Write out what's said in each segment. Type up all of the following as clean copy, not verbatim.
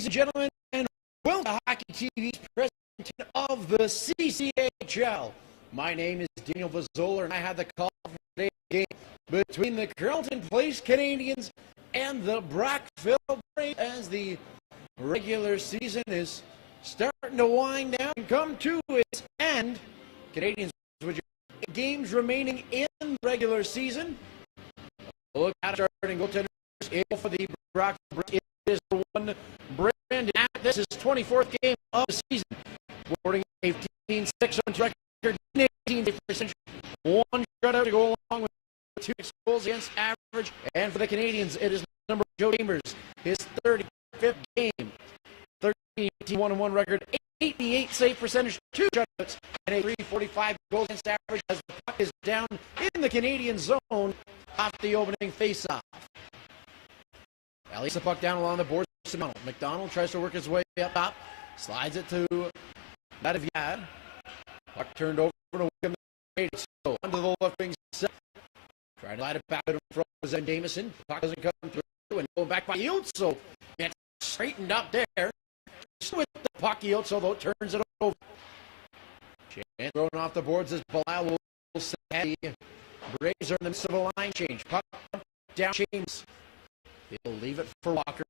Ladies and gentlemen, and welcome to Hockey TV's presentation of the CCHL. My name is Daniel Vazola, and I have the call for today's game between the Carleton Place Canadians and the Brockville Braves as the regular season is starting to wind down and come to its end. Canadians with games remaining in the regular season. Look at starting goaltenders able for the Brockville Braves. It is the one Brandon. This is 24th game of the season. Boarding 15-6 on record, 18%, one shutout to go along with 2 goals against average. And for the Canadians, it is number Joe Chambers, his 35th game. 13-1-1 record, 88 save percentage, 2 shutouts, and a 345 goals against average as the puck is down in the Canadian zone off the opening faceoff. Leads the puck down along the boards. McDonald tries to work his way up top, slides it to Madaviad. Puck turned over to Wickham. So onto the left wing set. Trying to slide it back in front of Zen Damison. Puck doesn't come through and going back by Yotso. It's straightened up there. With the puck, Yotso though turns it over. Chance thrown off the boards as Bilal will set the Braves are in the midst of a line change. Puck down James. He'll leave it for Walker.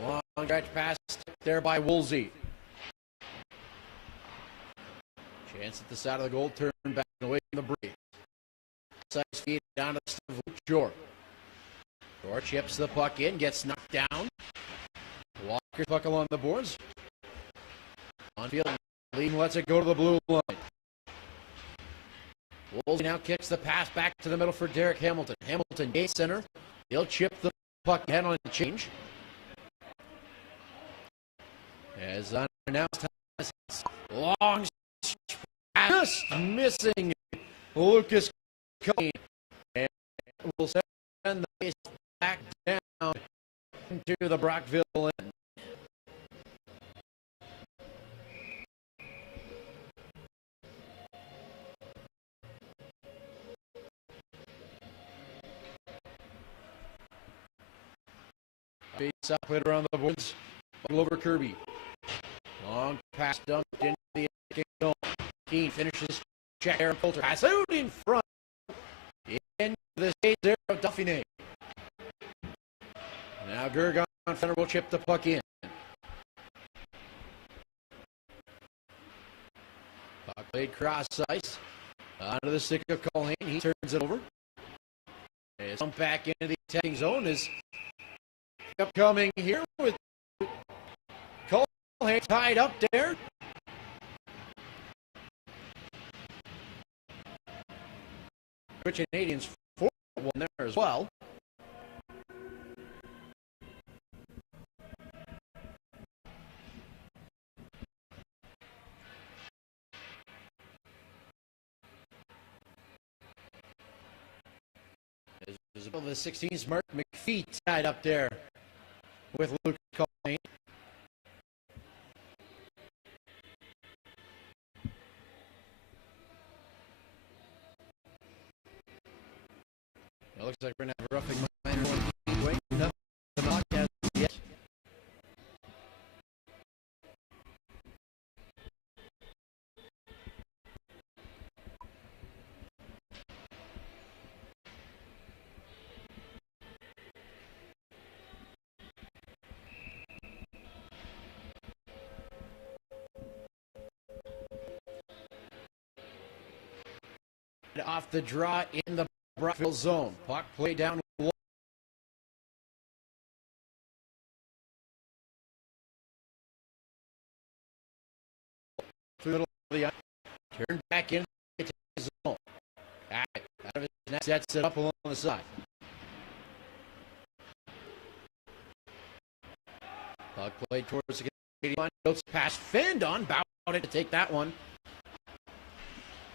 Long stretch pass there by Woolsey. Chance at the side of the goal, turn back away from the Braves. Size feed down to Steve Shore. Shore chips the puck in, gets knocked down. Walker puck along the boards. On field, Lean lets it go to the blue line. Woolsey now kicks the pass back to the middle for Derek Hamilton. Hamilton, gate center. He'll chip the puck ahead on the change. As unannounced, long just missing Lucas Cullen, and will send the base back down into the Brockville end. Face up, put around the boards. Over Kirby. Long pass dumped into the zone. Keane finishes check there and filter pass out in front. In the stage there of Dauphiné. Now Gergon Fenner will chip the puck in. Puck played cross ice. Onto the stick of Culhane. He turns it over. It's come back into the attacking zone. Is upcoming here with Culhane tied up there. Which Canadians 4-1 there as well. There's above the 16th mark. McPhee tied up there with Luke Culhane. It looks like we're going to have a roughing minor wing. Nothing to knock as yet. Off the draw in the Brockville zone. Puck play down low. Through the middle of the ice. Turn back into the zone. Out of his net, sets it up along the side. Puck played towards the Canadian line. Goes past Fendon. Bound it to take that one.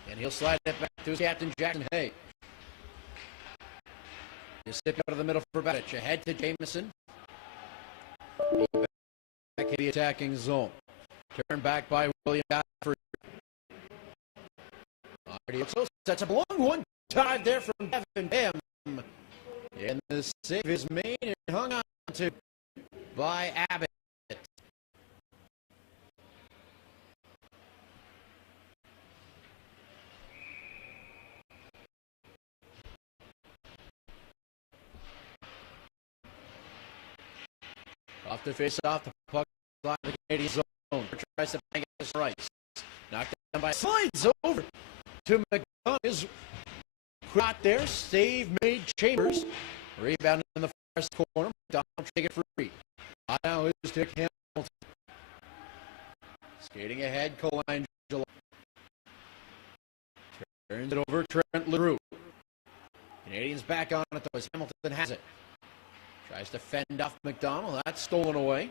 And he'll slide it back to his captain, Jackson Hay. You step out of the middle for Badich. Ahead to Jameson. Back in the attacking zone. Turned back by William Bafford. So sets up a long one. Tied there from Devin Bam. And the save is made and hung on to. by Abbott. Off the face-off, the puck line of the Canadian zone. Tries to bang it to Rice. Knocked down by slides over to McDonough. Is caught there. Save made Chambers. Rebound in the first corner. McDonough take it free. Now is Dick Hamilton. Skating ahead, Colangelo. Turns it over, Trent LaRue. Canadians back on it though as Hamilton has it. Tries to fend off McDonald. That's stolen away.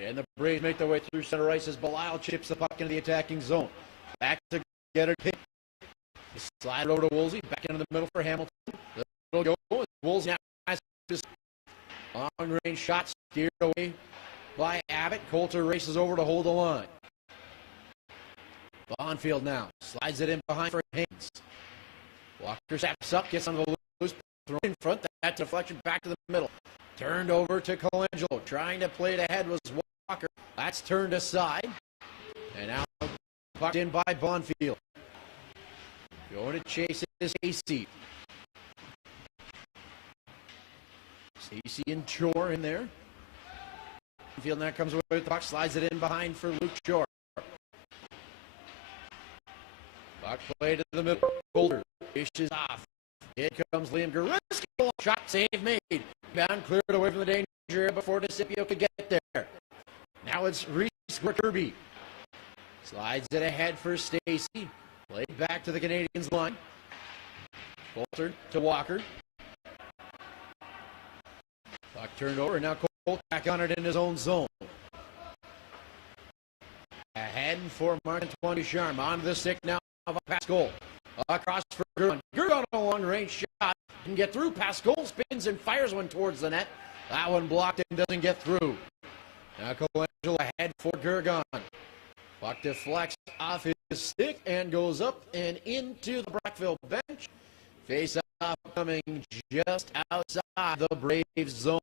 And the Braves make their way through center ice as Belisle chips the puck into the attacking zone. Back to get it. Slide over to Woolsey. Back into the middle for Hamilton. It'll go. Woolsey now has this long-range shot steered away by Abbott. Coulter races over to hold the line. Bonfield now slides it in behind for Haynes. Walker steps up, gets on the loose, thrown in front. That deflection back to the middle. Turned over to Colangelo. Trying to play it ahead was Walker. That's turned aside. And now pucked in by Bonfield. Going to chase it is Stacey. Stacey and Shore in there. Bonfield now comes away with the puck. Slides it in behind for Luke Shore. Puck play to the middle. Boulder dishes off. Here comes Liam Goriski. Shot save made. Down cleared away from the danger area before DeCipio could get there. Now it's Reese Kirby. Slides it ahead for Stacey. Played back to the Canadians line. Coulter to Walker. Puck turned over. Now Coulter back on it in his own zone. Ahead for Marc-Antoine Ducharme. On the stick now of Pascal. Across for Gurgon. Gurgon on a long-range shot. Can get through. Pascal spins and fires one towards the net. That one blocked and doesn't get through. Now Colangelo ahead for Gurgon. Puck deflects off his stick and goes up and into the Brockville bench. Face-off coming just outside the Braves zone.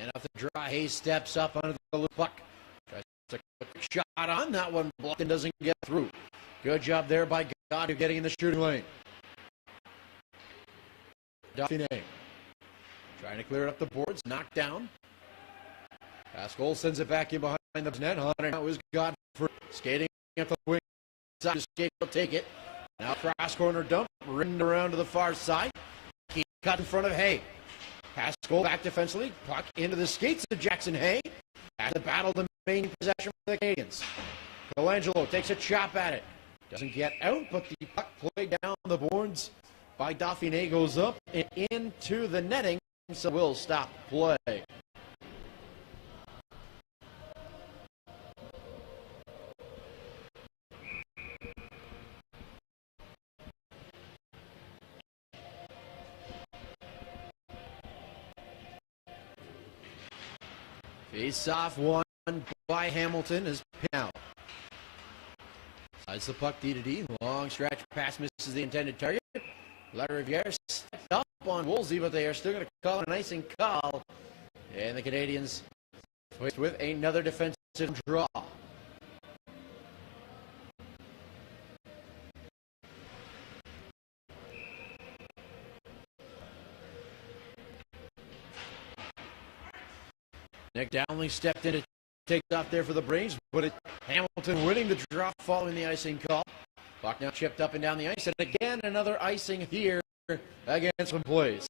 And off the draw, Hayes steps up onto the puck. Tries a quick shot on that one, blocked and doesn't get through. Good job there by Goddu getting in the shooting lane. Dauphiné trying to clear up the boards, knocked down. Pascal sends it back in behind the net. Hunter now is Godfrey skating at the wing side. To skate, will take it. Now cross corner dump, ringed around to the far side. Keep cut in front of Hay. Pascal back defensively, puck into the skates of Jackson Hay. At the battle, the main possession for the Canadians. Colangelo takes a chop at it. Doesn't get out, but the puck played down the boards by Dauphiné goes up and into the netting, so we'll stop play. Face-off won by Hamilton is Pinal. Slides the puck D to D. Long stretch pass misses the intended target. Riviere stepped up on Woolsey, but they are still going to call an icing call. And the Canadians with another defensive draw. Nick Downley stepped in to take off there for the Braves, but Hamilton winning the draw following the icing call. Puck now chipped up and down the ice, and again another icing here against one place.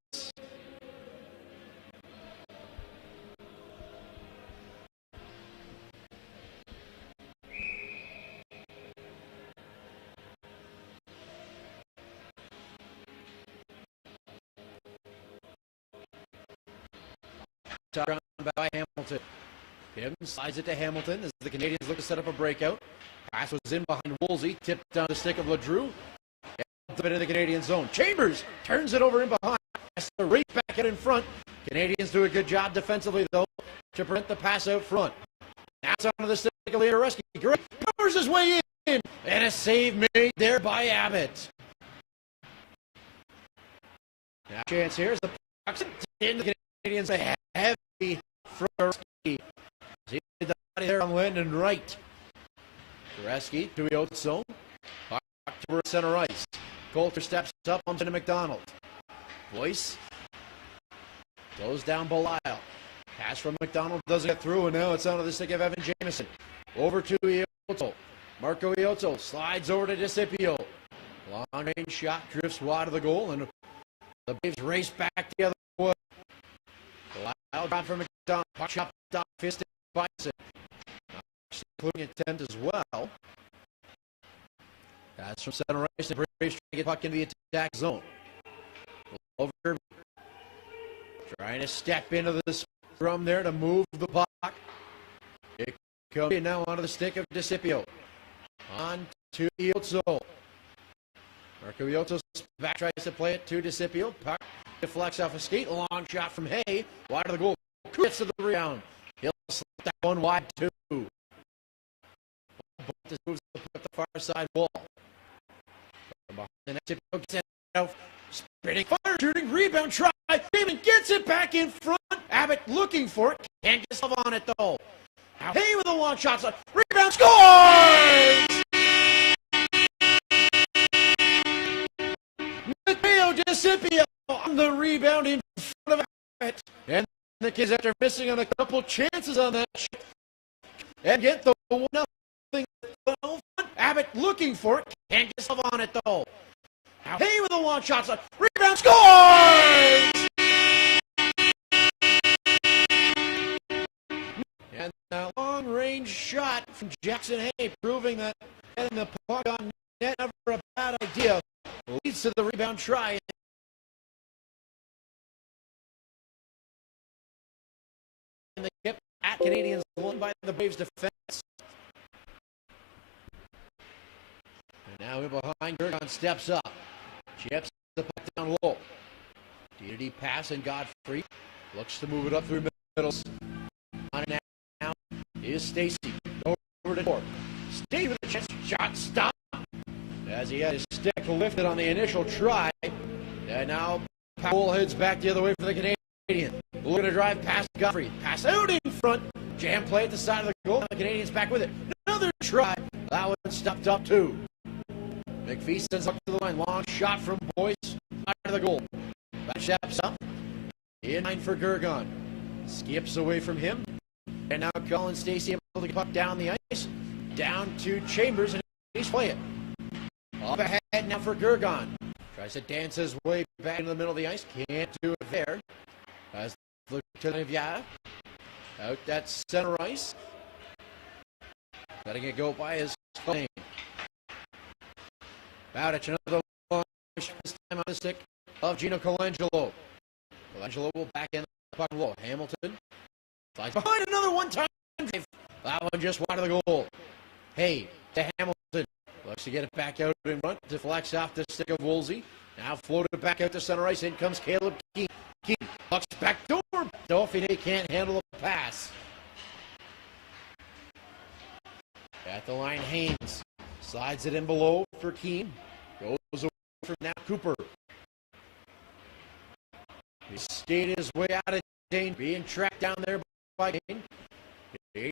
Around by Hamilton. Kim slides it to Hamilton as the Canadians look to set up a breakout. Pass was in behind Woolsey, tipped on the stick of LeDrew. A bit of the Canadian zone. Chambers turns it over in behind. Has to race back in front. Canadians do a good job defensively, though, to prevent the pass out front. Now it's onto the stick of Leoreski. Great powers his way in, and a save made there by Abbott. Now chance here is the puck in the Canadians a heavy Froski. He did the body there on Landon Wright. Gretzky to Iotso. Puck towards center ice. Coulter steps up onto McDonald. Boyce goes down Belisle. Pass from McDonald doesn't get through, and now it's out of the stick of Evan Jamieson. Over to Iotso. Marco Iotso slides over to DeCipio. Long range shot drifts wide of the goal, and the Braves race back the other way. Belisle drop from McDonald. Puck shot down, fisted by Bison. Including intent as well. That's from center ice. The Braves trying to get puck into the attack zone. Over, trying to step into the scrum there to move the puck. It comes now onto the stick of DeCipio. On to Iotso. Marco Iotso back, tries to play it to DeCipio. Puck deflects off a skate. A long shot from Hay. Wide of the goal. Gets to the rebound. He'll slip that one wide too. Just moves the far side wall. From behind the net, DeCipio gets it out. Spinning, fire, shooting, rebound, try. Damon gets it back in front. Abbott looking for it. Can't get himself on it though. Now Hay with a long shot. Rebound, scores! Matteo DeCipio on the rebound in front of Abbott. And the kids, after missing on a couple chances on that shot, and get the 1-0. Abbott looking for it. Can't get himself on it though. Now Hay with a long shot. Rebound, scores! And a long-range shot from Jackson Hay, proving that getting the puck on net never a bad idea. Leads to the rebound try. And the hip at Canadians won by the Braves defense. And now in behind, Gergon steps up. Chips the puck down low. D-to-D pass, and Godfrey looks to move it up through middles. On it now is Stacy. Over to Dorp. Stay with the chance. Shot stop. As he had his stick lifted on the initial try. And now Powell heads back the other way for the Canadian. Looking to drive past Godfrey. Pass out in front. Jam play at the side of the goal. The Canadians back with it. Another try. That one stopped up too. McPhee sends up to the line. Long shot from Boyce. Out of the goal. Back steps up. In line for Gergon. Skips away from him. And now Colin Stacey able to get puck down the ice. Down to Chambers, and he's play it. Up ahead now for Gergon. Tries to dance his way back into the middle of the ice. Can't do it there. As look to Nevia. Out that center ice. Letting it go by his lane. Bowditch, another long shot, this time on the stick of Gino Colangelo. Colangelo will back in the puck low. Hamilton slides behind, another one-time drive. That one just wide of the goal. Hay to Hamilton. Looks to get it back out in front. Deflects off the stick of Woolsey. Now floated back out to center ice. In comes Caleb Keane. Keane looks back door. Dauphin can't handle the pass. At the line, Haynes slides it in below for Keane. Goes away from now Cooper. He skated his way out of Dane, being tracked down there by Dane.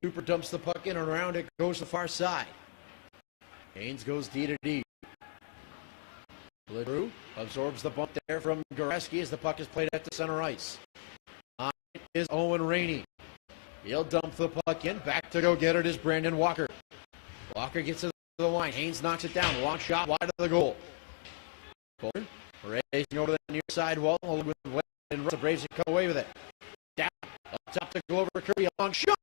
Cooper dumps the puck in and around it, goes to the far side. Haynes goes D to D. Lidru absorbs the bump there from Goreski as the puck is played at the center ice. On is Owen Rainey. He'll dump the puck in. Back to go get it is Brandon Walker. Walker gets to the line. Haynes knocks it down. Long shot wide of the goal. Coleman racing over the near side wall. And the Braves come away with it. Down. Up top to go over Kirby. A long shot.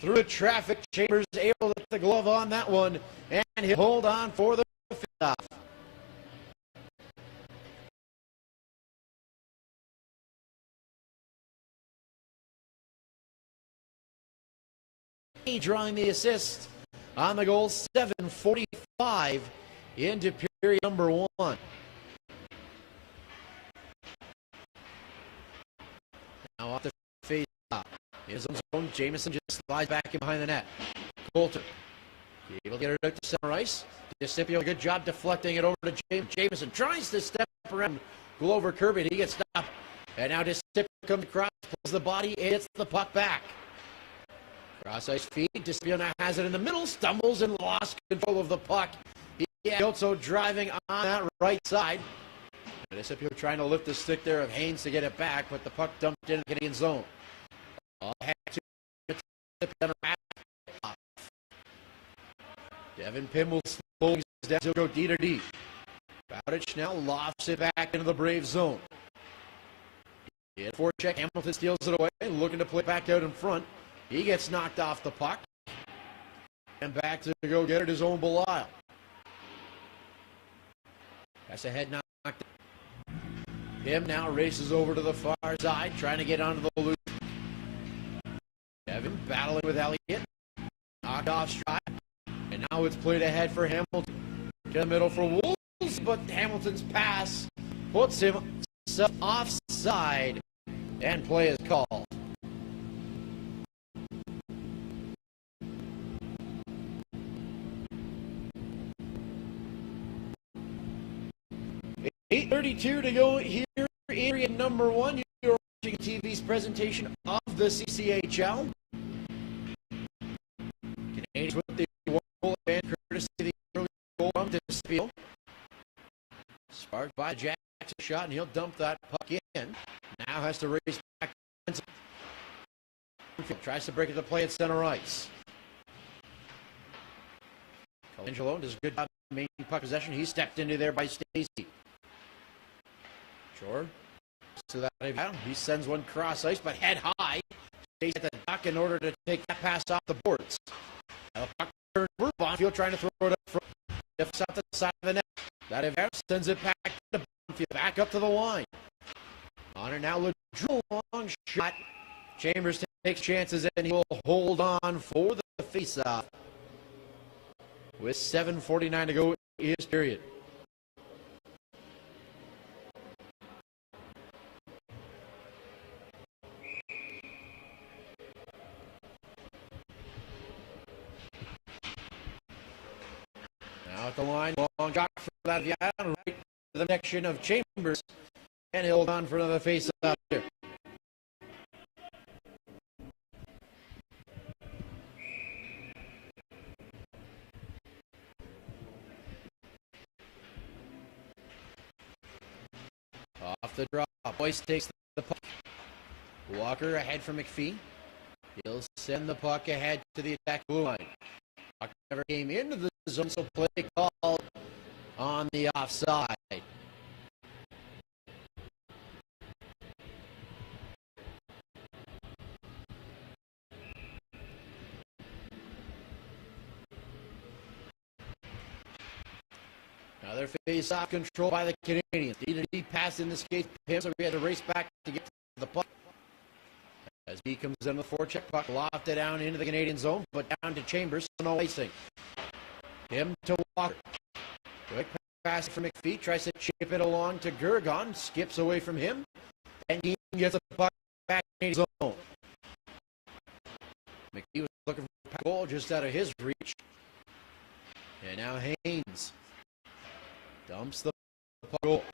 Through the traffic. Chambers able to put the glove on that one. And he'll hold on for the fifth-off. Drawing the assist on the goal, 7:45 into period number 1. Now off the face top. In his own zone, Jamieson just slides back in behind the net. Coulter Able to get it out to center ice. DeCipio, a good job deflecting it over to James. Jameson tries to step around, go over Kirby, and he gets stopped. And now DeCipio comes across, pulls the body, and hits the puck back. Cross ice feed. DeCipio now has it in the middle, stumbles and lost control of the puck. He also driving on that right side. DeCipio trying to lift the stick there of Haynes to get it back, but the puck dumped in the Canadian zone. All had to Devin Pimble slows down to go D to D. Bowditch now lofts it back into the Brave zone. Hit forecheck, Hamilton steals it away, looking to play back out in front. He gets knocked off the puck. And back to go get it, his own Belisle. That's a head knock. Him now races over to the far side, trying to get onto the loop. Devin battling with Elliott. Knocked off stride. And now it's played ahead for Hamilton. To the middle for Wolves, but Hamilton's pass puts him offside. And play is called. .32 to go here in period number 1. You're watching TV's presentation of the CCHL. Canadians with the one goal advantage courtesy of the early goal from DeCipio. Sparked by Jackson shot, and he'll dump that puck in. Now has to race back. Tries to break it to play at center ice. Colangelo does a good job maintaining puck possession. He stepped into there by Stacey. Sure. So that he sends one cross ice, but head high. Stays at the duck in order to take that pass off the boards. Now the puck turns over. Bonfield trying to throw it up front. Lifts up the side of the net. That event sends it back to Bonfield, back up to the line. On it now, Ledrew, long shot. Chambers takes chances and he will hold on for the faceoff. With 7:49 to go in this period. Now at the line, long shot for that right to the connection of Chambers, and he'll hold on for another faceoff here. Off the draw, Boyce takes the puck. Walker ahead for McPhee. He'll send the puck ahead to the attack blue line. Puck never came into the zone, so play called on the offside. Another face-off control by the Canadians. D pass in this case, so we had to race back to get to the puck. As he comes in the forecheck, puck lofted down into the Canadian zone, but down to Chambers, so no icing. Him to Walker. Quick pass from McPhee, tries to chip it along to Gergon, skips away from him, and he gets the puck back in his zone. McPhee was looking for a goal just out of his reach. And now Haynes dumps the puck goal.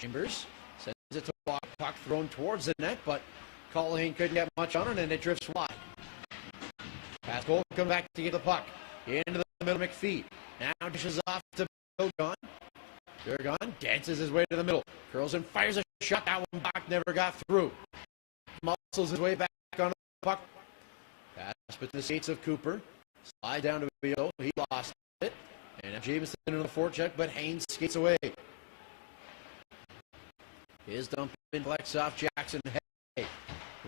Chambers sends it to Walker, puck thrown towards the net, but Callahan couldn't get much on it, and it drifts wide. Pass goal, come back to get the puck. Into the middle, McPhee. Now dishes off to Gergon. Gergon dances his way to the middle. Curls and fires a shot. That one back never got through. Muscles his way back on the puck. Pass between the skates of Cooper. Slide down to Beal. He lost it. And now Jameson into the forecheck, but Haynes skates away. His dump in flex off Jackson. Hey,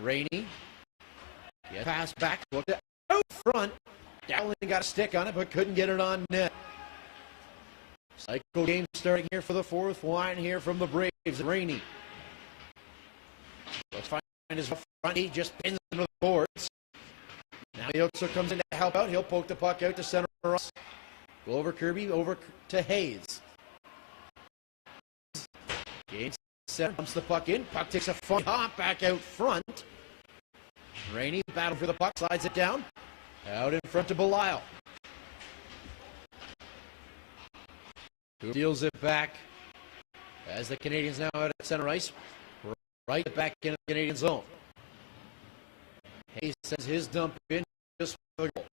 Rainey. Get pass back. Looked at out front. Dowling got a stick on it, but couldn't get it on net. Cycle game starting here for the fourth line here from the Braves. Rainey. Let's find his front. He just pins him to the boards. Now he also comes in to help out. He'll poke the puck out to center. Go over Kirby, over to Hayes. Gains center, dumps the puck in. Puck takes a fun hop back out front. Rainey battle for the puck, slides it down. Out in front to Belisle. who deals it back as the Canadians now out at center ice. Right back in the Canadian zone. Hayes sends his dump in just for the goal.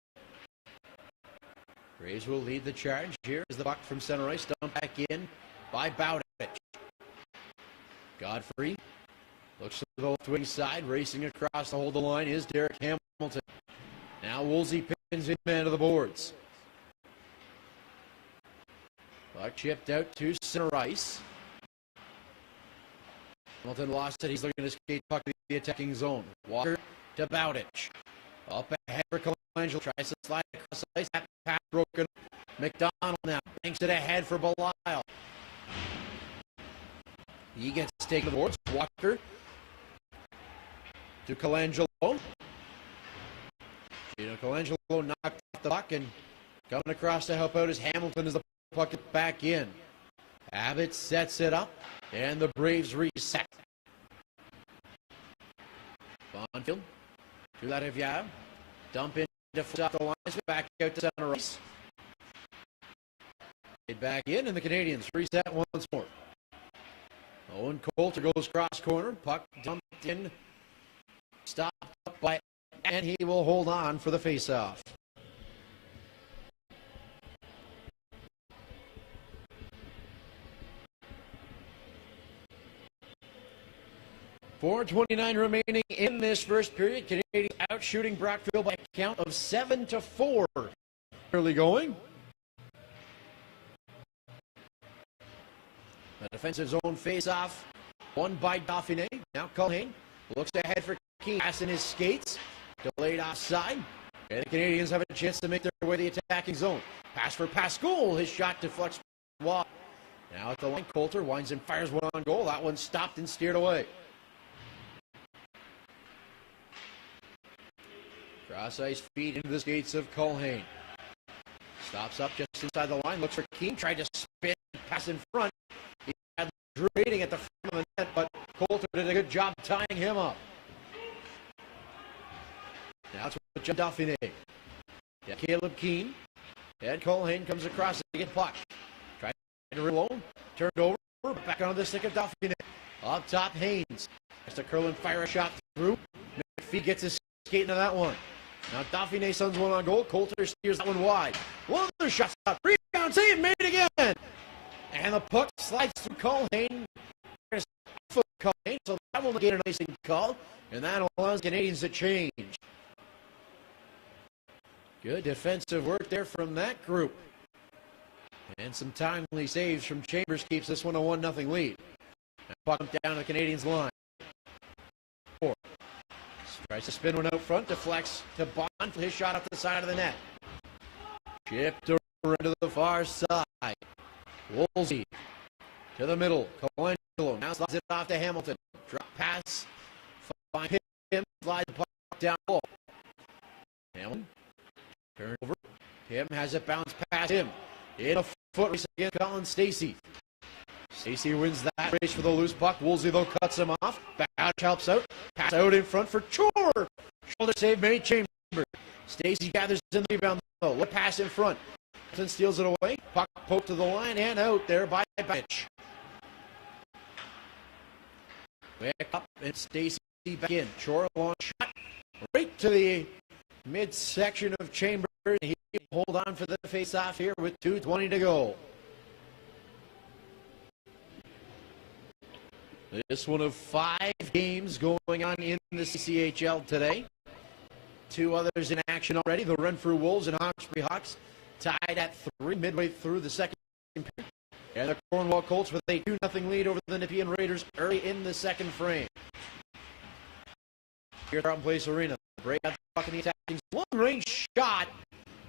Braves will lead the charge. Here is the puck from center ice. Dumped back in by Bowditch. Godfrey looks to the left wing side. Racing across to hold the line is Derek Hamilton. Now Woolsey pins in man to the boards. Puck chipped out to center ice. Hamilton lost it. He's looking to skate puck to the attacking zone. Walker to Bowditch. Up ahead for Colangelo. Tries to slide across the ice. That pass broken. McDonald now banks it ahead for Belisle. He gets taken to the boards. Walker to Colangelo. Colangelo knocked off the puck and coming across to help out as Hamilton as the puck gets back in. Abbott sets it up. And the Braves reset. Bonfield to Lariviere. Dump into off the lines. Back out to center ice. Back in, and the Canadians reset once more. Owen Coulter goes cross corner. Puck dumped in. Stopped up by, and he will hold on for the faceoff. 4:29 remaining in this first period. Canadians out shooting Brockville by a count of 7-4. Early going. The defensive zone face-off won by Dauphiné. Now Culhane looks ahead for Keane. Pass in his skates. Delayed offside. And the Canadians have a chance to make their way to the attacking zone. Pass for Pascal. His shot deflects wide. Now at the line, Coulter winds and fires one on goal. That one stopped and steered away. Cross ice feed into the skates of Culhane. Stops up just inside the line. Looks for Keane. Tried to spin. Pass in front. He had rating at the front of the net, but Coulter did a good job tying him up. Now it's with John Dauphiné. Yeah, Caleb Keane. And Culhane comes across to get puck. Tried to reload. Turned over. Back onto the stick of Dauphiné. Up top, Haynes. Has to curl and fire a shot through. McPhee gets his skate into that one. Now Dauphiné sends one on goal. Coulter steers that one wide. One other shot. Rebound save. Made it again. And the puck slides through Culhane. So that will get an icing call. And that allows Canadians to change. Good defensive work there from that group. And some timely saves from Chambers keeps this one a 1-0 lead. And puck down the Canadians' line. Tries to spin one out front, deflects to Bond for his shot up the side of the net. Chipped over to the far side. Woolsey to the middle. Colangelo now slides it off to Hamilton. Drop pass. Find him. Slide the puck down low. Hamilton. Turn over. Tim has it bounced past him. In a foot race against Colin Stacey. Stacey wins that race for the loose puck. Woolsey, though, cuts him off. Back helps out. Pass out in front for Chore. Shoulder save made Chambers. Stacey gathers in the rebound, though. What pass in front. Hamilton steals it away. Puck poked to the line and out there by Batch. Back up and Stacey back in. Chore, long shot. Right to the midsection of Chambers. He will hold on for the face-off here with 2:20 to go. This one of 5 games going on in the CCHL today. 2 others in action already. The Renfrew Wolves and Hawkesbury Hawks tied at 3 midway through the second period. And the Cornwall Colts with a 2-0 lead over the Nepean Raiders early in the second frame. Here at Carlton Place Arena. Break out the puck in the attacking long-range shot.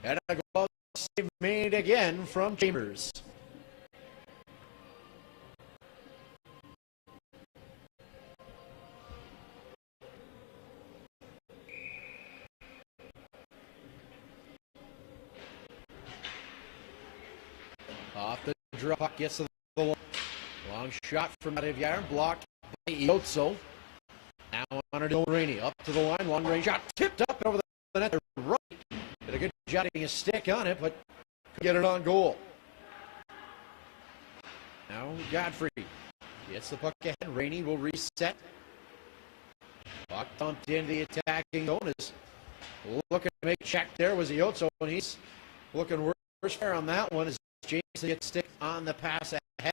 And a goal save made again from Chambers. Off the draw, puck gets to the long shot from Riviere, blocked by Iozzo. Now on to Rainey, up to the line, long range shot, tipped up over the net. Right, did a good job getting a stick on it, but couldn't get it on goal. Now Godfrey gets the puck ahead. Rainey will reset. Puck dumped into the attacking zone. Is looking to make check there was Iotso, and he's looking worse fair on that one as James gets stick on the pass ahead.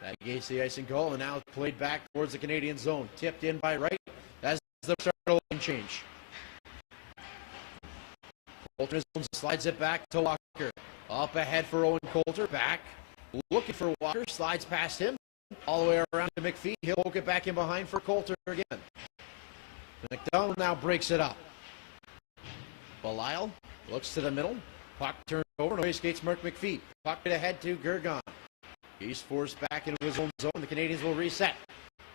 That against the icing goal, and now played back towards the Canadian zone. Tipped in by Wright as the start of the change. Coulter slides it back to Walker. Up ahead for Owen Coulter. Back. Looking for Walker. Slides past him. All the way around to McPhee. He'll poke it back in behind for Coulter again. McDonald now breaks it up. Belisle looks to the middle. Puck turned over. Away skates Mark McPhee. Puck it ahead to Gergon. He's forced back into his own zone. The Canadians will reset.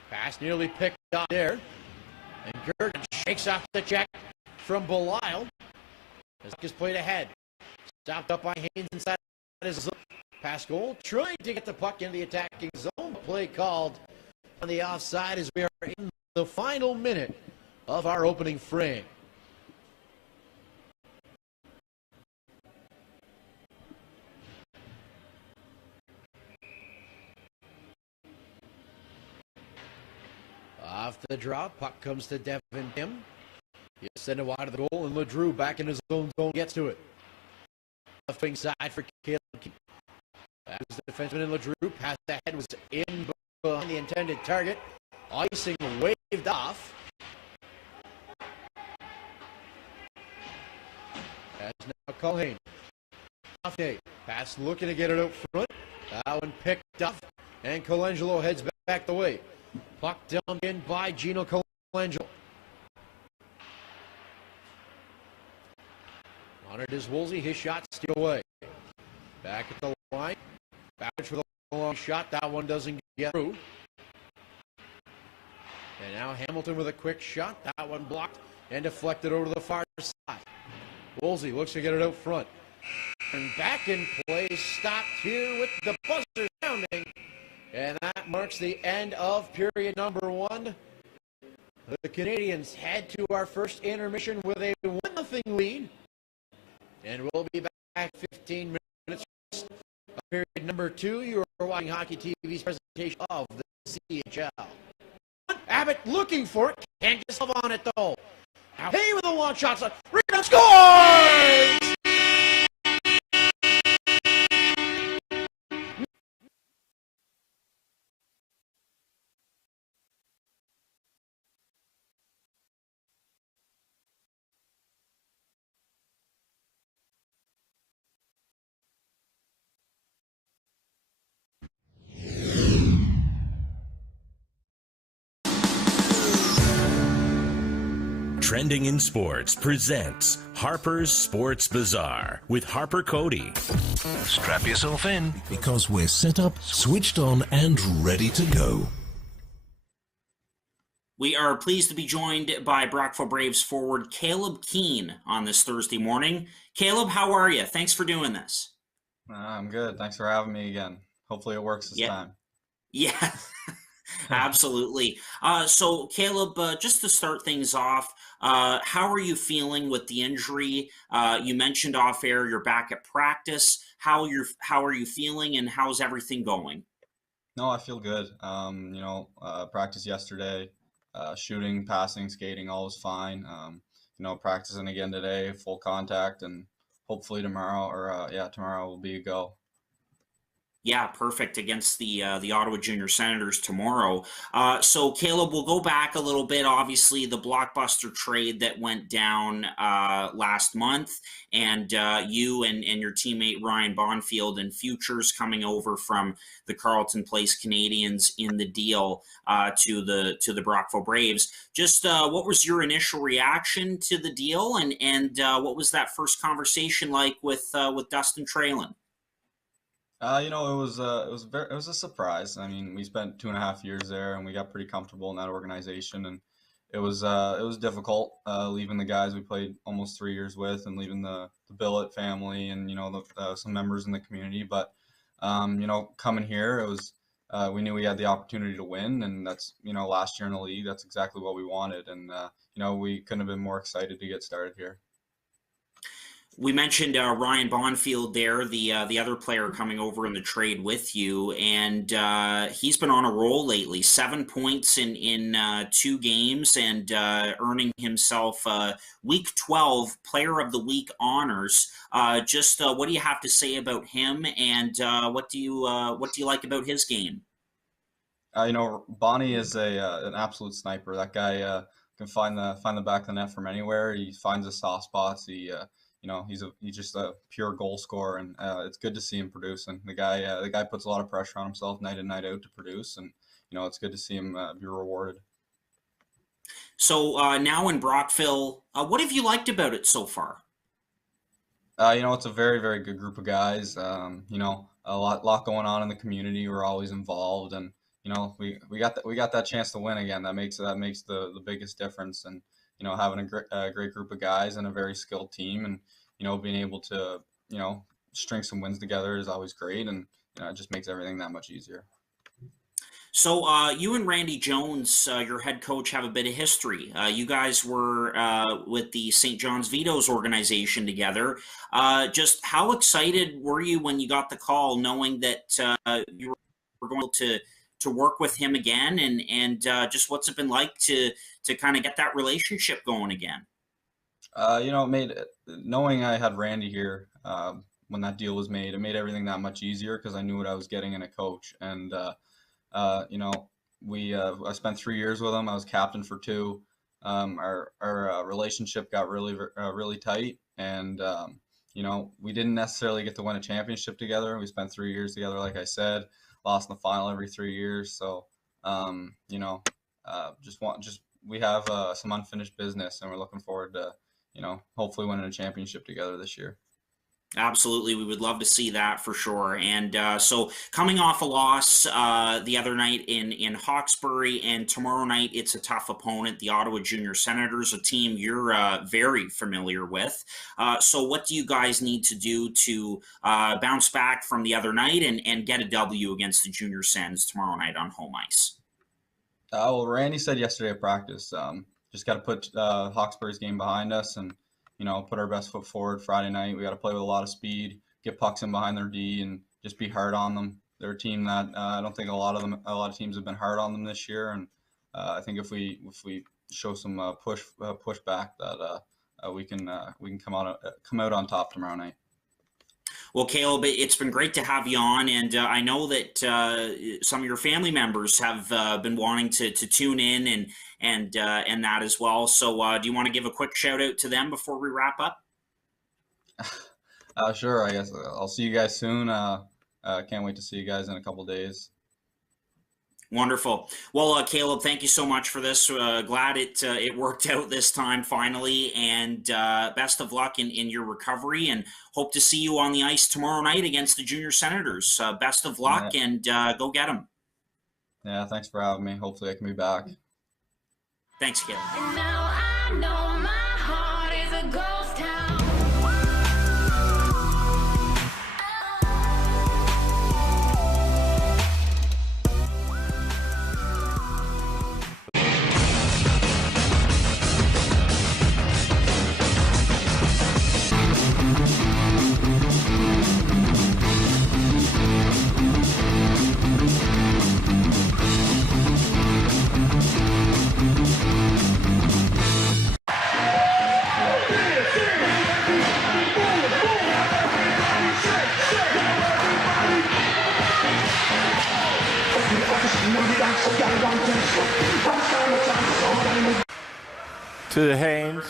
Pass nearly picked up there. And Gergon shakes off the check from Belisle. As puck is played ahead. Stopped up by Haynes inside his zone. Pass goal. Trying to get the puck into the attacking zone. Play called on the offside as we are in the final minute of our opening frame. Off the draw, puck comes to Devin Tim. He'll send it wide of the goal, and LeDrew back in his own zone gets to it. Left wing side for Caleb. That was the defenseman in LeDrew. Pass ahead was in behind the intended target. Icing waved off. That's now Culhane. Offday. Pass looking to get it out front. That one picked up, and Colangelo heads back the way. Puck dumped in by Gino Colangelo. On it is Woolsey. His shot steal away. Back at the line. Babbage for the long shot. That one doesn't get through. And now Hamilton with a quick shot. That one blocked and deflected over to the far side. Woolsey looks to get it out front. And back in play. Stopped here with the buzzer sounding. And that marks the end of period number one. The Canadians head to our first intermission with a 1-0 lead. And we'll be back 15 minutes. Period number two, you are watching Hockey TV's presentation of the CHL. Abbott looking for it. Can't get himself on it, though. Now, Hay with a long shot. Rebound scores! Trending in Sports presents Harper's Sports Bazaar with Harper Cody. Strap yourself in because we're set up, switched on, and ready to go. We are pleased to be joined by Brockville Braves forward Caleb Keane on this Thursday morning. Caleb, how are you? Thanks for doing this. I'm good. Thanks for having me again. Hopefully it works this time. Yeah, absolutely. So, Caleb, just to start things off, how are you feeling with the injury? You mentioned off air you're back at practice. How are you feeling, and how's everything going? No, I feel good. Practice yesterday, shooting, passing, skating, all was fine. Practicing again today, full contact, and hopefully tomorrow will be a go. Yeah, perfect, against the Ottawa Junior Senators tomorrow. So, Caleb, we'll go back a little bit. Obviously, the blockbuster trade that went down last month, and you and your teammate Ryan Bonfield and Futures coming over from the Carleton Place Canadians in the deal to the Brockville Braves. Just what was your initial reaction to the deal, and what was that first conversation like with Dustin Traylon? It was a surprise. I mean, we spent 2.5 years there, and we got pretty comfortable in that organization. And it was difficult leaving the guys we played almost 3 years with, and leaving the Billett family, and some members in the community. But coming here, it was we knew we had the opportunity to win, and that's last year in the league, that's exactly what we wanted. And we couldn't have been more excited to get started here. We mentioned Ryan Bonfield there, the other player coming over in the trade with you, and he's been on a roll lately. 7 points in 2 games, and earning himself Week 12 Player of the Week honors. Just what do you have to say about him, and what do you like about his game? Bonnie is an absolute sniper. That guy can find the back of the net from anywhere. He finds the soft spots. He's just a pure goal scorer, and it's good to see him producing. The guy puts a lot of pressure on himself night in, night out to produce, and it's good to see him be rewarded. So now in Brockville, what have you liked about it so far? It's a very, very good group of guys. A lot going on in the community. We're always involved, and we got that chance to win again. That makes the biggest difference, and having a great group of guys and a very skilled team, and being able to string some wins together is always great, and it just makes everything that much easier. So you and Randy Jones, your head coach, have a bit of history. You guys were with the St. John's Vito's organization together. Just how excited were you when you got the call, knowing that you were going to work with him again, and just what's it been like to kind of get that relationship going again? Knowing I had Randy here when that deal was made, it made everything that much easier because I knew what I was getting in a coach. And I spent 3 years with him. I was captain for 2. Our relationship got really tight, and we didn't necessarily get to win a championship together. We spent 3 years together, like I said. Lost in the final every 3 years. So we have some unfinished business, and we're looking forward to hopefully winning a championship together this year. Absolutely. We would love to see that for sure. And so coming off a loss the other night in Hawkesbury, and tomorrow night it's a tough opponent, the Ottawa Junior Senators, a team you're very familiar with. So what do you guys need to do to bounce back from the other night and get a W against the Junior Sens tomorrow night on home ice? Well, Randy said yesterday at practice, just got to put Hawkesbury's game behind us and put our best foot forward Friday night. We got to play with a lot of speed, get pucks in behind their D, and just be hard on them. They're a team that I don't think a lot of teams have been hard on them this year, and I think if we show some push back, that we can come out on top tomorrow night. Well, Caleb, it's been great to have you on, and I know that some of your family members have been wanting to tune in and that as well. So do you want to give a quick shout out to them before we wrap up? Sure. I guess I'll see you guys soon. Can't wait to see you guys in a couple days. Wonderful. Well, Caleb, thank you so much for this. Glad it worked out this time finally, and best of luck in your recovery, and hope to see you on the ice tomorrow night against the Junior Senators. Best of luck, and go get them. Yeah, thanks for having me. Hopefully I can be back. Thanks, Caleb. And now I know my heart is a ghost town. To Haynes,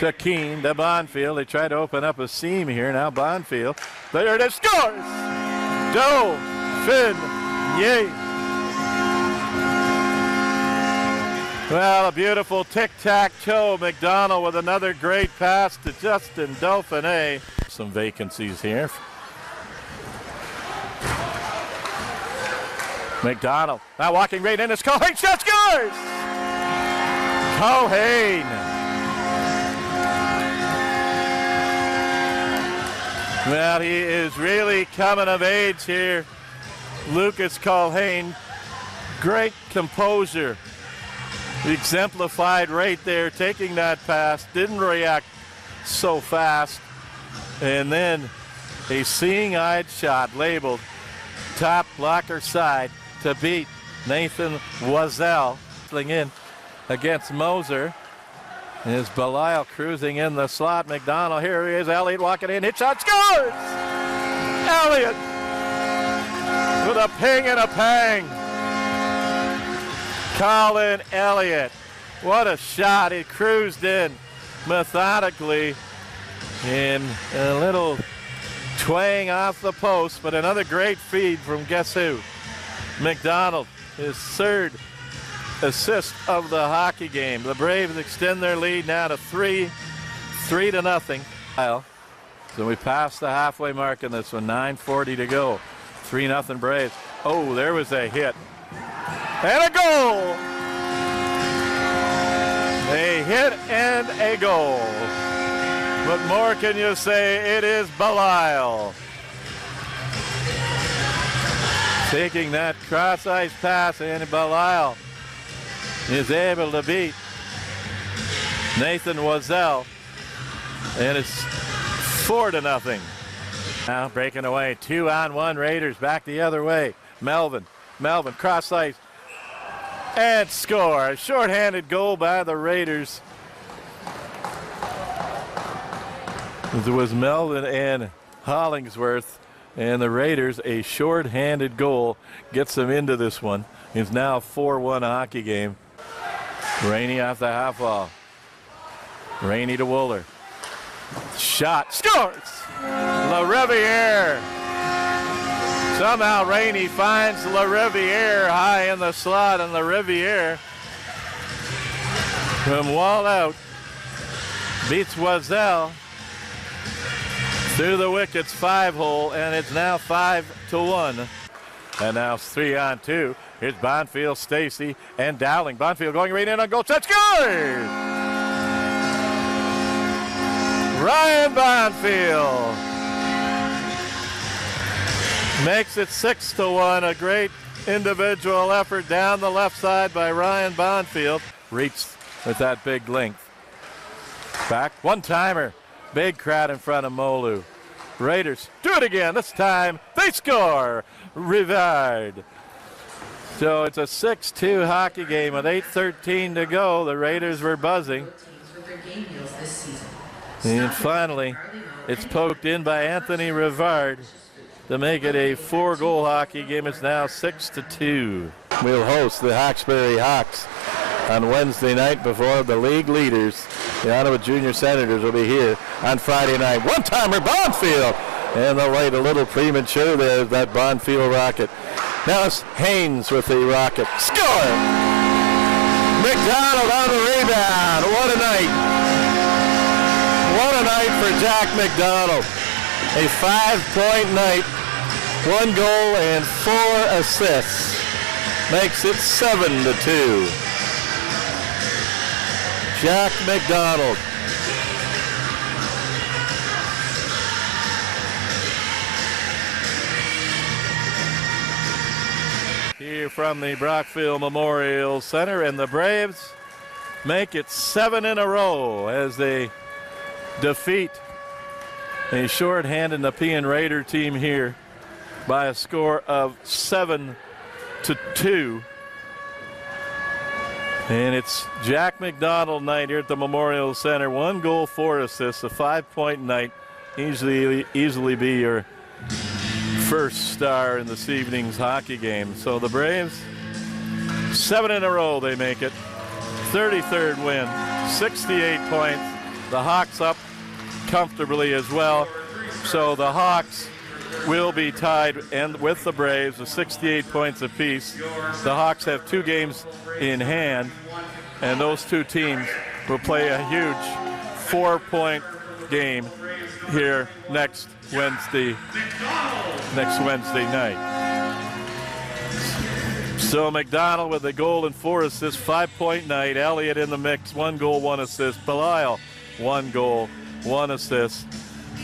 to Keene, to Bonfield. They try to open up a seam here. Now Bonfield, there it is, scores! Dauphin-Ye. Well, a beautiful tic-tac-toe. McDonald with another great pass to Justin Dauphin. Some vacancies here. McDonald now walking right in. It's Culhane, shot, scores! Culhane. Well, he is really coming of age here. Lucas Culhane, great composure. Exemplified right there, taking that pass, didn't react so fast. And then a seeing-eyed shot labeled top blocker side to beat Nathan Wazell. In against Moser. Is Belial cruising in the slot. McDonald, here he is. Elliott walking in. Hit shot, scores! Elliott with a ping and a pang. Colin Elliott. What a shot. He cruised in methodically in a little twang off the post, but another great feed from guess who? McDonald, his third assist of the hockey game. The Braves extend their lead now to 3-0. So we passed the halfway mark in this one, 9:40 to go. 3-0 Braves. Oh, there was a hit. And a goal! A hit and a goal. What more can you say? It is Belial taking that cross-ice pass, and Belial is able to beat Nathan Wazell, and it's 4-0. Now breaking away, 2-on-1 Raiders, back the other way. Melvin cross-ice and score. A shorthanded goal by the Raiders. It was Melvin and Hollingsworth, and the Raiders, a short-handed goal gets them into this one. It's now a 4-1 hockey game. Rainey off the half wall. Rainey to Wooler. Shot, scores! LaRiviere. Somehow Rainey finds LaRiviere high in the slot, and LaRiviere from wall out beats Wazell through the wickets, 5-hole, and it's now 5-1. And now it's 3-on-2. Here's Bonfield, Stacy, and Dowling. Bonfield going right in on goal. Touch, scores! Ryan Bonfield makes it 6-1. A great individual effort down the left side by Ryan Bonfield. Reached with that big length. Back, one-timer. Big crowd in front of Molu. Raiders do it again. This time they score. Rivard. So it's a 6-2 hockey game with 8:13 to go. The Raiders were buzzing. And finally, it's poked in by Anthony Rivard to make it a 4-goal hockey game. It's now 6-2. We'll host the Hawkesbury Hawks on Wednesday night before the league leaders. The Ottawa Junior Senators will be here on Friday night. One-timer, Bonfield. And they'll wait a little premature there, that Bonfield rocket. Now it's Haynes with the rocket. Score! McDonald on the rebound. What a night. What a night for Jack McDonald. A 5-point night. 1 goal and 4 assists. Makes it 7-2. Jack McDonald. Here from the Brockville Memorial Center, and the Braves make it 7 in a row as they defeat a short-handed Nepean Raider team here by a score of 7-2. And it's Jack McDonald night here at the Memorial Center. 1 goal, 4 assists, a 5-point night. Easily be your first star in this evening's hockey game. So the Braves, 7 in a row they make it. 33rd win, 68 points. The Hawks up comfortably as well. So the Hawks will be tied and with the Braves with 68 points apiece. The Hawks have 2 games in hand, and those 2 teams will play a huge 4-point game here next Wednesday night. So McDonald with a goal and 4 assists, 5-point night. Elliott in the mix, 1 goal, 1 assist. Belial, 1 goal, 1 assist.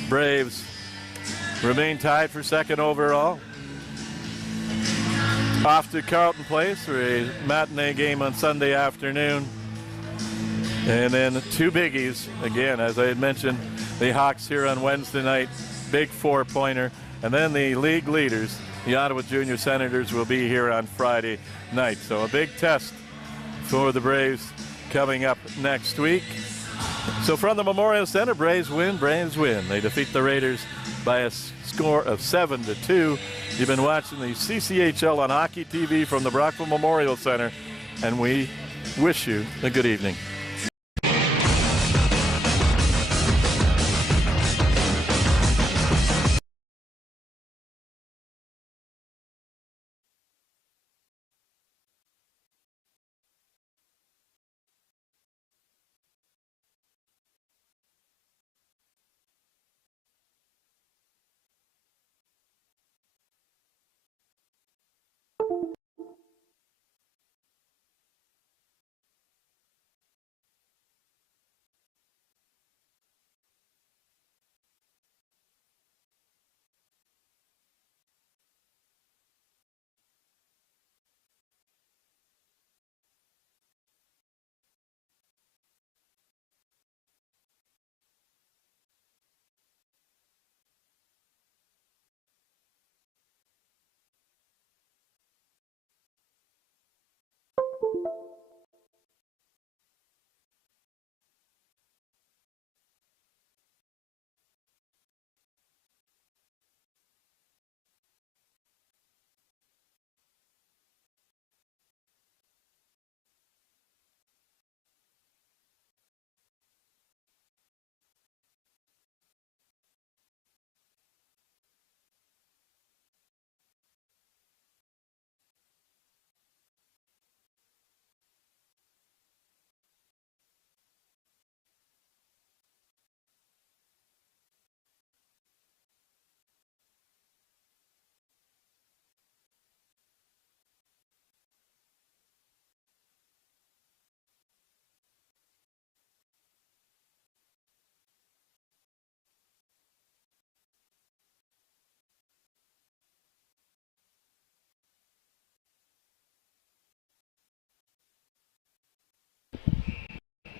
Braves remain tied for 2nd overall. Off to Carleton Place for a matinee game on Sunday afternoon. And then 2 biggies, again, as I had mentioned, the Hawks here on Wednesday night. Big 4-pointer. And then the league leaders, the Ottawa Junior Senators, will be here on Friday night. So a big test for the Braves coming up next week. So from the Memorial Center, Braves win. They defeat the Raiders by a score of 7-2. You've been watching the CCHL on Hockey TV from the Brockville Memorial Center, and we wish you a good evening.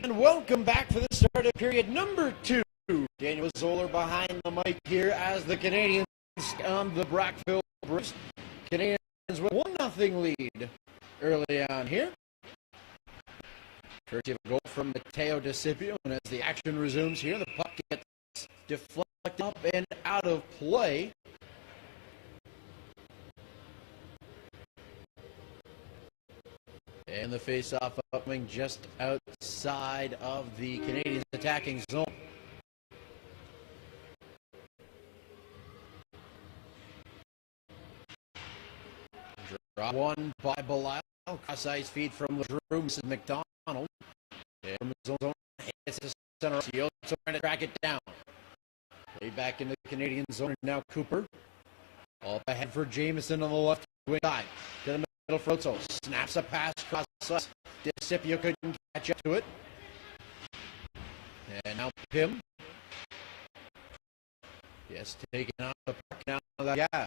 And welcome back for the start of period number 2. Daniel Zoller behind the mic here as the Canadians on the Brockville Braves. Canadians with 1-0 lead early on here. Courtesy of a goal from Matteo DeCipio, and as the action resumes here, the puck gets deflected up and out of play. And the face-off coming just outside of the Canadians' attacking zone. Draw one by Belisle. Cross ice feed from LeDrew, Mrs. McDonald. And from the zone, hits the center. He also trying to track it down. Play back into the Canadian zone. Now Cooper. All up ahead for Jameson on the left wing side. To the middle for Otso. Snaps a pass across us. DeCipio couldn't catch up to it. And now Pim. Yes, taking out the puck now. Yeah.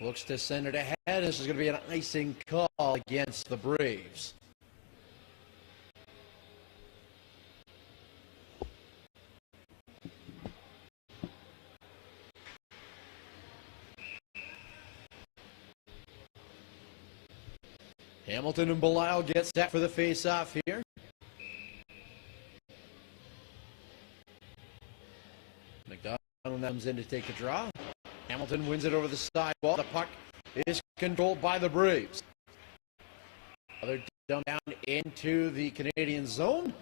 Looks to send it ahead. This is going to be an icing call against the Braves. Hamilton and Belisle get set for the face-off here. McDonald comes in to take the draw. Hamilton wins it over the sidewall. The puck is controlled by the Braves. Another dump down into the Canadian zone.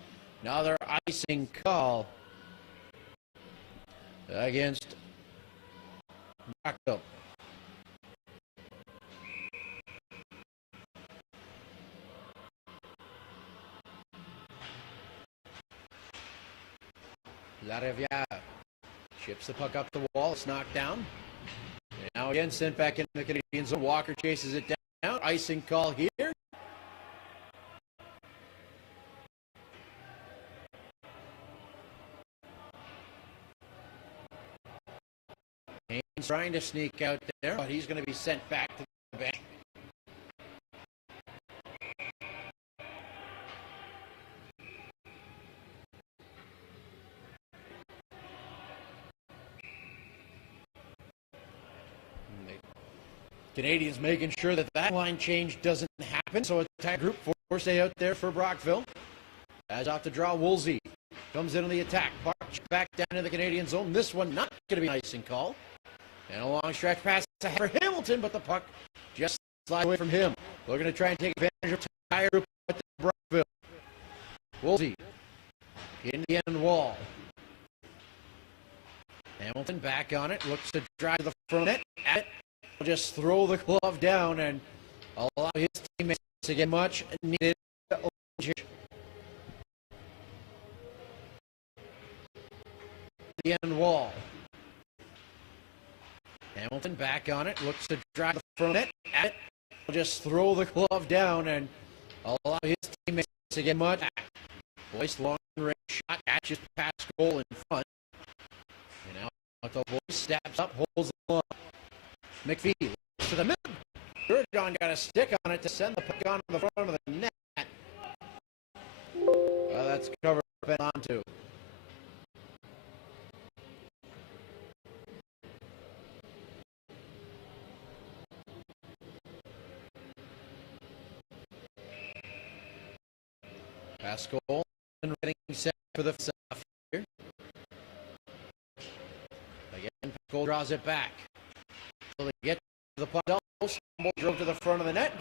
Another icing call against Brockville. Larevia chips the puck up the wall. It's knocked down. And now again sent back into the Canadian zone. Walker chases it down. Icing call here. Haynes trying to sneak out there, but he's going to be sent back to the bench. Canadians making sure that that line change doesn't happen. So attack group 4 stay out there for Brockville. As off to draw, Woolsey comes in on the attack. Back down to the Canadian zone. This one not going to be nice and call. And a long stretch pass ahead for Hamilton, but the puck just slides away from him. Looking to try and take advantage of the entire group at Brockville. Woolsey in the end wall. Hamilton back on it. Looks to drive the front net. At it. Will just throw the glove down and allow his teammates to get much needed. The end wall. Hamilton back on it. Looks to drive the front net. At it. Will just throw the glove down and allow his teammates to get much. Boyce long range shot. Catches past goal in front. And now the Boyce steps up. Holds the line. McPhee to the middle. Bergeron got a stick on it to send the puck on the front of the net. Well, that's covered up and onto. Pascal and getting set for the stuff here. Again, Pascal draws it back. So they get to the puck. Drove to the front of the net.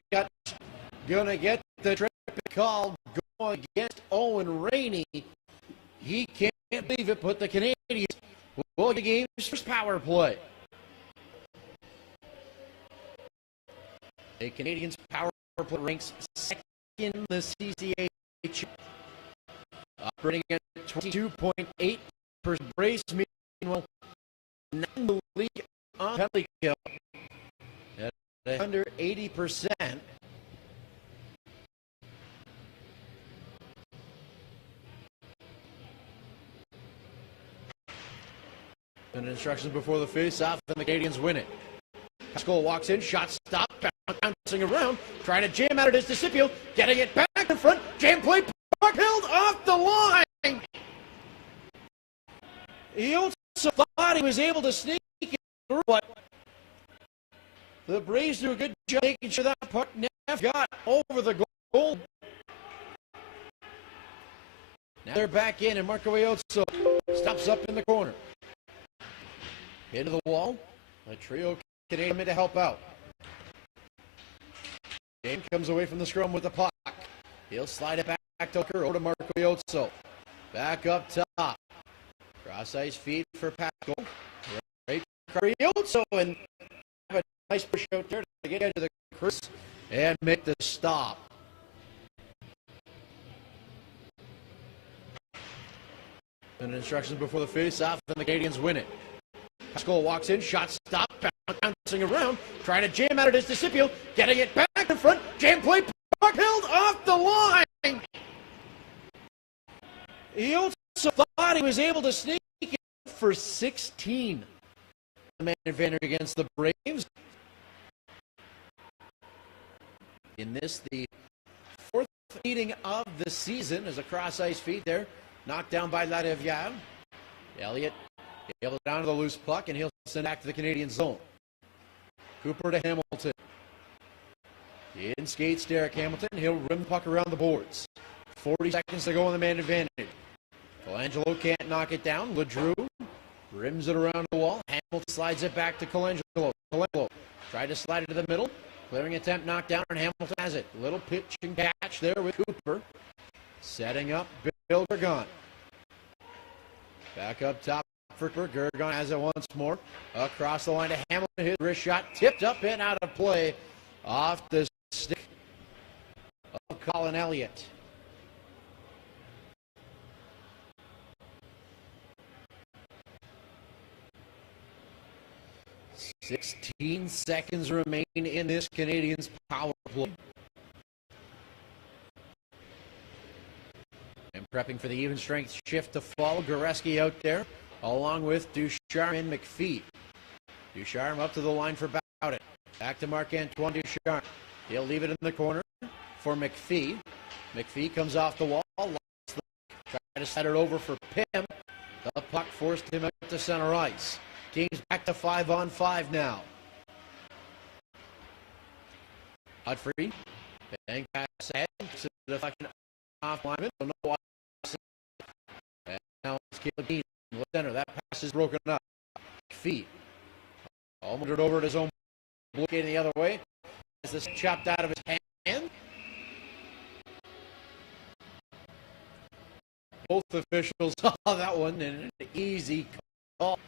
Gonna get the trip call going against Owen Rainey. He can't believe it. Put the Canadians will get the game's first power play. The Canadians power play ranks second in the CCH, operating at 22.8% brace. Meanwhile, not in the league on penalty kill at under 80%. And instructions before the face-off, and the Canadians win it. Pascal walks in, shot stop, bouncing around, trying to jam out of his DeCipio, getting it back in front, jam play, puck held off the line. He also thought he was able to sneak it through, but the Braves do a good job making sure that puck never got over the goal. Now they're back in, and Marco Iozzo stops up in the corner. Into the wall. A trio Canadian to help out. Game comes away from the scrum with the puck. He'll slide it back to Marco Iozzo. Back up top. Cross ice feed for Pascal. Right for Iozzo, and have a nice push out there to get into the crease and make the stop. And instructions before the face-off, and the Canadians win it. Pascal walks in, shot stop, bouncing around, trying to jam out of his DeCipio, getting it back in front, jam play, puck held off the line. He also thought he was able to sneak it for 16. The man advantage against the Braves. In this, the fourth meeting of the season, is a cross-ice feed there, knocked down by Ladevière. Elliott able to down to the loose puck, and he'll send back to the Canadian zone. Cooper to Hamilton. In skates Derek Hamilton. He'll rim the puck around the boards. 40 seconds to go on the man advantage. Colangelo can't knock it down. Ledrew rims it around the wall. Hamilton slides it back to Colangelo. Colangelo tried to slide it to the middle. Clearing attempt knocked down, and Hamilton has it. Little pitch and catch there with Cooper. Setting up Bill Gergon. Back up top for Gergon has it once more. Across the line to Hamilton. His wrist shot tipped up and out of play. Off the stick of Colin Elliott. "16 seconds remain in this Canadians power play." And prepping for the even strength shift to follow. Goreski out there, along with Ducharme and McPhee. Ducharme up to the line for Bowden. Back to Marc-Antoine Ducharme. He'll leave it in the corner for McPhee. McPhee comes off the wall. Trying to set it over for Pym. The puck forced him out to center ice. Team's back to 5-on-5 now. Hudfrey, bang pass ahead to the deflection off lineman. Don't know why. And now it's Caleb Dean in the center. That pass is broken up. Feet. Almost it over at his own looking the other way. As this chopped out of his hand. Both officials saw that one and an easy call.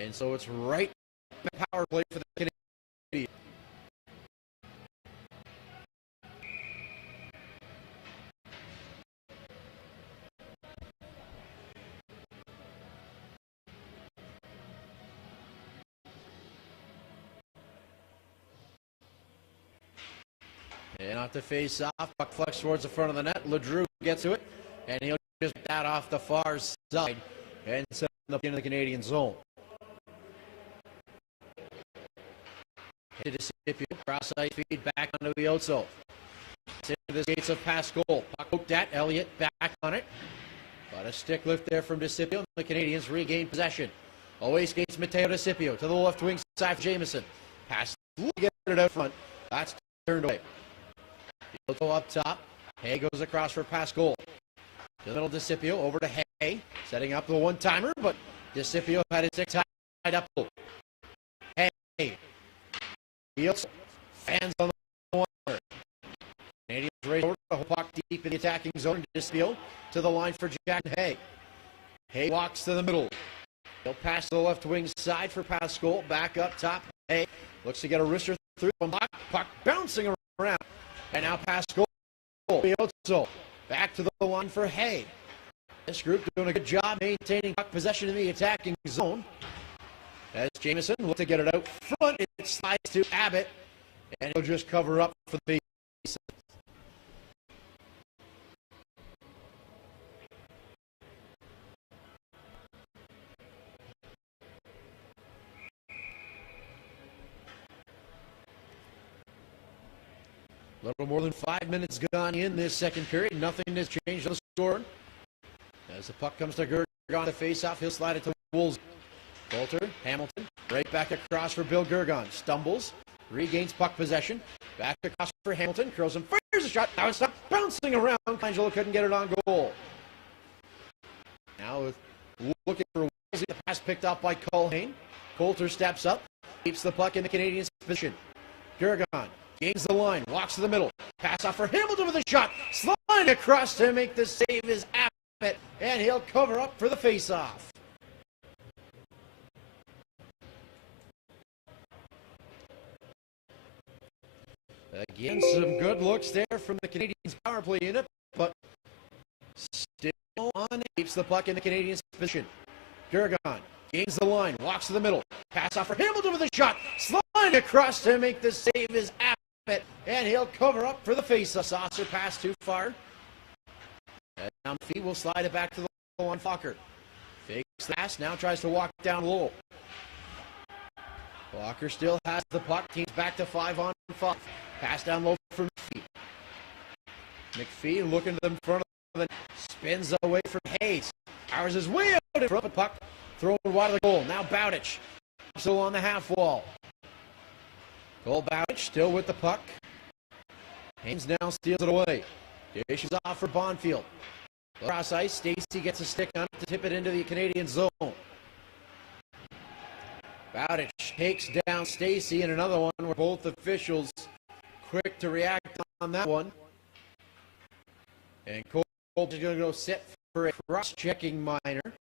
And so it's right power play for the Canadians. And off the face off, puck flex towards the front of the net. LeDrew gets to it, and he'll just get that off the far side and send up into the Canadian zone. To Scipio, cross ice feed back onto Iozzo. Into the skates of Pascal. Puck poked at Elliott, back on it. But a stick lift there from DeCipio. The Canadians regain possession. Away skates Mateo DeCipio to the left wing side for Jamieson. Pass, get it out front. That's turned away. Iozzo up top. Hay goes across for Pascal. To the middle DeCipio, over to Hay. Setting up the one-timer, but DeCipio had his stick tied up. Hay. Fields, fans on the corner. Canadians raise over the puck deep in the attacking zone. DeCipio to the line for Jack Hay. Hay walks to the middle. He'll pass to the left wing side for Pascal. Back up top. Hay looks to get a wrister through the puck bouncing around. And now Pascal. Iozzo back to the line for Hay. This group doing a good job maintaining puck possession in the attacking zone. As Jamieson looks to get it out front, it slides to Abbott, and he'll just cover up for the face. A little more than 5 minutes gone in this second period. Nothing has changed on the score. As the puck comes to Gergon to face off, he'll slide it to Wolves. Coulter, Hamilton, right back across for Bill Gergon. Stumbles, regains puck possession. Back across for Hamilton. Curls and fires a shot. Now it's not bouncing around. Angelo couldn't get it on goal. Now looking for Wolsey. The pass picked up by Culhane. Coulter steps up. Keeps the puck in the Canadians' position. Gergon gains the line. Walks to the middle. Pass off for Hamilton with a shot. Sliding across to make the save is Abbott. And he'll cover up for the face-off. Again, some good looks there from the Canadians' power play unit, but still on. Keeps the puck in the Canadians' position. Gergon gains the line, walks to the middle. Pass off for Hamilton with a shot. Sliding across to make the save is Abbott, and he'll cover up for the face-off. Saucer pass too far. And now Fee will slide it back to the low on Fokker. Fakes the pass, now tries to walk down low. Walker still has the puck. Team's back to 5-on-5. Pass down low for McPhee. McPhee looking to the front of the spins away from Hayes. Powers his way out in front of the puck. Thrown wide of the goal. Now Bowditch. Still on the half wall. Cole Bowditch still with the puck. Haynes now steals it away. Dishes off for Bonfield. Cross ice. Stacey gets a stick on it to tip it into the Canadian zone. Bowditch takes down Stacey, and another one where both officials quick to react on that one. And Cole is going to go sit for a cross-checking minor.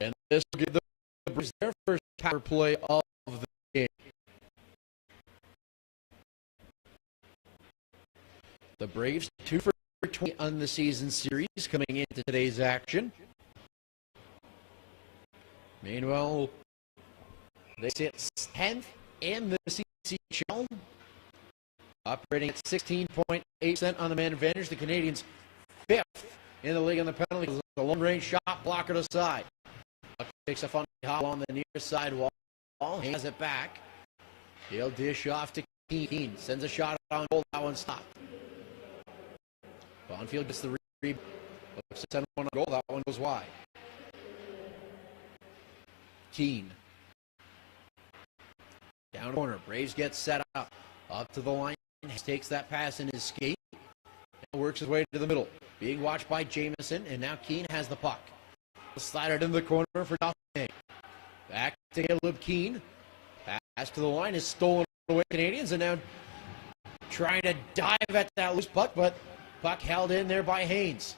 And this will give the Braves their first power play of the game. The Braves 2 for 20 on the season series coming into today's action. Meanwhile, they sit 10th in the CCHL, operating at 16.8% on the man advantage. The Canadians 5th in the league on the penalty. A long-range shot blocker to side. Takes a funny hop on the near side wall. He has it back. He'll dish off to Keane. Sends a shot on goal. That one stopped. Bonfield gets the rebound. Looks to send one on goal. That one goes wide. Keene. Down corner. Braves get set up. Up to the line. Takes that pass in his skate. And works his way to the middle. Being watched by Jamison. And now Keene has the puck. Slide it in the corner for Dauphin. Back to Caleb Keene. Pass to the line is stolen away Canadians. And now trying to dive at that loose puck. But puck held in there by Haynes.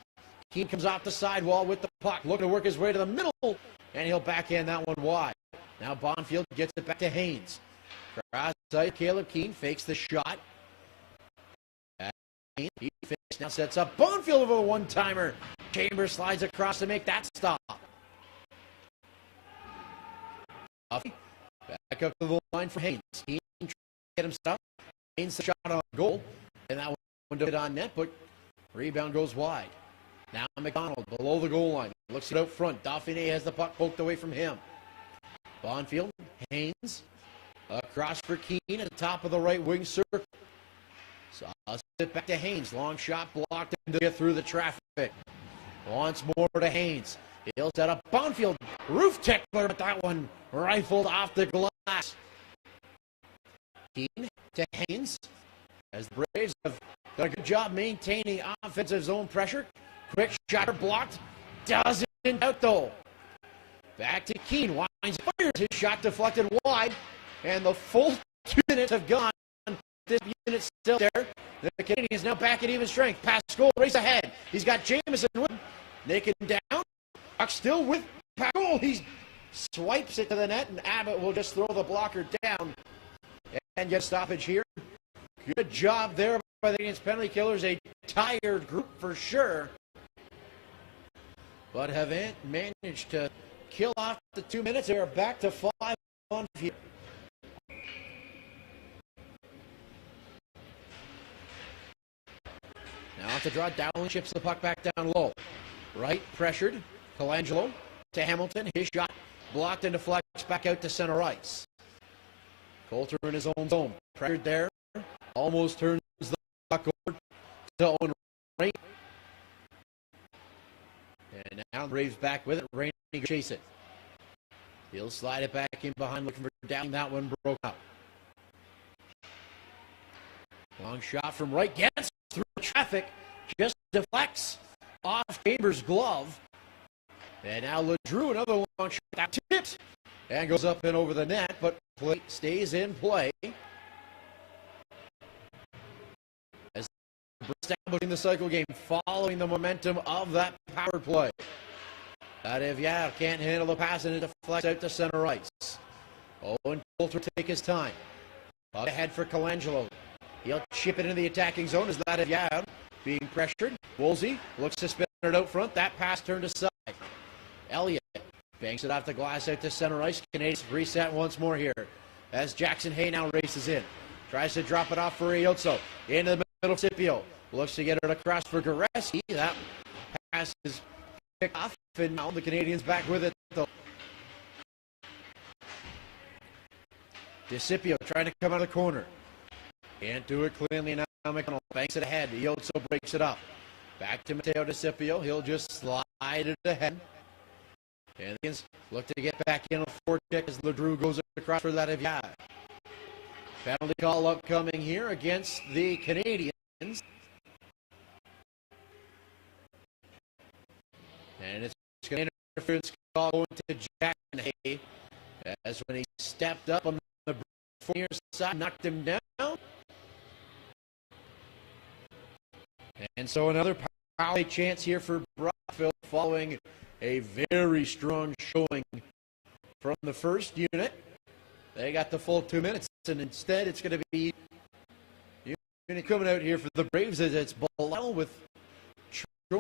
Keene comes off the sidewall with the puck. Looking to work his way to the middle. And he'll backhand that one wide. Now Bonfield gets it back to Haynes. Cross side, Caleb Keene fakes the shot. He fakes, now sets up Bonfield with a one-timer. Chambers slides across to make that stop. Back up to the line for Haynes. Keene trying to get himself. Haynes the shot on goal. And that one did on net, but rebound goes wide. Now McDonald below the goal line. Looks it out front. Dauphin has the puck poked away from him. Bonfield, Haynes. Across for Keene at the top of the right wing circle. So I'll sit back to Haynes. Long shot blocked to get through the traffic. Once more to Haynes. He'll set up Bonfield. Roof tickler, but that one rifled off the glass. Keene to Haynes. As the Braves have done a good job maintaining offensive zone pressure. Quick shot blocked. Doesn't out though. Back to Keene. Winds fires. His shot deflected wide. And the full 2 minutes have gone. This unit's still there. The Canadians now back at even strength. Pascal race ahead. He's got Jamison with him. Naked down. Puck still with Pascal. He swipes it to the net, and Abbott will just throw the blocker down and get stoppage here. Good job there by the Canadians penalty killers. A tired group for sure, but have managed to kill off the 2 minutes. They are back to 5 on here. Now off the draw, Dowling chips the puck back down low. Right, pressured. Colangelo to Hamilton. His shot blocked and deflects back out to center ice. Coulter in his own zone. Pressured there. Almost turns the puck over to Owen Rainey. And now Braves back with it. Rainey can chase it. He'll slide it back in behind, looking for Dowling. That one broke out. Long shot from right. Gets through traffic. Just deflects off Chambers' glove. And now LeDrew, another long shot that tipped and goes up and over the net, but play stays in play. As establishing the cycle game, following the momentum of that power play. Dadevier can't handle the pass and it deflects out to center ice. Owen Coulter will take his time. Up ahead for Colangelo. He'll chip it into the attacking zone as Dadevier being pressured. Woolsey looks to spin it out front. That pass turned aside. Elliott banks it off the glass out to center ice. Canadians reset once more here as Jackson Hay now races in. Tries to drop it off for Riozzo. Into the middle, Scipio. Looks to get it across for Goreski. That pass is picked off, and now the Canadians back with it, though. DeCipio trying to come out of the corner. Can't do it cleanly now. McDonald banks it ahead. Riozzo breaks it up. Back to Matteo DeCipio. He'll just slide it ahead. And the look to get back in a forecheck as LeDrew goes across for that Dadevier. Penalty call upcoming here against the Canadians. And it's going to be an interference call going to Jackson Hay as when he stepped up on the near side, knocked him down. And so another power play chance here for Brockville following a very strong showing from the first unit. They got the full 2 minutes, and instead it's going to be unit coming out here for the Braves as it's Bilal with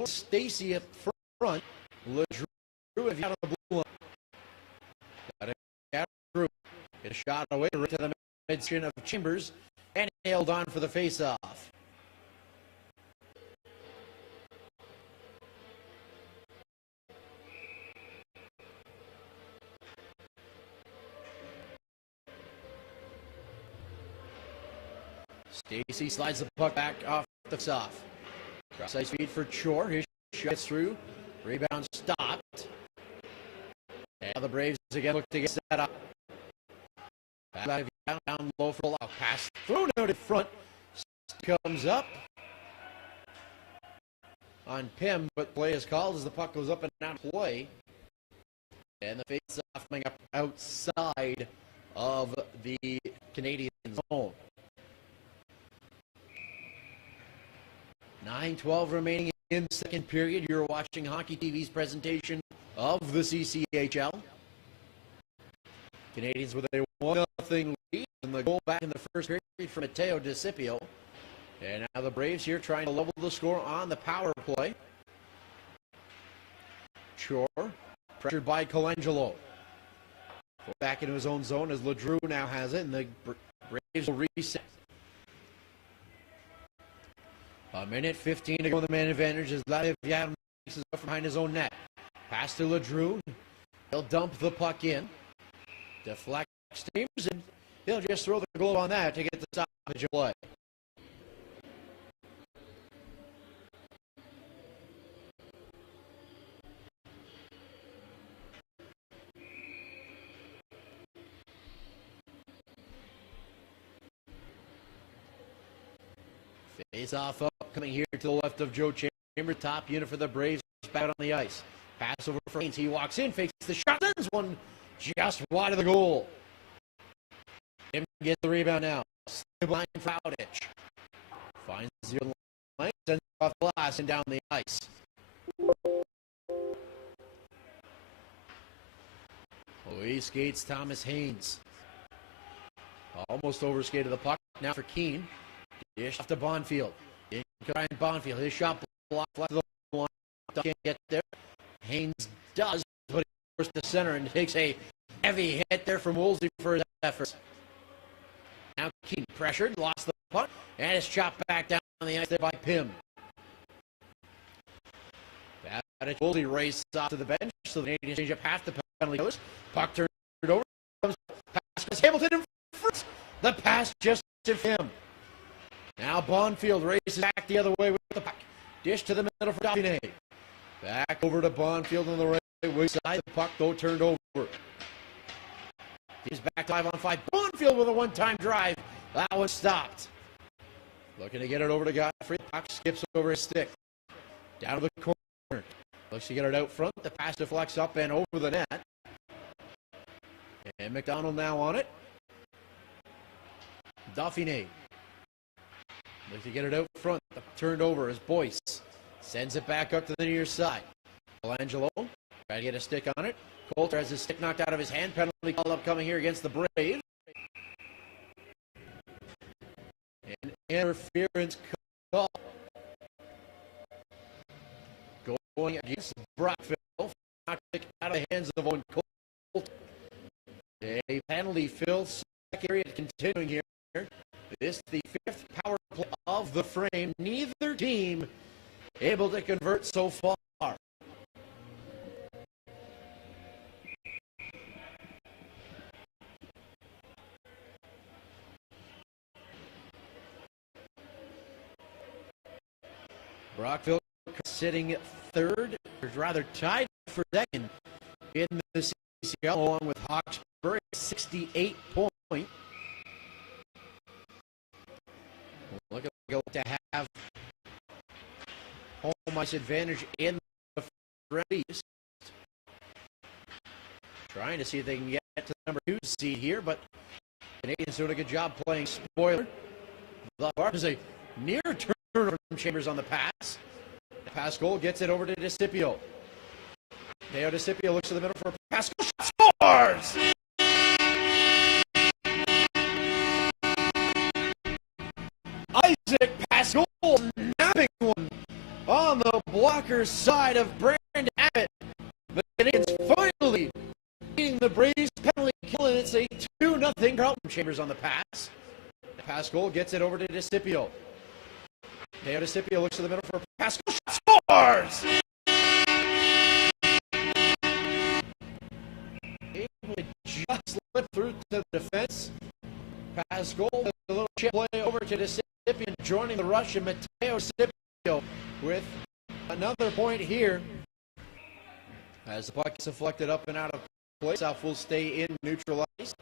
Stacy up front. LeDrew out of the blue line. Got it through. Get a shot away right to the midstream of Chambers and nailed on for the faceoff. Stacy slides the puck back off the soft. Cross ice feed for Chore. His shot gets through. Rebound stopped. And the Braves again look to get set up. Down low for a low pass. Thrown out in front. Comes up on Pim, but play is called as the puck goes up and down play. And the face-off coming up outside of the Canadian zone. 9:12 remaining in the second period. You're watching Hockey TV's presentation of the CCHL. Canadians with a 1-0 lead, and the goal back in the first period from Matteo DeCipio. And now the Braves here trying to level the score on the power play. Chore, pressured by Colangelo. Back into his own zone as LeDrew now has it, and the Braves will reset. 1:15 to go in the man advantage as Latvian makes it up from behind his own net. Pass to LeDrew. He'll dump the puck in. Deflects teams, and he'll just throw the glove on that to get the stoppage of play. Face-off up, coming here to the left of Joe Chambers. Top unit for the Braves back on the ice. Pass over for Haynes. He walks in, fakes the shot, sends one just wide of the goal. Him gets the rebound now. Blind Fowditch. Finds the line, sends off the glass and down the ice. Away skates Thomas Haynes. Almost overskated the puck. Now for Keene. Dish off to Bonfield. Bonfield. His shot blocked left of the line. Can't get there. Haynes does, but he forced the center and takes a heavy hit there from Woolsey for his efforts. Now Keene pressured, lost the puck, and is chopped back down on the ice there by Pim. Woolsey races off to the bench, so the Canadians change up half the penalty killers. Puck turned over. Comes past Hamilton in front. The pass just to him. Now Bonfield races back the other way with the puck. Dish to the middle for Dauphiné. Back over to Bonfield on the right wing side. The puck, though, turned over. He's back 5-on-5. Bonfield with a one-time drive. That was stopped. Looking to get it over to Godfrey. The puck skips over his stick. Down to the corner. Looks to get it out front. The pass deflects up and over the net. And McDonald now on it. Dauphiné. Looks to get it out front. Turned over as Boyce sends it back up to the near side. Colangelo try to get a stick on it. Coulter has his stick knocked out of his hand. Penalty call upcoming here against the Braves. An interference call going against Brockville. Knocked it out of the hands of Owen Coulter. A penalty, Phil. Second period continuing here. This is the fifth power play of the frame. Neither team able to convert so far. Brockville sitting third, or rather tied for second in the CCL, along with Hawkesbury, 68 points. Look at to have home ice advantage in the East. Trying to see if they can get to the number 2 seed here, but Canadians doing a good job playing spoiler. The Barves is a near turnover from Chambers on the pass. The pass goal gets it over to DeCipio. Matteo DeCipio looks to the middle for a pass goal. Scores! Isaac pass goal, napping one on the blocker side of Brandon Abbott. The Canadians finally beating the Braves penalty kill, and it's a 2-0 Carlton. Chambers on the pass. The pass goal gets it over to DeCipio. Matteo DeCipio looks to the middle for a pass goal. Scores! Able to just slip through to the defense. Pass goal, a little chip play over to DeCipio. Joining the rush, and Matteo DeCipio with another point here as the puck is deflected up and out of play. South will stay in neutral ice.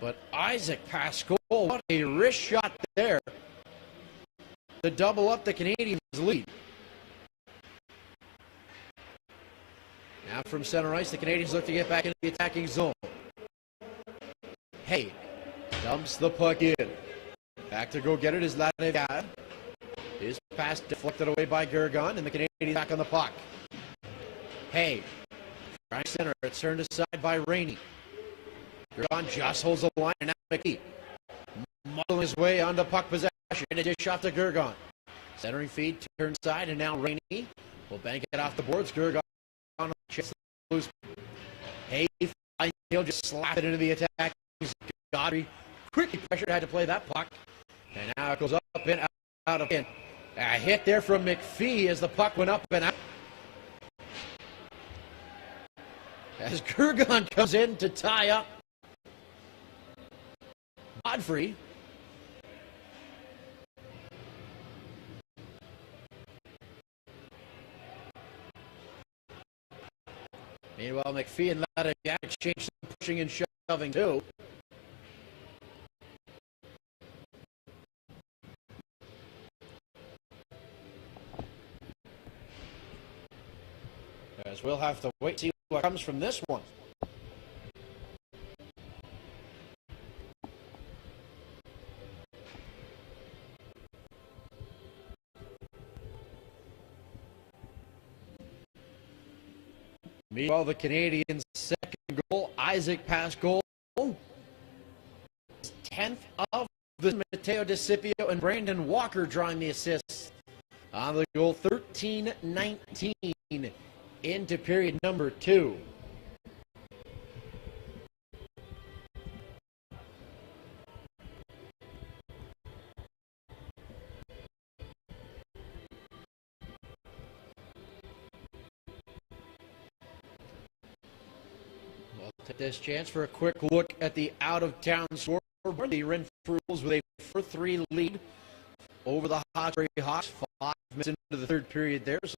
But Isaac Pascal, what a wrist shot there to double up the Canadians' lead. Now from center ice, the Canadians look to get back into the attacking zone. Hay dumps the puck in. Back to go get it is Latveia. His pass deflected away by Gergon, and the Canadians back on the puck. Hay, right center, it's turned aside by Rainey. Gergon just holds the line, and now McKee muddling his way onto puck possession, and a dish off to Gergon. Centering feed, turn side, and now Rainey will bank it off the boards. Gergon on chest loose. Hay, he'll just slap it into the attack. Godfrey quickly pressured, had to play that puck, and now it goes up and out of in. A hit there from McPhee as the puck went up and out. As Gergon comes in to tie up Godfrey. Meanwhile, McPhee and Latveia exchange some pushing and shoving too. As we'll have to wait to see what comes from this one. Meanwhile, the Canadians' second goal, Isaac Pascal, 10th of the Mateo DeCipio and Brandon Walker drawing the assists on the goal. 13-19 into period number 2. We'll take this chance for a quick look at the out-of-town score. The Renfrew Wolves with a 4-3 lead over the Hawkesbury Hawks. 5 minutes into the third period there. So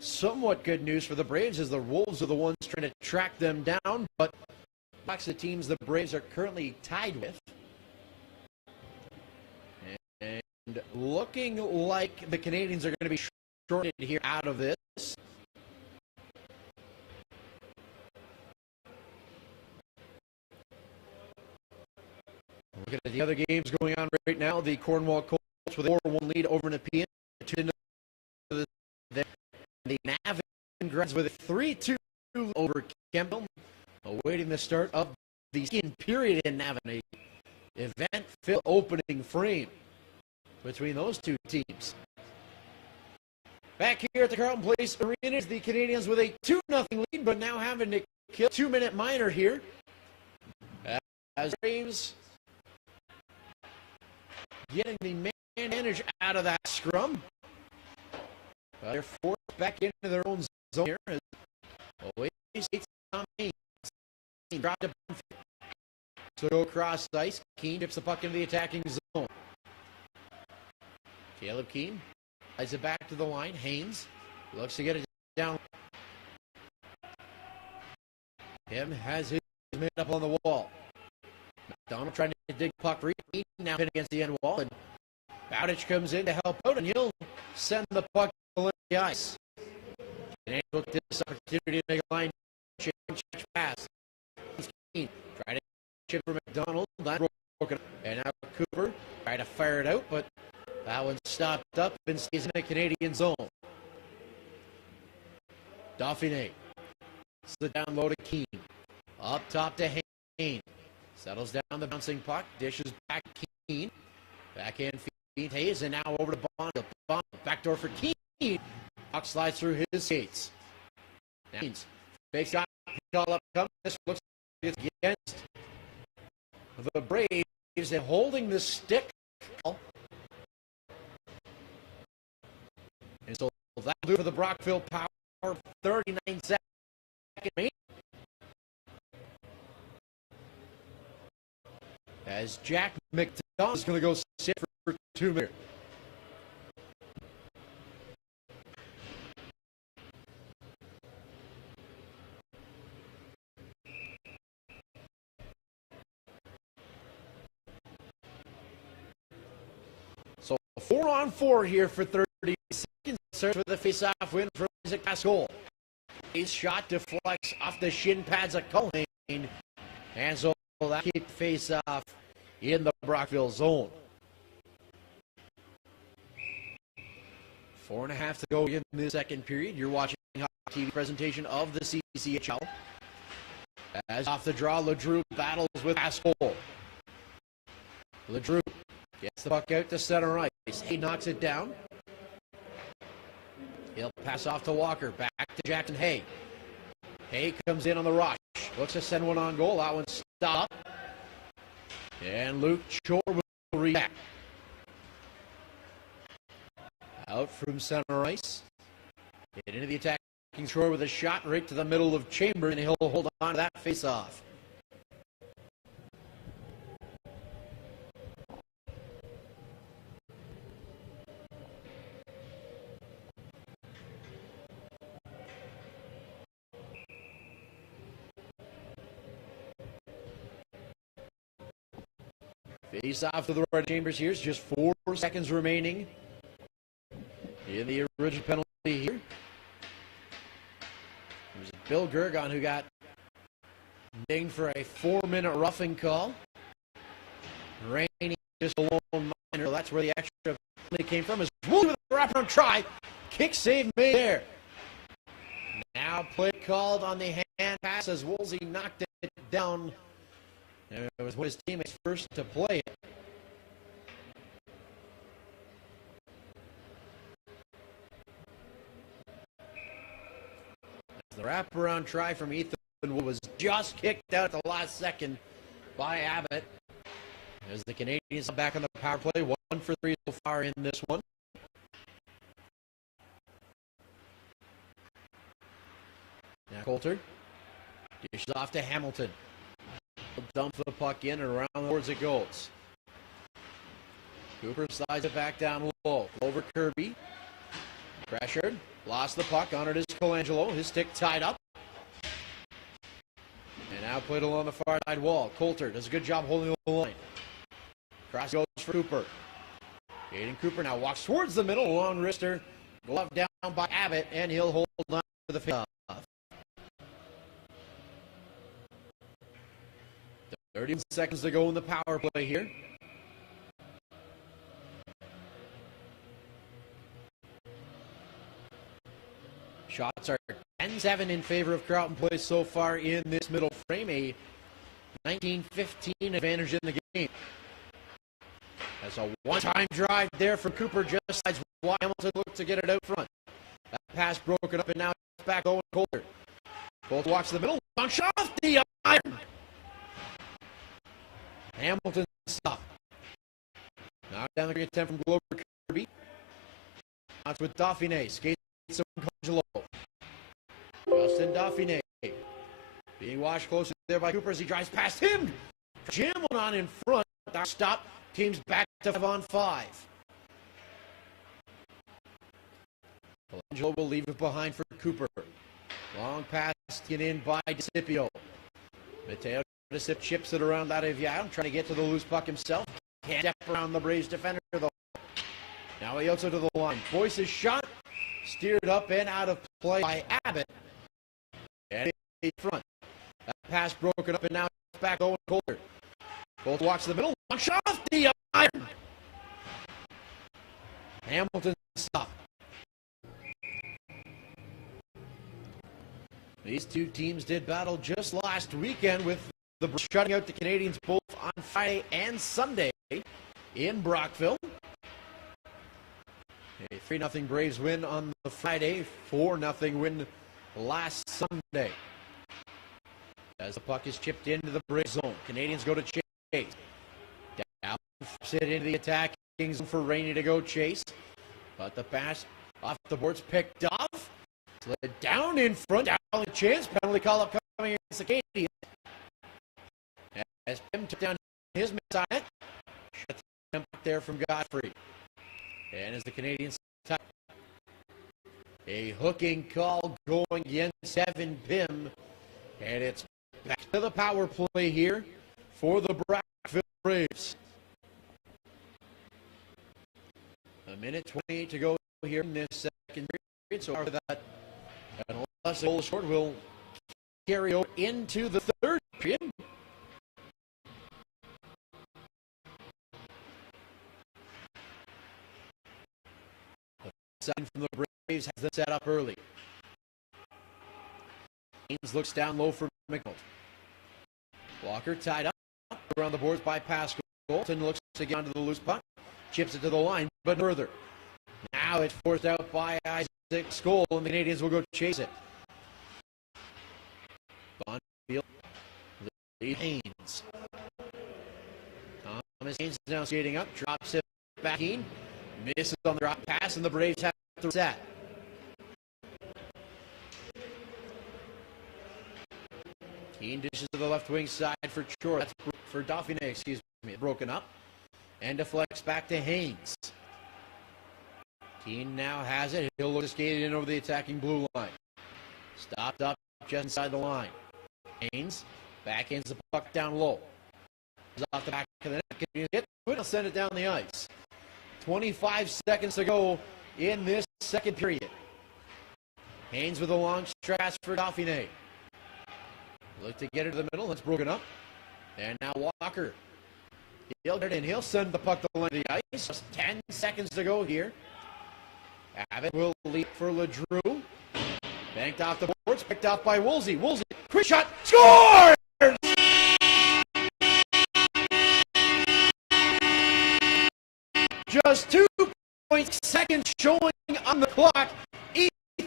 somewhat good news for the Braves as the Wolves are the ones trying to track them down, but that's the teams the Braves are currently tied with. And looking like the Canadians are going to be shorted here out of this. Looking at the other games going on right now, the Cornwall Colts with a 4-1 lead over Nepean. The Navan Greds with a 3-2 over Campbell, awaiting the start of the second period in Navan. A event-filled opening frame between those two teams. Back here at the Carleton Place Arena is the Canadians with a 2-0 lead, but now having to kill 2-minute minor here. As Braves getting the man advantage out of that scrum. They're forced back into their own zone here. As always, it's on Haynes. Dropped it. So go cross ice. Keane dips the puck into the attacking zone. Caleb Keane slides it back to the line. Haynes looks to get it down. Him has his man up on the wall. McDonald trying to dig puck free. Now hit against the end wall. And Bowditch comes in to help out, and he'll send the puck to the ice. And look at this opportunity to make a line change pass. Keane try to chip for McDonald. That broken. And now Cooper try to fire it out, but that one stopped up and stays in the Canadian zone. Dauphiné. It's the down low to Keane. Up top to Haynes. Settles down the bouncing puck. Dishes back Keane. Backhand feed Hayes, and now over to Bond. Backdoor for Keane. Puck slides through his skates. Now Haynes fakes shot. Call up. This looks like it's against the Braves and holding the stick. And so that'll do for the Brockville Power. 39 seconds. As Jack McDonald is going to go sit for 2 minutes. 4-on-4 here for 30 seconds. Search for the face-off win for Isaac Pascal. His shot deflects off the shin pads of Culhane. And so that keeps face-off in the Brockville zone. 4.5 to go in the second period. You're watching a TV presentation of the CCHL. As off the draw, LeDrew battles with Pascal. LeDrew gets the puck out to center ice. He knocks it down. He'll pass off to Walker. Back to Jackson Hay. Hay comes in on the rush. Looks to send one on goal. That one's stopped. And Luke Chor will react. Out from center ice. Get into the attacking Chor with a shot right to the middle of Chamber, and he'll hold on to that face-off. Face off to the right Chambers here. It's just 4 seconds remaining in the original penalty here. It was Bill Gergon who got dinged for a 4-minute roughing call. Rainey just a lone minor. That's where the extra penalty came from. Is Woolsey with a wraparound try. Kick save made there. Now play called on the hand pass as Woolsey knocked it down. It was one of his teammates first to play it. The wraparound try from Ethan was just kicked out at the last second by Abbott. As the Canadians are back on the power play, 1 for 3 so far in this one. Now Coulter dishes off to Hamilton. Dump the puck in and around towards it goes. Cooper slides it back down low. Over Kirby. Pressured. Lost the puck. On it is Colangelo. His stick tied up. And now played along the far side wall. Coulter does a good job holding the line. Cross goes for Cooper. Aiden Cooper now walks towards the middle. Long wrister. Glove down by Abbott. And he'll hold on for the face-off. 30 seconds to go in the power play here. Shots are 10-7 in favor of Carleton Place so far in this middle frame. A 19-15 advantage in the game. That's a one-time drive there from Cooper just sides wide. Hamilton looked to get it out front. That pass broken up and now it's back going Coulter. Coulter walks to the middle. Long shot off the iron. Hamilton stopped. Knocked down the attempt from Glover Kirby. Out with Dauphiné. Skates to Colangelo. Justin Dauphiné. Being washed closely there by Cooper as he drives past him. Jim went on in front. That stop. Team's back to 5-on-5. Colangelo will leave it behind for Cooper. Long pass in by DeCipio. Mateo DeCip chips it around Latviano, trying to get to the loose puck himself. Can't step around the Braves defender though. Now he also to the line. Boyce's shot steered up and out of play by Abbott. And in front. That pass broken up and now it's back going Coulter. Coulter walks to the middle. Long shot off the iron. Hamilton stopped. These two teams did battle just last weekend with the Braves shutting out the Canadians both on Friday and Sunday in Brockville. A 3-0 Braves win on the Friday, 4-0 win last Sunday. As the puck is chipped into the Braves zone, Canadians go to chase. Down, sit into the attacking zone for Rainey to go chase. But the pass off the boards picked off. Slid down in front, down chance, penalty call up coming against the Canadians. As Pim took down his miss on it, shut the attempt there from Godfrey. And as the Canadians tuck, a hooking call going against Evan Pim. And it's back to the power play here for the Brockville Braves. minute 28 to go here in this second period. So after that, unless a goal short, will carry over into the third period. The sign from the Braves has them set up early. Haynes looks down low for McDonald. Walker tied up around the boards by Pascal. Colton looks to get onto the loose puck. Chips it to the line, but further. Now it's forced out by Isaac Skoll, and the Canadians will go chase it. Bonfield leads Haynes. Thomas Haynes now skating up, drops it back in. Misses on the drop pass, and the Braves have to set. Keane dishes to the left wing side for Chor. That's for Dauphiné, excuse me. Broken up. And deflects back to Haynes. Keane now has it. He'll look to skate it in over the attacking blue line. Stopped up just inside the line. Haynes backhands the puck down low. He's off the back of the net. Can you hit? He'll send it down the ice. 25 seconds to go in this second period. Haynes with a long stretch for Dauphiné. Look to get it to the middle. It's broken up. And now Walker. He'll get it in. He'll send the puck to the line of the ice. Just 10 seconds to go here. Abbott will leap for LeDrew. Banked off the boards. Picked off by Woolsey. Woolsey. Quick shot. Scores! Just 2.6 seconds showing on the clock.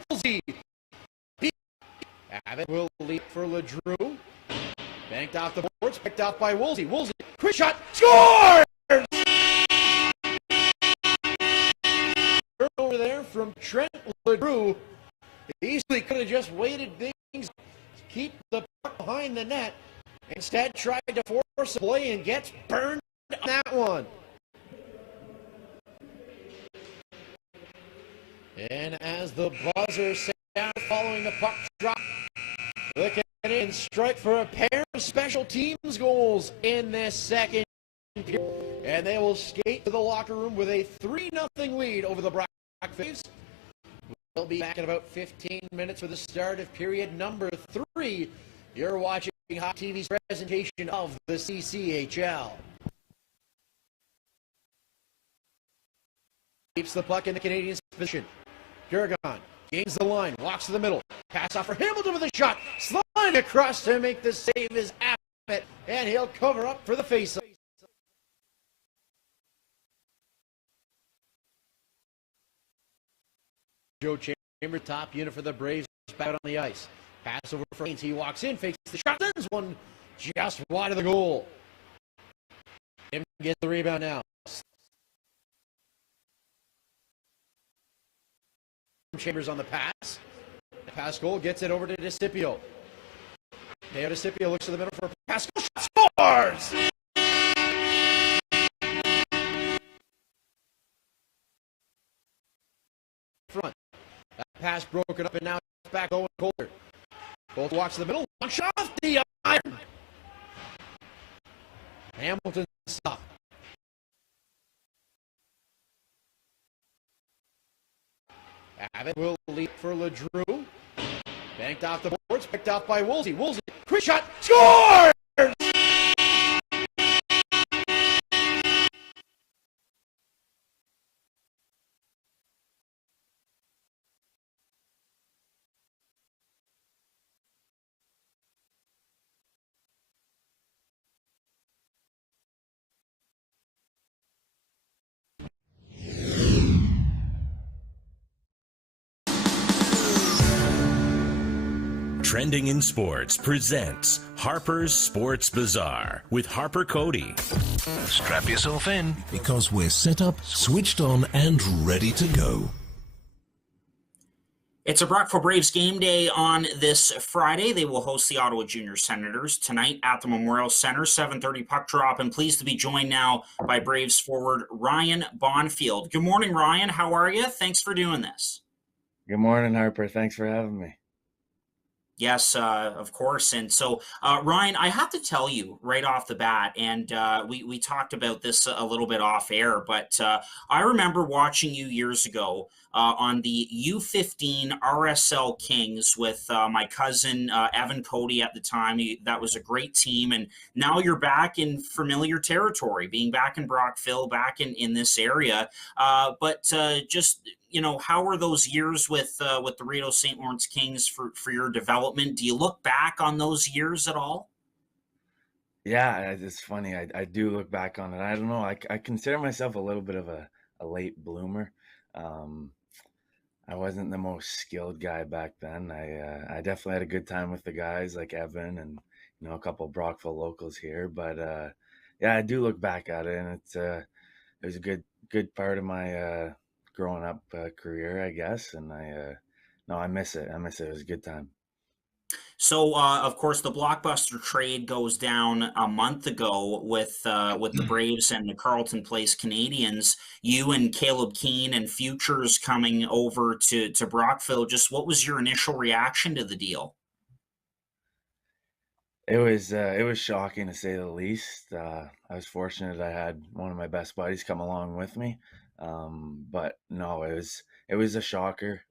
Woolsey. Abbott will leap for LeDrew. Banked off the boards, picked off by Woolsey. Woolsey, quick shot, scores! Over there from Trent LeDrew. He easily could have just waited things, keep the puck behind the net. Instead, tried to force a play and gets burned on that one. And as the buzzer sounds following the puck drop, the Canadians strike for a pair of special teams goals in this second period. And they will skate to the locker room with a 3-0 lead over the Black Braves. We'll be back in about 15 minutes for the start of period number 3. You're watching Hockey TV's presentation of the CCHL. Keeps the puck in the Canadians' position. Jurgon gains the line, walks to the middle. Pass off for Hamilton with a shot. Sliding across to make the save is Abbott, and he'll cover up for the faceoff. Joe Chambers, top unit for the Braves, back out on the ice. Pass over for Haynes. He walks in, fakes the shot, sends one just wide of the goal. Him gets the rebound now. Chambers on the pass. Pascal gets it over to DeCipio. Deo DeCipio looks to the middle for Pascal. Scores! Front. That pass broken up, and now it's back Owen Coulter. Coulter walks to the middle. Launch off the iron. Hamilton stopped. Abbott will leap for LeDrew. Banked off the boards, picked off by Woolsey. Woolsey, quick shot, scores! Trending in Sports presents Harper's Sports Bazaar with Harper Cody. Strap yourself in because we're set up, switched on, and ready to go. It's a Brockville Braves game day on this Friday. They will host the Ottawa Junior Senators tonight at the Memorial Center, 7:30 puck drop. And pleased to be joined now by Braves forward Ryan Bonfield. Good morning, Ryan. How are you? Thanks for doing this. Good morning, Harper. Thanks for having me. Yes, of course. And so, Ryan, I have to tell you right off the bat, and we talked about this a little bit off air, but I remember watching you years ago on the U15 RSL Kings with my cousin Evan Cody at the time. That was a great team, and now you're back in familiar territory, being back in Brockville, back in this area. But just how were those years with the Rideau St. Lawrence Kings for your development? Do you look back on those years at all? Yeah, it's funny. I do look back on it. I don't know. I consider myself a little bit of a late bloomer. Um, I wasn't the most skilled guy back then. I definitely had a good time with the guys like Evan and a couple Brockville locals here. But yeah, I do look back at it, and it was a good part of my growing up career, I guess. And no, I miss it. I miss it. It was a good time. So, of course, the blockbuster trade goes down a month ago with the Braves and the Carleton Place Canadians. You and Caleb Keane and Futures coming over to Brockville. Just what was your initial reaction to the deal? It was shocking to say the least. I was fortunate I had one of my best buddies come along with me. But no, it was a shocker.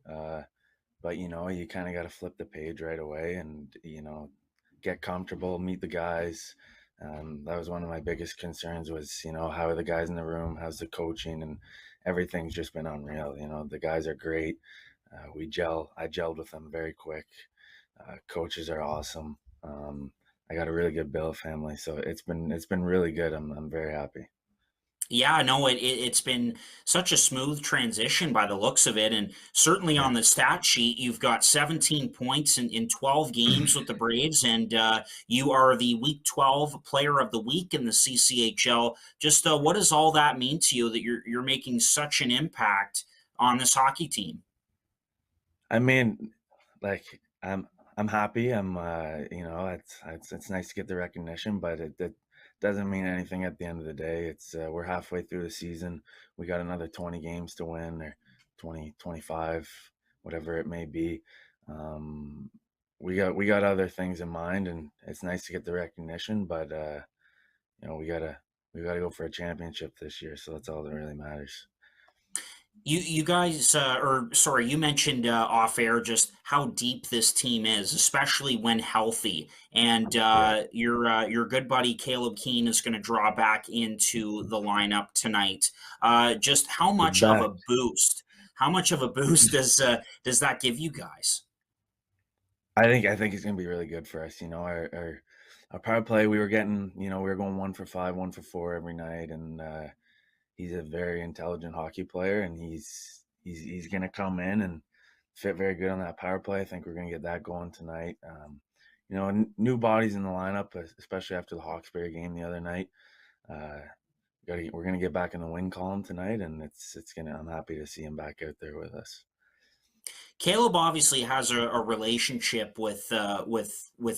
But you kind of got to flip the page right away and get comfortable, meet the guys. That was one of my biggest concerns was how are the guys in the room, how's the coaching, and everything's just been unreal. The guys are great. We gel. I gelled with them very quick. Coaches are awesome. I got a really good Bill family, so it's been really good. I'm very happy. Yeah, no, it's been such a smooth transition by the looks of it. And certainly Yeah. on the stat sheet, you've got 17 points in 12 games with the Braves, and you are the Week 12 Player of the Week in the CCHL. Just what does all that mean to you that you're making such an impact on this hockey team? I mean, like I'm happy. It's nice to get the recognition, but it doesn't mean anything at the end of the day. It's we're halfway through the season. We got another 20 games to win, or 20, 25, whatever it may be. Um, we got other things in mind, and it's nice to get the recognition, but we gotta go for a championship this year. So that's all that really matters. You guys, or sorry, you mentioned off air just how deep this team is, especially when healthy. And Yeah, your good buddy Caleb Keane is going to draw back into the lineup tonight. Just he's back. how much of a boost does that give you guys? I think it's gonna be really good for us. Our power play, we were getting, we were going 1 for 5, 1 for 4 every night, and he's a very intelligent hockey player, and he's gonna come in and fit very good on that power play. I think we're gonna get that going tonight. New bodies in the lineup, especially after the Hawkesbury game the other night. Uh, we're gonna get back in the win column tonight, and it's gonna. I'm happy to see him back out there with us. Caleb obviously has a relationship with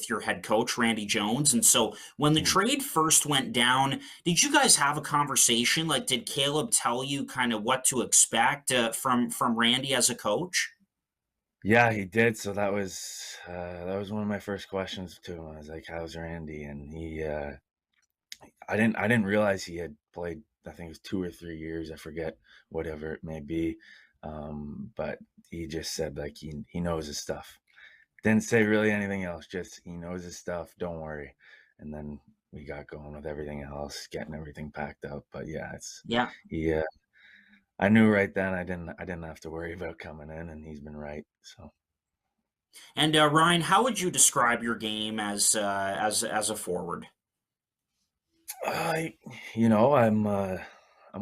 your head coach Randy Jones, and so when the Mhm. trade first went down, did you guys have a conversation? Like, did Caleb tell you kind of what to expect from Randy as a coach? Yeah, he did. So that was one of my first questions to him. I was like, "How's Randy?" And I didn't realize he had played. I think it was 2 or 3 years. I forget, whatever it may be. But he just said like he knows his stuff. Didn't say really anything else. Just he knows his stuff. Don't worry. And then we got going with everything else, getting everything packed up. But yeah, it's Yeah. he. I knew right then. I didn't have to worry about coming in, and he's been right. So. And Ryan, how would you describe your game as a forward? I, I'm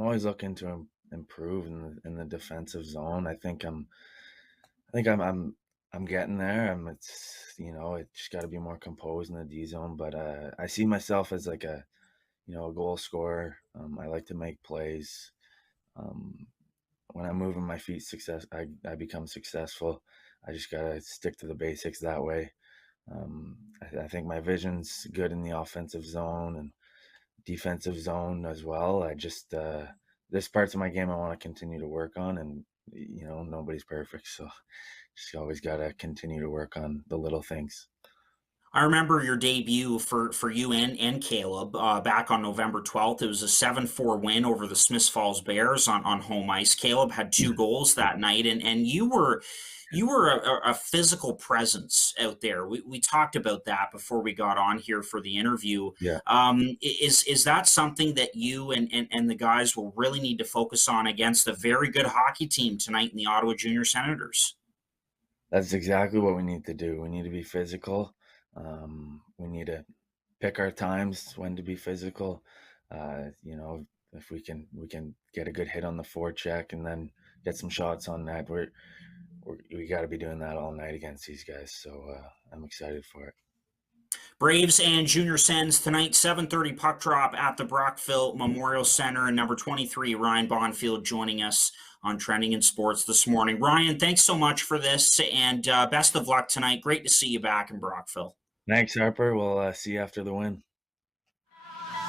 always looking to improve in the defensive zone. I think I'm getting there. It just got to be more composed in the D zone. But I see myself as like a goal scorer. I like to make plays. Um, when I'm moving my feet, I become successful. I just gotta stick to the basics that way. I think my vision's good in the offensive zone and defensive zone as well. There's parts of my game I want to continue to work on, and nobody's perfect. So just always got to continue to work on the little things. I remember your debut for you and Caleb back on November 12th. It was a 7-4 win over the Smiths Falls Bears on home ice. Caleb had 2 goals that night, and you were a physical presence out there. We talked about that before we got on here for the interview. Yeah. Is that something that you and the guys will really need to focus on against a very good hockey team tonight in the Ottawa Junior Senators? That's exactly what we need to do. We need to be physical. We need to pick our times when to be physical. If we can get a good hit on the forecheck and then get some shots on that, we got to be doing that all night against these guys. So I'm excited for it. Braves and Junior Sens tonight, 7:30 puck drop at the Brockville Memorial Center, and number 23 Ryan Bonfield joining us on Trending in Sports this morning. Ryan, thanks so much for this, and best of luck tonight. Great to see you back in Brockville. Thanks, Harper. We'll see you after the win.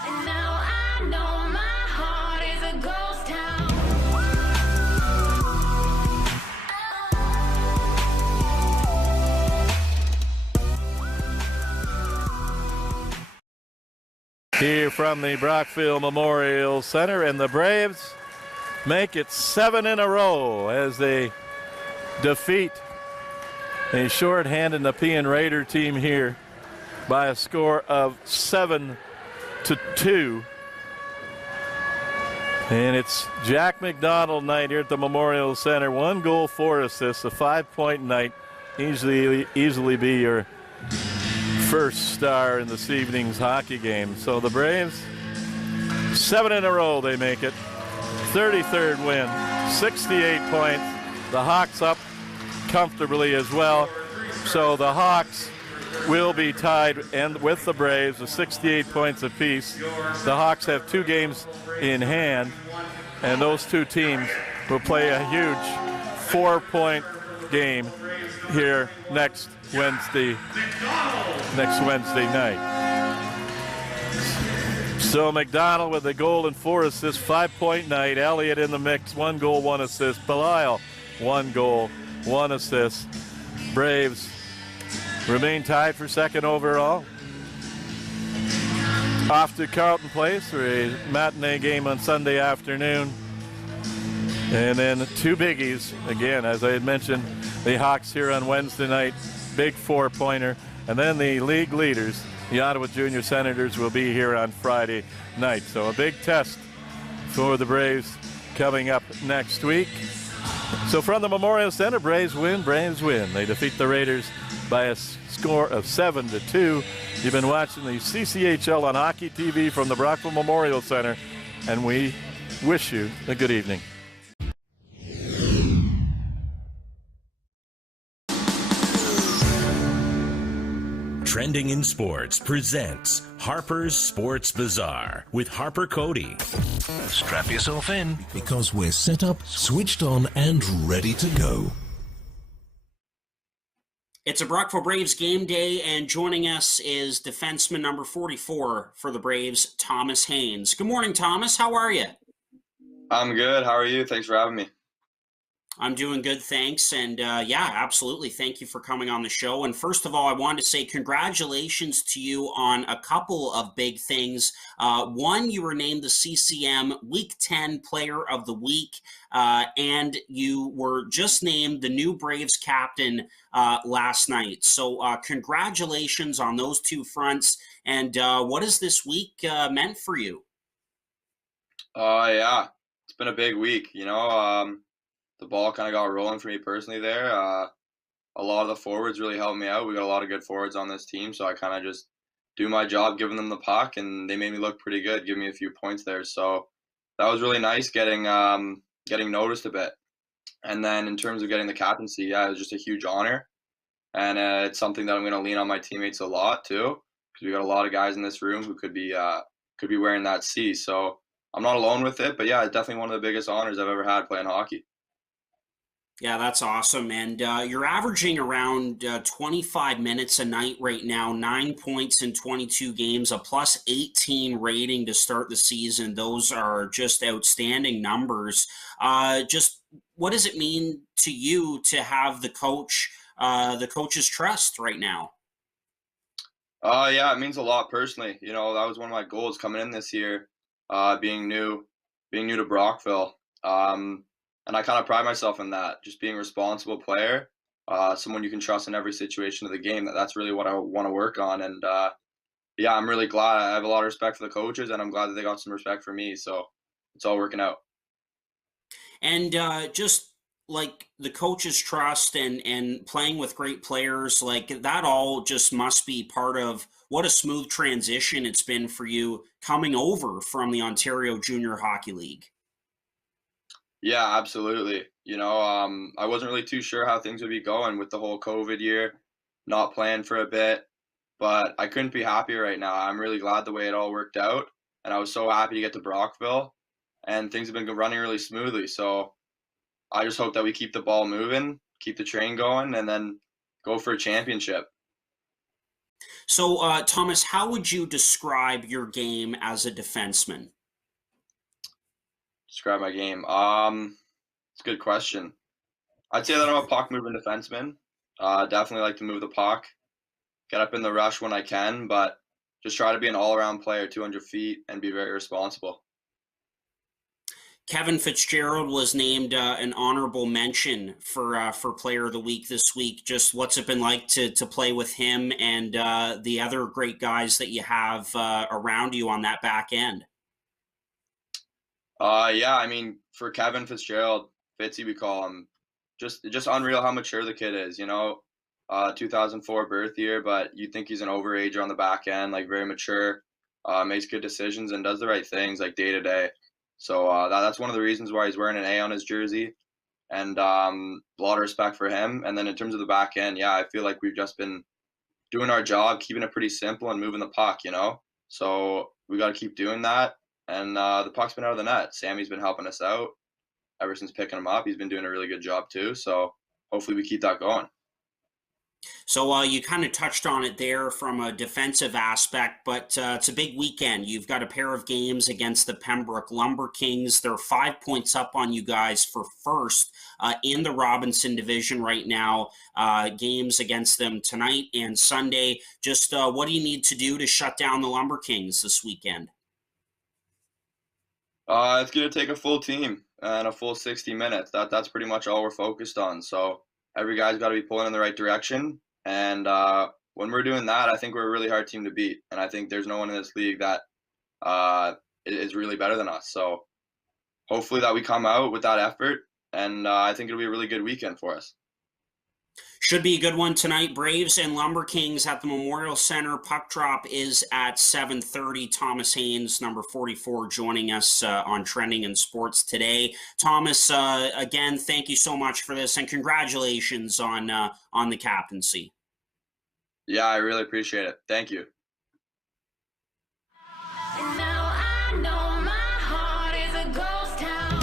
And now I know my heart is a ghost town. Here from the Brockville Memorial Center, and the Braves make it 7 in a row as they defeat a shorthanded Nepean Raider team here by a score of 7-2. And it's Jack McDonald night here at the Memorial Center. 1 goal, 4 assists, a 5-point night. Easily be your first star in this evening's hockey game. So the Braves, 7 in a row they make it. 33rd win, 68 points. The Hawks up comfortably as well. So the Hawks will be tied and with the Braves with 68 points apiece. The Hawks have 2 games in hand, and those 2 teams will play a huge 4-point game here next Wednesday night. So McDonald with a goal and 4 assists, 5-point night. Elliott in the mix, 1 goal, 1 assist. Belisle, 1 goal, 1 assist. Braves remain tied for 2nd overall. Off to Carleton Place for a matinee game on Sunday afternoon. And then 2 biggies. Again, as I had mentioned, the Hawks here on Wednesday night, big 4-pointer. And then the league leaders, the Ottawa Junior Senators, will be here on Friday night. So a big test for the Braves coming up next week. So from the Memorial Center, Braves win. They defeat the Raiders by a score of 7-2. You've been watching the CCHL on Hockey TV from the Brockville Memorial Center, and we wish you a good evening. Trending in Sports presents Harper's Sports Bazaar with Harper Cody. Strap yourself in, because we're set up, switched on, and ready to go. It's a Brockville Braves game day, and joining us is defenseman number 44 for the Braves, Thomas Haynes. Good morning, Thomas. How are you? I'm good. How are you? Thanks for having me. I'm doing good, thanks. And yeah, absolutely. Thank you for coming on the show. And first of all, I wanted to say congratulations to you on a couple of big things. One, you were named the CCM Week 10 Player of the Week, and you were just named the new Braves captain last night. So congratulations on those 2 fronts. And what has this week meant for you? Yeah, it's been a big week, the ball kind of got rolling for me personally there. A lot of the forwards really helped me out. We got a lot of good forwards on this team, so I kind of just do my job giving them the puck, and they made me look pretty good, give me a few points there. So that was really nice getting noticed a bit. And then in terms of getting the captaincy, yeah, it was just a huge honor. And it's something that I'm going to lean on my teammates a lot too, because we got a lot of guys in this room who could be wearing that C. So I'm not alone with it, but yeah, it's definitely one of the biggest honors I've ever had playing hockey. Yeah, that's awesome. And you're averaging around 25 minutes a night right now, 9 points in 22 games, a plus 18 rating to start the season. Those are just outstanding numbers. Just what does it mean to you to have the coach's trust right now? Yeah, it means a lot personally. You know, that was one of my goals coming in this year, being new to Brockville. And I kind of pride myself in that, just being a responsible player, someone you can trust in every situation of the game. That's really what I want to work on. And yeah, I'm really glad. I have a lot of respect for the coaches, and I'm glad that they got some respect for me. So it's all working out. And just like the coach's trust and playing with great players, like that all just must be part of what a smooth transition it's been for you coming over from the Ontario Junior Hockey League. Yeah, absolutely. You know, I wasn't really too sure how things would be going with the whole COVID year, not playing for a bit, but I couldn't be happier right now. I'm really glad the way it all worked out, and I was so happy to get to Brockville, and things have been running really smoothly. So I just hope that we keep the ball moving, keep the train going, and then go for a championship. So, Thomas, how would you describe your game as a defenseman? Describe my game. It's a good question. I'd say that I'm a puck moving defenseman. Definitely like to move the puck, get up in the rush when I can, but just try to be an all-around player, 200 feet, and be very responsible. Kevin Fitzgerald was named an honorable mention for Player of the Week this week. Just what's it been like to play with him and the other great guys that you have around you on that back end? Yeah, I mean, for Kevin Fitzgerald, Fitzy we call him, just unreal how mature the kid is. You know, 2004 birth year, but you think he's an overager on the back end, like very mature, makes good decisions and does the right things like day to day. So that's one of the reasons why he's wearing an A on his jersey, and a lot of respect for him. And then in terms of the back end, yeah, I feel like we've just been doing our job, keeping it pretty simple and moving the puck, you know. So we got to keep doing that. And the puck's been out of the net. Sammy's been helping us out ever since picking him up. He's been doing a really good job too. So hopefully we keep that going. So you kind of touched on it there from a defensive aspect, but it's a big weekend. You've got a pair of games against the Pembroke Lumber Kings. They're 5 points up on you guys for first in the Robinson division right now. Games against them tonight and Sunday. Just what do you need to do to shut down the Lumber Kings this weekend? It's going to take a full team and a full 60 minutes. That's pretty much all we're focused on. So every guy's got to be pulling in the right direction. And when we're doing that, I think we're a really hard team to beat. And I think there's no one in this league that is really better than us. So hopefully that we come out with that effort. And I think it'll be a really good weekend for us. Should be a good one tonight. Braves and Lumber Kings at the Memorial Center. Puck drop is at 7:30. Thomas Haynes, number 44, joining us on Trending in Sports today. Thomas, again, thank you so much for this, and congratulations on the captaincy. Yeah, I really appreciate it. Thank you. And now I know my heart is a ghost town.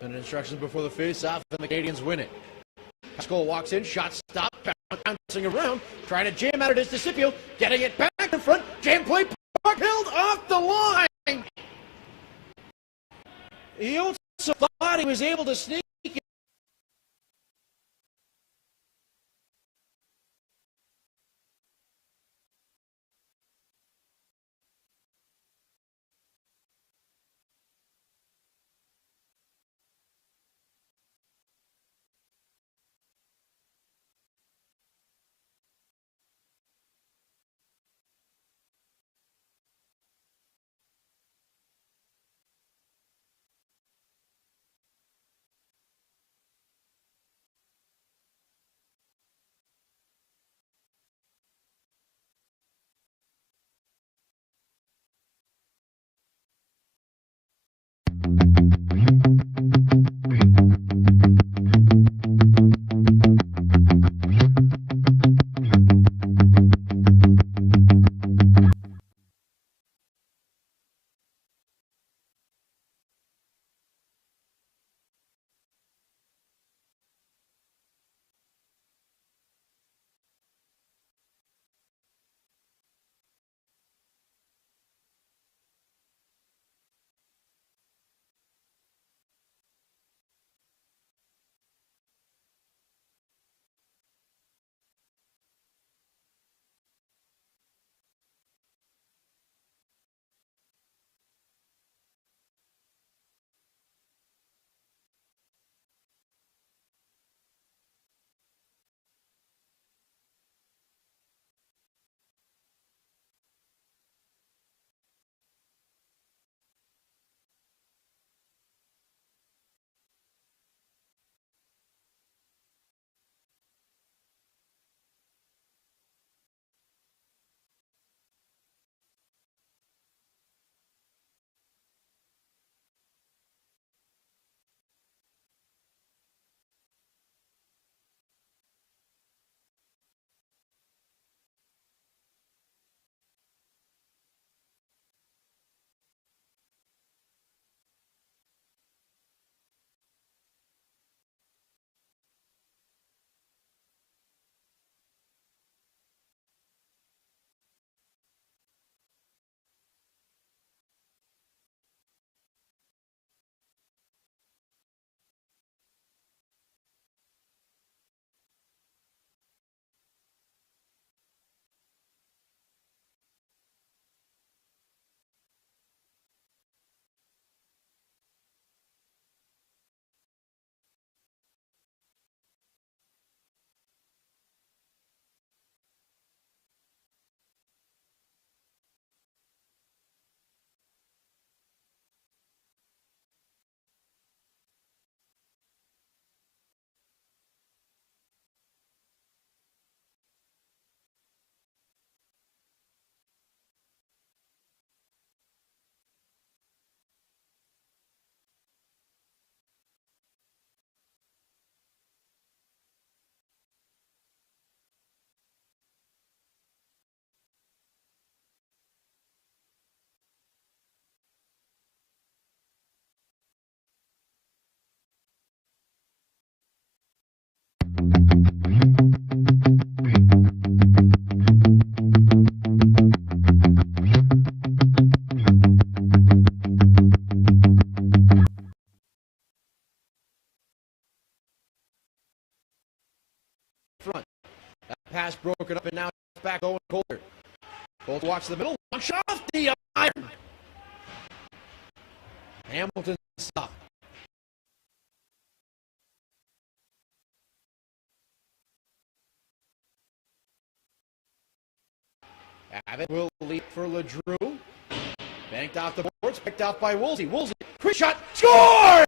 And instructions before the face-off, and the Canadians win it. Haskell walks in, shot stop, bouncing around, trying to jam out of his DeCipio, getting it back in front, jam play, puck held off the line. He also thought he was able to sneak it. Front. That pass broken up and now it's back Owen Coulter. Both watch the middle. Launch off the iron. Hamilton stop. Abbott will leap for LeDrew. Banked off the boards, picked off by Woolsey. Woolsey, quick shot, scores!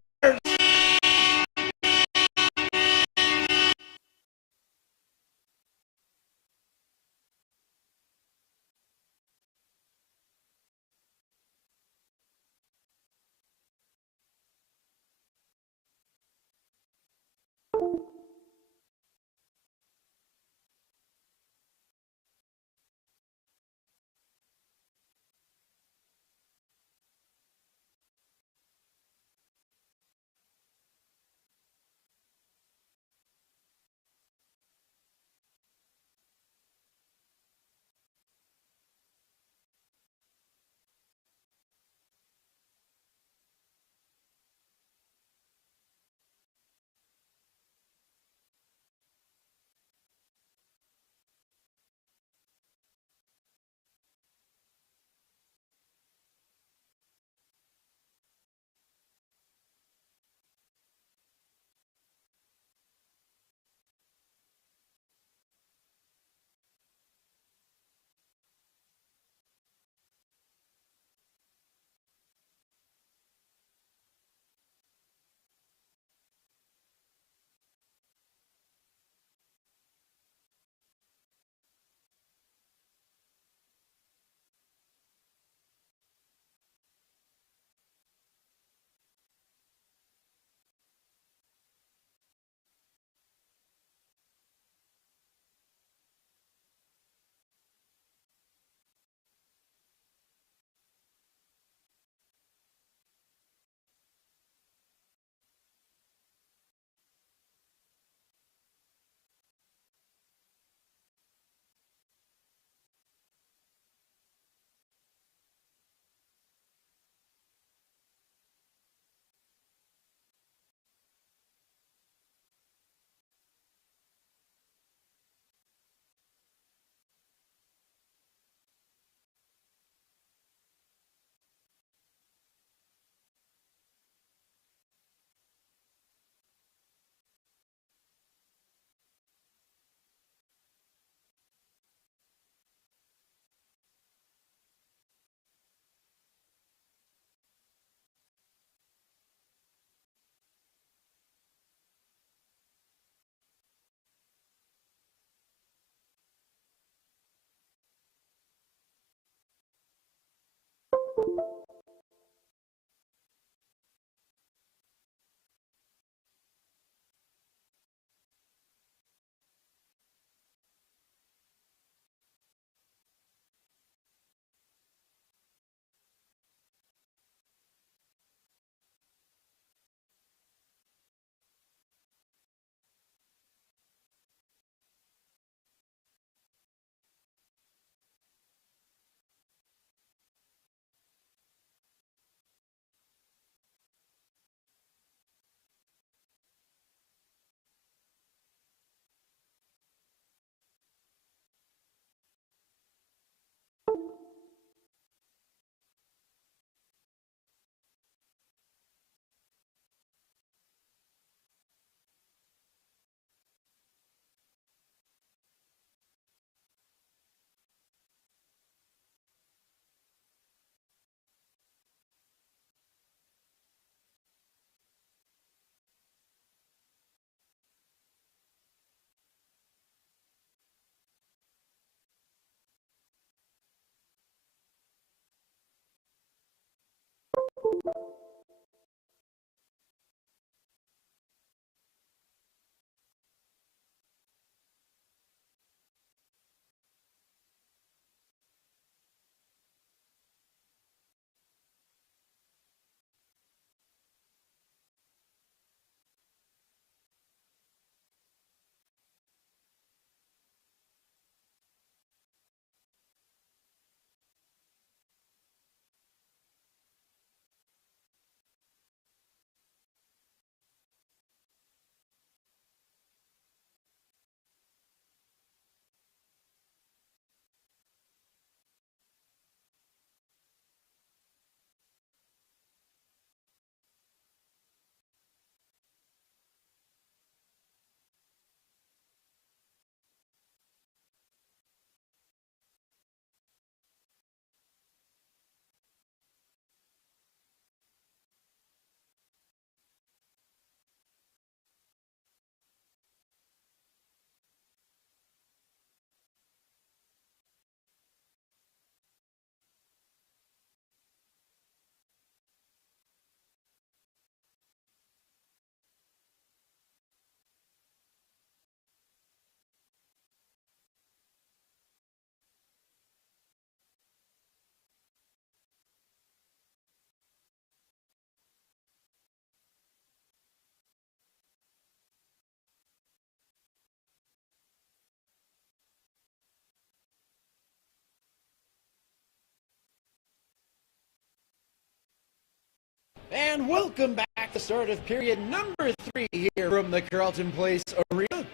And welcome back to the start of period number 3 here from the Carleton Place Arena.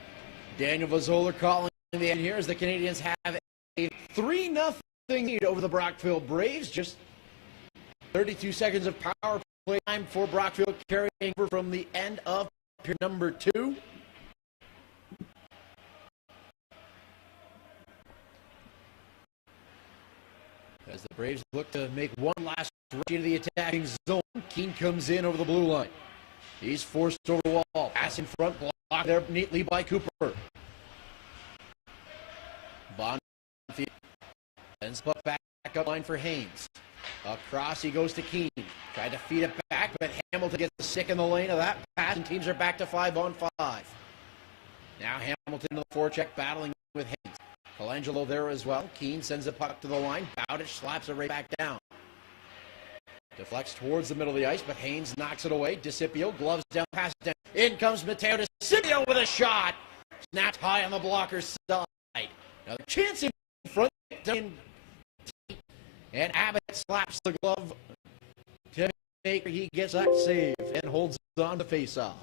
Daniel Vazzola calling the end here as the Canadians have a 3-0 lead over the Brockville Braves. Just 32 seconds of power play time for Brockville, carrying over from the end of period number 2. As the Braves look to make one last rush into the attacking zone, Keene comes in over the blue line. He's forced over the wall. Pass in front, blocked there neatly by Cooper. Bonfield sends the puck back up line for Haynes. Across he goes to Keene. Tried to feed it back, but Hamilton gets sick in the lane of that pass, and teams are back to 5-on-5. Now Hamilton in the forecheck, battling with Haynes. Colangelo there as well. Keene sends the puck to the line. Bowditch slaps it right back down. Deflects towards the middle of the ice, but Haynes knocks it away. DeCipio gloves down, pass down. In comes Matteo DeCipio with a shot. Snapped high on the blocker's side. Now the chance in front. And Abbott slaps the glove to make he gets that save and holds on to face-off.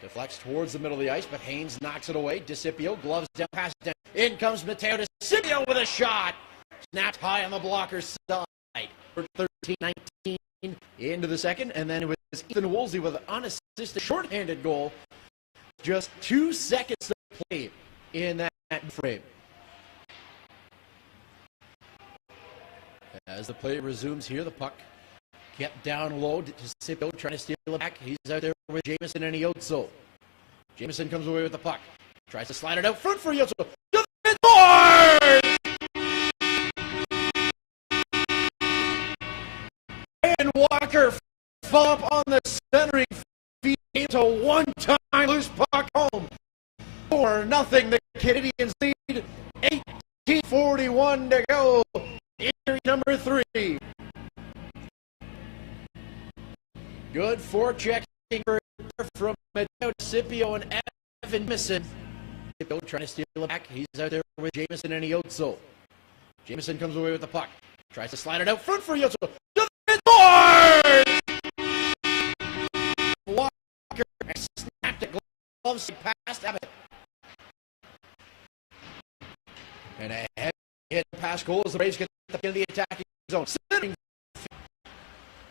Deflects towards the middle of the ice, but Haynes knocks it away. DeCipio gloves down, pass down. In comes Matteo DeCipio with a shot. Snapped high on the blocker's side. 13-19 into the second, and then it was Ethan Woolsey with an unassisted shorthanded goal. Just 2 seconds to play in that frame. As the play resumes here, the puck kept down low. DeCipio trying to steal it back. He's out there with Jamieson and Iotso. Jamieson comes away with the puck. Tries to slide it out front for Iotso. And Walker fall up on the centering feet to one-time loose puck home. 4-0, the Canadians lead. 18:41 to go. Injury number 3. Good forechecking from Matteo DeCipio and Evan Jamieson. DeCipio trying to steal it back. He's out there with Jamieson and Iotso. Jamieson comes away with the puck. Tries to slide it out front for Iotso. Walker snapped it. Gloves past Abbott. And a heavy hit past goal as the Braves get in the attacking zone. Sitting.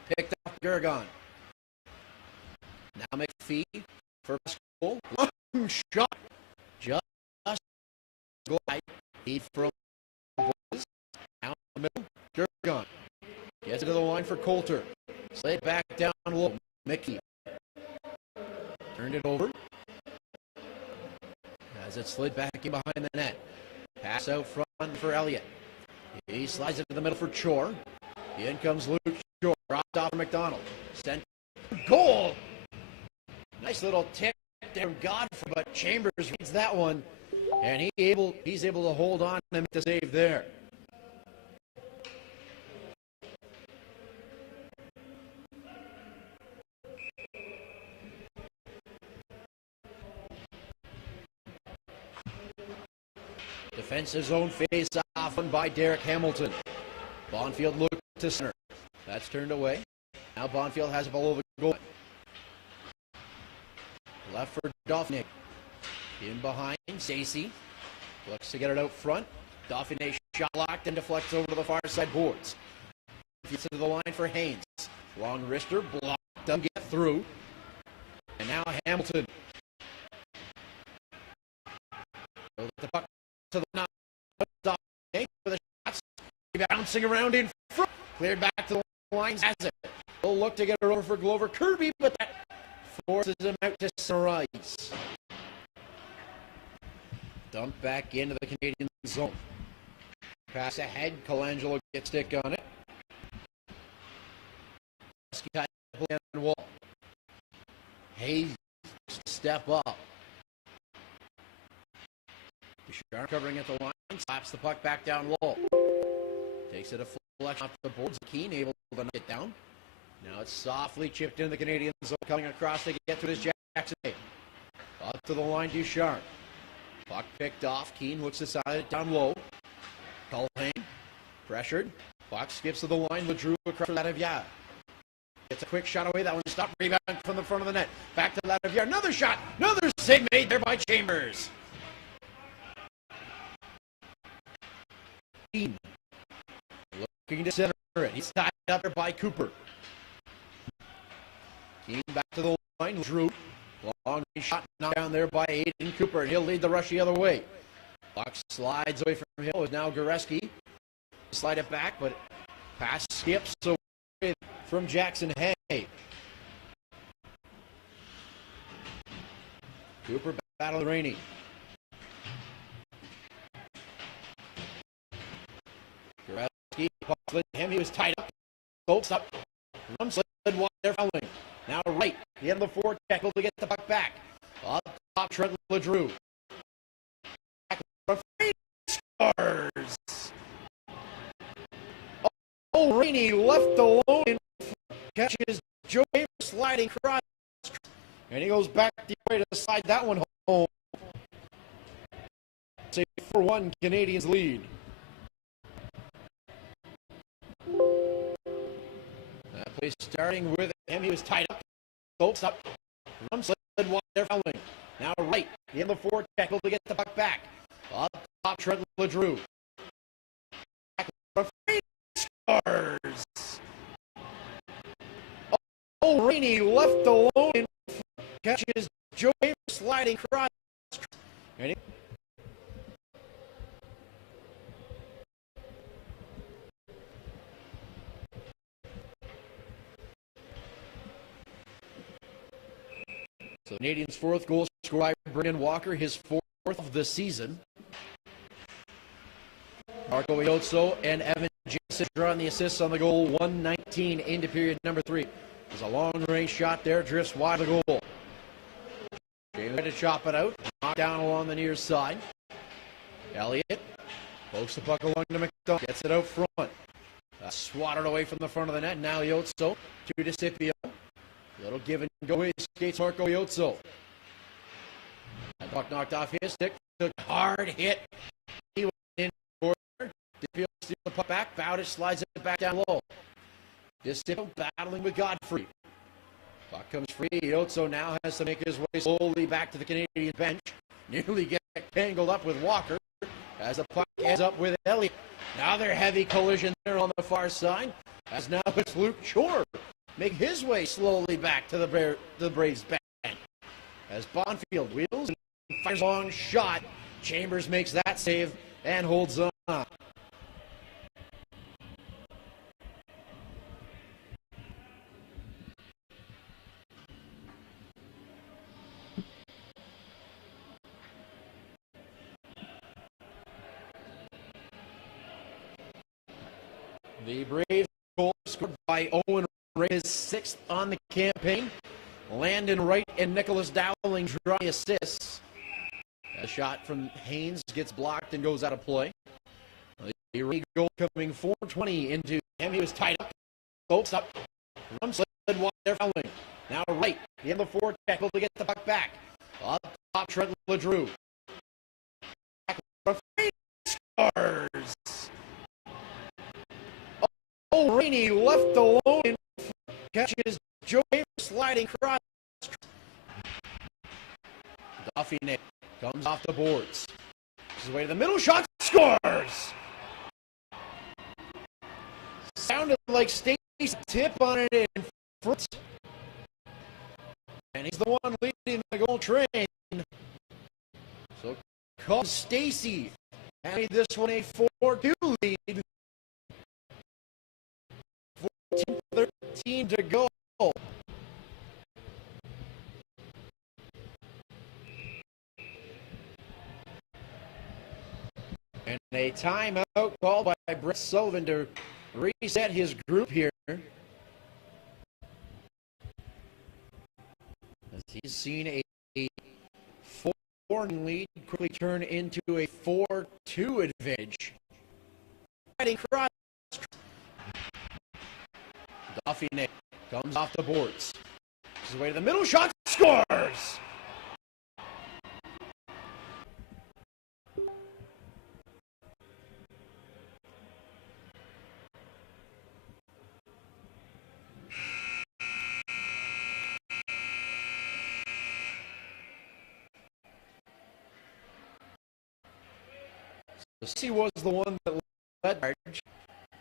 Picked up Gergon. Now McPhee for goal. Long shot. Just glide. Heat from Boys. Down the middle. Gergon. Gets it to the line for Coulter. Slid back down low. Mickey. Turned it over. As it slid back in behind the net. Pass out front for Elliott. He slides it to the middle for Chore. In comes Luke Chore. Dropped off McDonald. Sent goal. Nice little tip there from Godfrey, but Chambers reads that one. And he's able to hold on and make the save there. Defensive zone face-off by Derek Hamilton. Bonfield looked to center. That's turned away. Now Bonfield has it below the goal. Left for Dauphiné. In behind, Stacey. Looks to get it out front. Dauphiné shot locked and deflects over to the far side boards. Gets it to the line for Haynes. Long wrister, blocked, doesn't get through. And now Hamilton. The puck to the knock. Dauphiné with the shots. Bouncing around in front. Cleared back to the lines. Has it. He'll look to get her over for Glover Kirby, but that forces him out to center ice. Dump back into the Canadian zone. Pass ahead. Colangelo gets stick on it. Wall. Hayes step up. Bouchard covering at the line. Slaps the puck back down low. Takes it a flex off the boards. Keene able to knock it down. Now it's softly chipped into the Canadian zone, coming across to get to this Jackson. Up to the line, Ducharme. Puck picked off. Keene looks to side it down low. Culhane pressured. Fox skips to the line. LeDrew across for Latavia. Gets a quick shot away. That one stopped. Rebound from the front of the net. Back to Latavia. Another shot. Another save made there by Chambers. Looking to center it. He's tied up there by Cooper. Keane back to the line. Drew. Long shot knocked down there by Aiden Cooper. And he'll lead the rush the other way. Fox slides away from him. It's now Goreski. Slide it back, but pass skips away from Jackson Hay. Cooper battle Rainey. Goreski slid him. He was tied up. Bolts up. Rum slid wide. They're fouling. Now right. The end of the forecheck. Able to get the puck back. Up top, Trent LeDrew. Scores. Oh, Rainey left alone and catches Joe Abrams sliding across. And he goes back the way to slide that one home. It's a 4-1 Canadians lead. That play starting with him. He was tied up. Bolts up. Rum slid wide. They're fouling. Now right. The end of the forecheck. Able to get the puck back. Up top, Trent LeDrew. Scores. Oh, Rainey left alone and catches Joe Abrams sliding across. And so Canadians' fourth goal scored by Brendan Walker, his fourth of the season. Marco Iozzo and Evan Jensen drawing the assists on the goal. 1:19 into period number 3. There's a long-range shot there, drifts wide of the goal. James ready to chop it out, knocked down along the near side. Elliott pokes the puck along to McDonald, gets it out front. Swatted away from the front of the net. Now Iozzo to DeCipio. Little give and go. He skates Marco Iozzo. That puck knocked off his stick. Took a hard hit. He went in the corner. DeCipio steals the puck back. Bowdish slides it back down low. DeCipio battling with Godfrey. Puck comes free. Iozzo now has to make his way slowly back to the Canadian bench. Nearly get tangled up with Walker as the puck ends up with Elliott. Now they're heavy collision there on the far side. As now it's Luke Shore make his way slowly back to the Braves bench. As Bonfield wheels and fires a long shot. Chambers makes that save and holds on. The Braves goal scored by Owen Ray, his 6th on the campaign. Landon Wright and Nicholas Dowling draw the assists. A shot from Haynes gets blocked and goes out of play. The Ray goal coming 4:20 into him. He was tied up. Bolts up. Rum slid wide. They're fouling. Now right. The end of the forecheck. Able to get the puck back. Up top, Trent LeDrew. Scores. Oh, Rainey left alone and catches Joe Abrams sliding across. Duffy Nick comes off the boards. His way to the middle, shot, scores! Sounded like Stacy's tip on it in front. And he's the one leading the goal train. So call Stacy. And made this one a 4-2 lead. 14-13 to go. And a timeout called by Brett Sullivan to reset his group here. As he's seen a 4-0 lead quickly turn into a 4-2 advantage. Fighting cross. Duffy Nick comes off the boards. His way to the middle, shot, scores! He was the one that led the charge,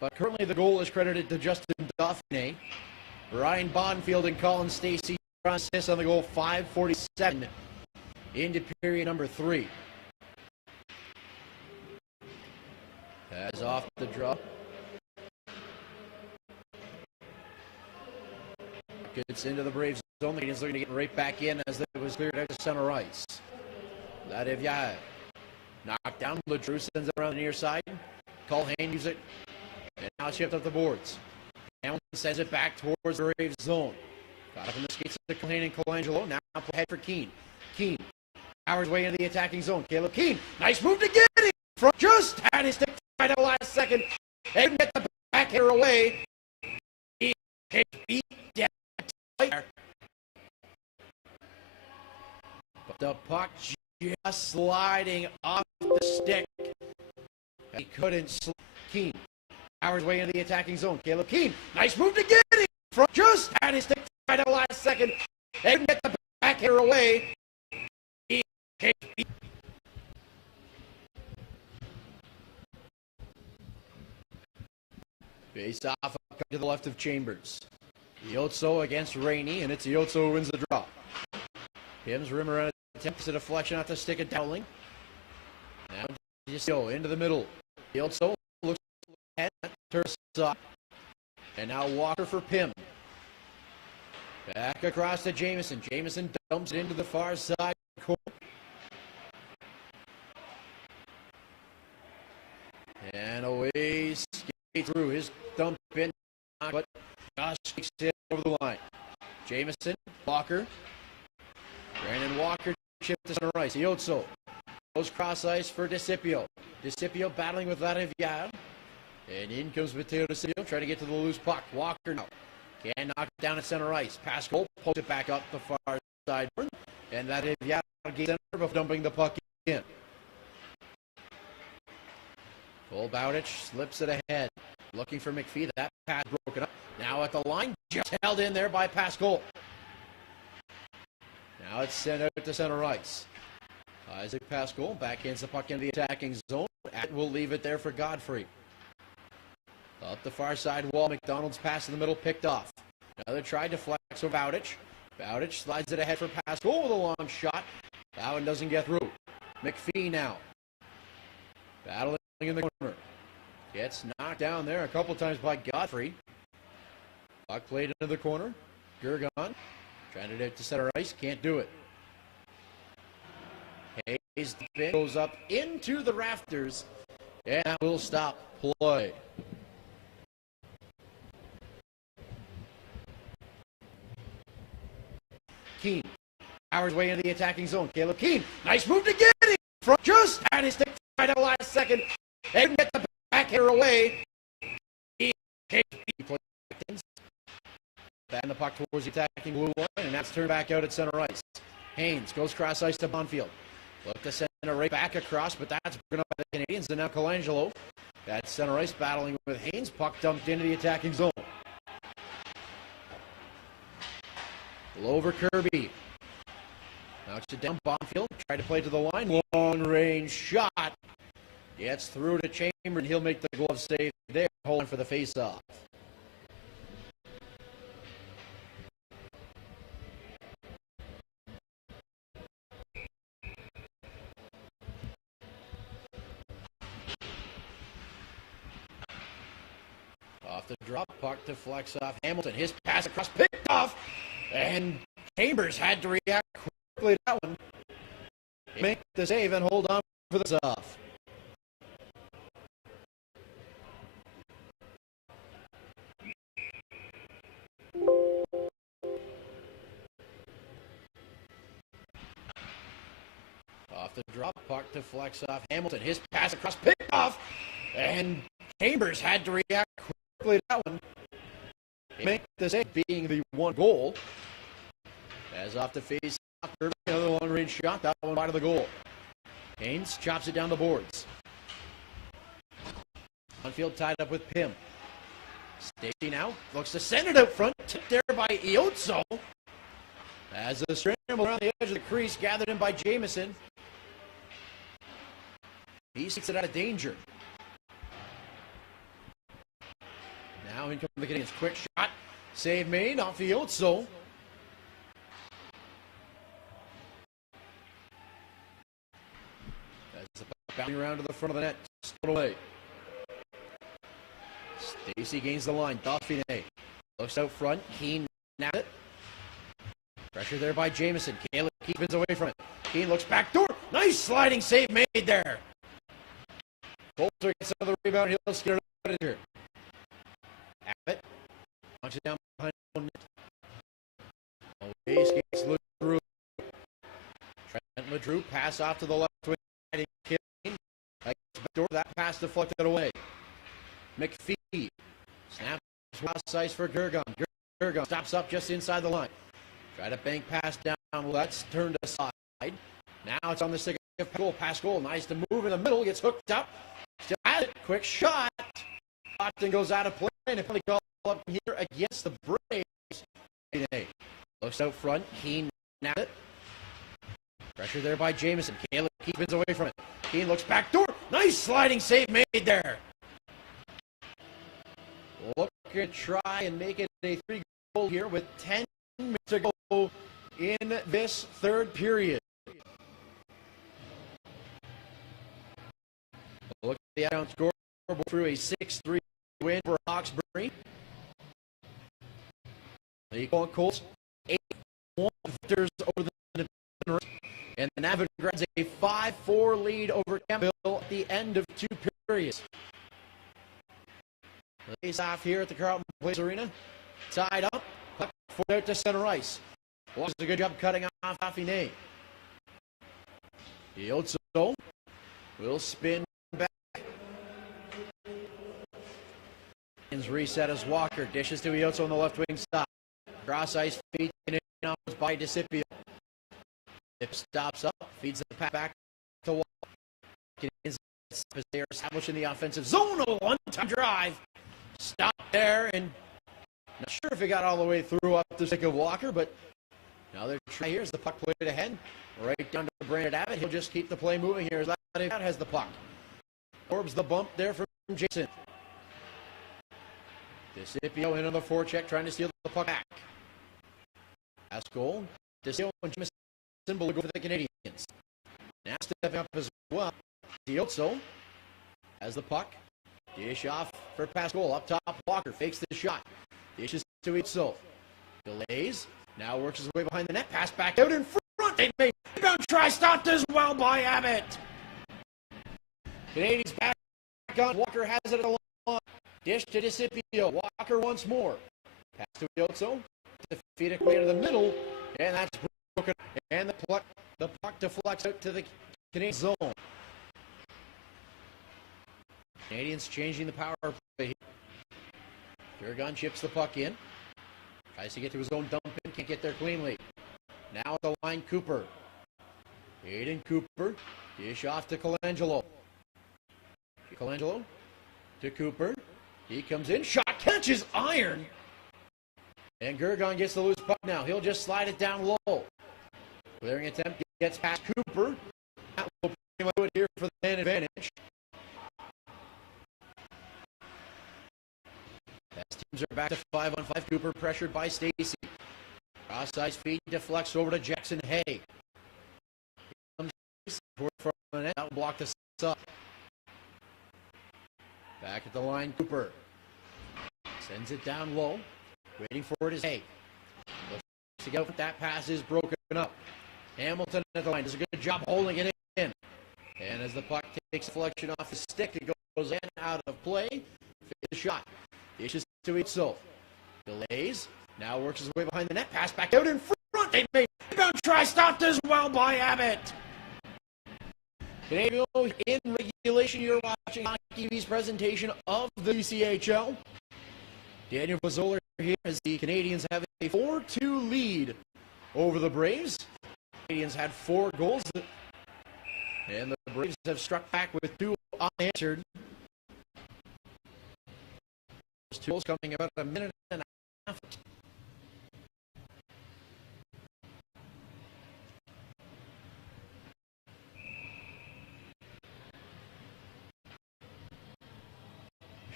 but currently the goal is credited to Justin Dauphiné. Ryan Bonfield and Colin Stacey assists on the goal, 5:47 into period number 3. As off the draw. Gets into the Braves zone. The Canadians looking to get right back in as it was cleared out to center ice. Ladevia knocked down. Ledrew sends it around the near side. Culhane uses it. And now shift up the boards. Hamilton sends it back towards the Braves zone. Caught up in the skates of Culhane and Colangelo. Now ahead for Keane. Keane powers way into the attacking zone. Caleb Keane. Nice move to get it. From just had his stick right at the last second. And get the back hitter away. He beat down. But the puck just sliding off the stick. He couldn't. Keane powers way into the attacking zone. Caleb Keane. Nice move to get it. From just had his stick right at the last second. And get the back hitter away. He face off up to the left of Chambers. Iotso against Rainey, and it's Iotso who wins the draw. Tim's rimmer attempts a deflection off the stick of Dowling. Now just go into the middle. Iotso looks ahead, turns up. And now Walker for Pym. Back across to Jamieson. Jamieson dumps it into the far side corner. And away skates through his dump in, but Josh takes it over the line. Jamieson, Walker. Brandon Walker chipped to center ice. Iotso goes cross ice for DeCipio. DeCipio battling with Ladevia. And in comes Matteo DeCipio trying to get to the loose puck. Walker now can knock it down at center ice. Pascal pokes it back up the far side. And Ladevia gets center before dumping the puck in. Cole Bowditch slips it ahead. Looking for McPhee. That pass broken up. Now at the line. Just held in there by Pascal. Now it's sent out to center ice. Isaac Pascal backhands the puck into the attacking zone. We'll leave it there for Godfrey. Up the far side wall. McDonald's pass in the middle picked off. Another try to flex for Bowditch. Bowditch slides it ahead for Pascal with a long shot. That one doesn't get through. McPhee now. Battling in the corner. Gets knocked down there a couple times by Godfrey. Puck played into the corner. Gurgon trying to get to center ice. Can't do it. Hayes goes up into the rafters. And that will stop play. Keane powers way into the attacking zone. Caleb Keane. Nice move to get it. From just had his stick right at the last second. And get the back hitter away. Back in the puck towards the attacking blue line, and that's turned back out at center ice. Haynes goes cross ice to Bonfield. Look to center right back across, but that's broken up by the Canadians. And now Colangelo at center ice battling with Haynes. Puck dumped into the attacking zone. Over Kirby. Knocks it down. Bonfield tried to play to the line. Long range shot. Gets through to Chamber, and he'll make the glove save there. Holding for the face-off. Off the drop, puck deflects off Hamilton. His pass across, picked off, and Chambers had to react quickly to that one. Make the save and hold on for the off. Off the drop, puck deflects off Hamilton. His pass across, picked off, and Chambers had to react quickly to that one. Make the save, being the one goal. As off the face, another long-range shot, that one wide of the goal. Haynes chops it down the boards. Bonfield tied up with Pym. Stacey now looks to send it out front, tipped there by Iotso. As the scramble around the edge of the crease, gathered in by Jamieson. He seeks it out of danger. Now in comes the Canadians. Quick shot. Save made off the Otso. As the puck bouncing around to the front of the net. Stolen away. Stacey gains the line. Dauphin looks out front. Keane nabbed it. Pressure there by Jamieson. Caleb keeps away from it. Keane looks back door. Nice sliding save made there. Bolter gets another rebound. He'll skid it out of here. Abbott knocks it down behind the net. Away skates LeDrew. Trent LeDrew pass off to the left wing. Keane back door. That pass deflected away. McPhee snaps across ice for Gergon. Gergon stops up just inside the line. Try to bank pass down. Well, that's turned aside. Now it's on the stick of Pascal. Pascal, nice to move in the middle. Gets hooked up. Still has it. Quick shot. Boston goes out of play. And if they call up here against the Braves. Looks out front. Keane nabbed it. Pressure there by Jamieson. Caleb keeps away from it. Keane looks back door. Nice sliding save made there. Look to try and make it a 3-goal here with 10 minutes to go in this third period. Look at the out score through a 6-3 win for Hawkesbury. The Colts 8-1 victors over the Division, and the Navan grabs a 5-4 lead over Campbell at the end of 2 periods. Face off here at the Carlton Place Arena. Tied up. Puck out to center ice. Was a good job cutting off Dauphin. Yotso will spin back. Reset as Walker dishes to Yotso on the left wing side. Cross ice feed by DeCipio. It stops up, feeds the pass back to Walker. As they are establishing the offensive zone. A one-time drive. Stop there, and not sure if it got all the way through up the stick of Walker, but now they're trying. Here's the puck played ahead, right down to Brandon Abbott. He'll just keep the play moving here as Abbott has the puck. Orbs the bump there from Jason. DeCipio into the forecheck, trying to steal the puck back. Pascal, DeCipio, and Jameson will go for the Canadians. Now stepping up as well. Diotso has the puck. Dish off for Pascal. Up top, Walker fakes the shot. Dishes to Itzel. Delays. Now works his way behind the net. Pass back out in front. They made rebound try stopped as well by Abbott. Canadians back on. Walker has it at the line. Dish to DeCipio. Walker once more. Pass to Itzel. Defeat it into the middle. And that's broken. And the puck deflects out to the Canadian zone. Canadians changing the power play. Durgon chips the puck in. Tries to get to his own dump in. Can't get there cleanly. Now at the line, Cooper. Aiden Cooper. Dish off to Colangelo. Colangelo to Cooper. He comes in. Shot catches iron. And Gergon gets the loose puck now. He'll just slide it down low. Clearing attempt gets past Cooper. That will do it here for the man advantage. Best teams are back to 5-on-5. Cooper pressured by Stacey. Cross ice feed deflects over to Jackson Hay. From the net, that'll block the sub. Back at the line, Cooper sends it down low. Waiting for it is Hay. Looks to go. That pass is broken up. Hamilton at the line does a good job holding it in. And as the puck takes deflection off his stick, it goes in, out of play. The shot. Dishes to Itzel. Delays. Now works his way behind the net. Pass back out in front. They made rebound try stopped as well by Abbott. Canadian in regulation. You're watching Hockey TV's presentation of the CHL. Daniel Bazola here as the Canadians have a 4-2 lead over the Braves. Canadians had 4 goals, and the Braves have struck back with 2 unanswered. Those 2 goals coming about a minute and a half.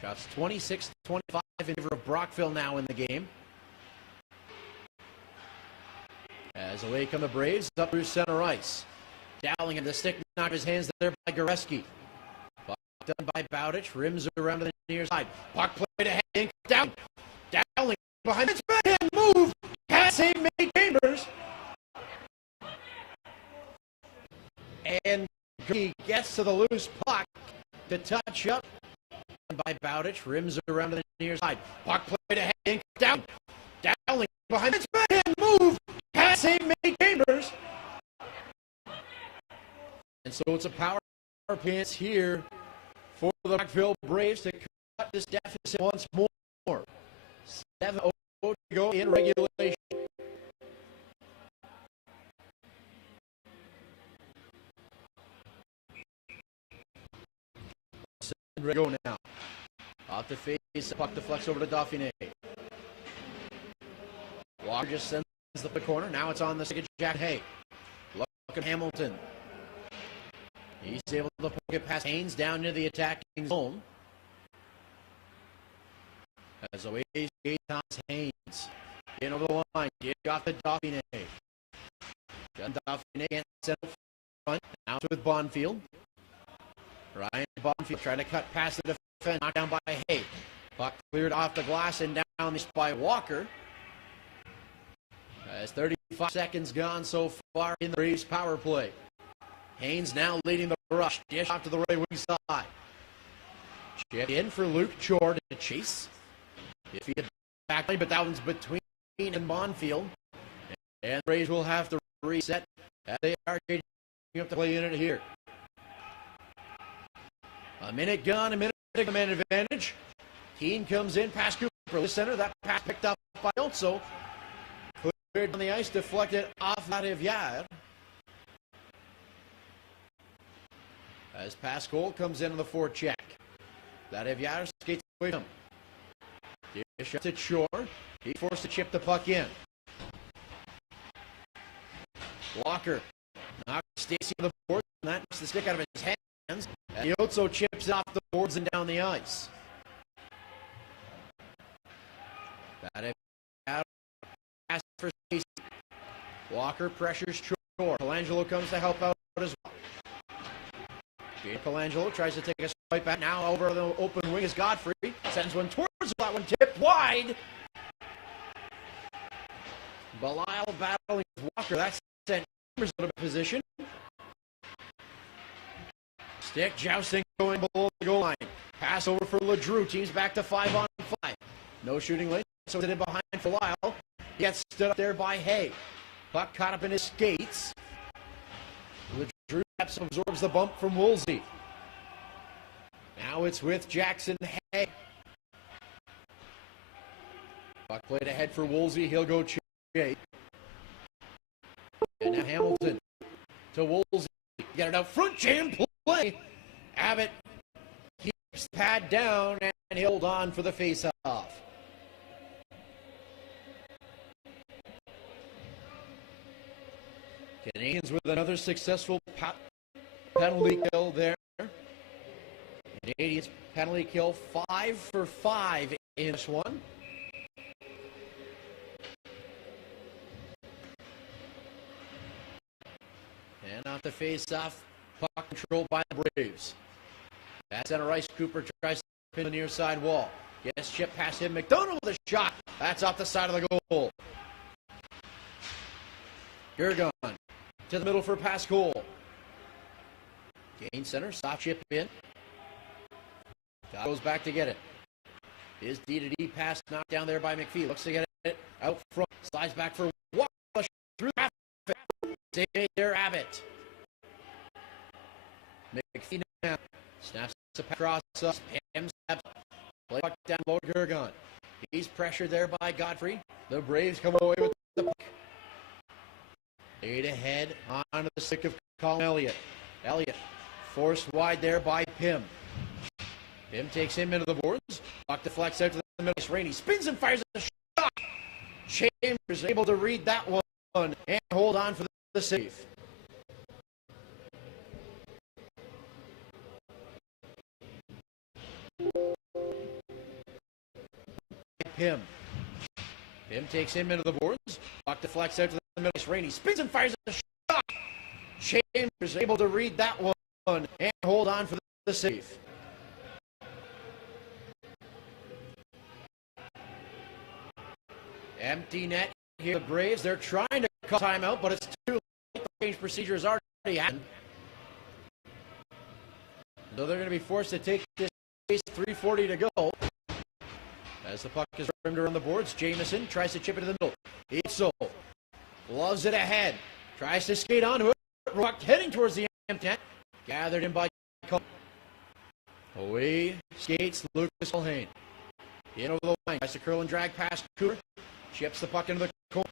Shots 26-25 in favor of Brockville now in the game. As away come the Braves, up through center ice. Dowling in the stick, knocked his hands there by Goreski. Puck done by Bowditch, rims around to the near side. Puck played ahead, and down. Dowling behind its backhand move. Pass save made Chambers. And he gets to the loose puck to touch up. By Bowditch, rims around to the near side. Puck played ahead, and down. Dowling behind its backhand move. Pass save made Chambers. And so it's a power play here for the Brockville Braves to cut this deficit once more. 7-0 to go in regulation. Go now. Off the face, puck deflects over to Dauphiné. Walker just sends the corner. Now it's on the stick of Jack Hay. Look at Hamilton. He's able to poke it past Haynes down near the attacking zone. As away, Thomas Haynes. In over the line. Get off the Dauphiné. Dauphiné can't send it front. Now with Bonfield. Ryan Bonfield trying to cut past the defense. Knocked down by Hay. Puck cleared off the glass and down this by Walker. As 35 seconds gone so far in the Braves power play. Haynes now leading the rush. Dish off to the right wing side. Check in for Luke Chor to chase. If he had back, but that one's between and Bonfield. And the Braves will have to reset as they are changing up the play unit here. A minute gone, a minute man advantage. Keane comes in past Cooper. The center, that pass picked up by Otso. Cleared on the ice, deflected off Larivière. As Pascal comes in on the forecheck. Larivière skates away from him. Dish up to Shore. He forced to chip the puck in. Walker knocks Stacy on the board, and that knocks the stick out of his hands. And Otso chips it off the boards and down the ice. Pass for Stacy. Walker pressures Shore. Colangelo comes to help out as well. Jade Colangelo tries to take a swipe back. Now over the open wing is Godfrey. Sends one towards that one, tipped wide. Belial battling with Walker. That's sent Chambers out of position. Stick jousting going below the goal line. Pass over for LeDrew. Teams back to 5-on-5. No shooting late. So it's in behind for Lyle. He gets stood up there by Hay. Puck caught up in his skates. LeDrew absorbs the bump from Woolsey. Now it's with Jackson Hay. Puck played ahead for Woolsey. He'll go chase. And now Hamilton to Woolsey. Get it out front. Jam play. Abbott keeps the pad down and he'll hold on for the face-off. Canadians with another successful penalty kill there. Canadians penalty kill 5 for 5 in this one. And off the face-off, puck controlled by the Braves. At center ice, Cooper tries to pin the near side wall. Gets chip past him. McDonald with a shot. That's off the side of the goal. Gurgon to the middle for Pascal. Gain center, soft chip in. Goes back to get it. His D-to-D pass knocked down there by McPhee. Looks to get it out front. Slides back for Walker through traffic. Stay there, Abbott. McPhee now snaps the pass across us. Pam snaps. Play puck down low to Gurgon. He's pressured there by Godfrey. The Braves come away with the puck. 8 ahead onto the stick of Colin Elliott. Elliott forced wide there by Pym. Pym takes him into the boards. Puck deflects out to the middle. Rainey spins and fires a shot. Chambers able to read that one and hold on for the save. Pim. Pim takes him into the boards. Puck deflects out to the middle. Rainey spins and fires a shot. Chambers able to read that one and hold on for the save. Empty net here. The Braves, they're trying to call timeout, but it's too late. The change procedure has already happened. So they're going to be forced to take this pace. 3:40 to go. As the puck is rimmed around the boards, Jamieson tries to chip it in the middle. Itso loves it ahead. Tries to skate onto it. Puck heading towards the empty net. Gathered in by Cole. Away skates Lucas Culhane. In over the line. Tries to curl and drag past Cooper. Chips the puck into the corner.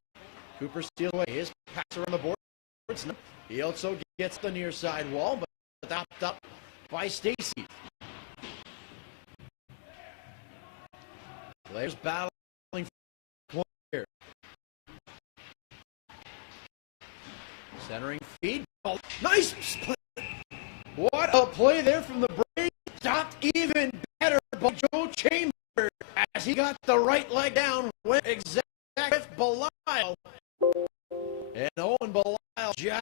Cooper steals away. His pass around the boards. He also gets the near side wall, but stopped up by Stacy. Players battling for one here. Centering feed. Oh, nice split. What a play there from the Braves. Stopped even better by Joe Chambers as he got the right leg down. Went exact with Belisle. And Owen Belisle just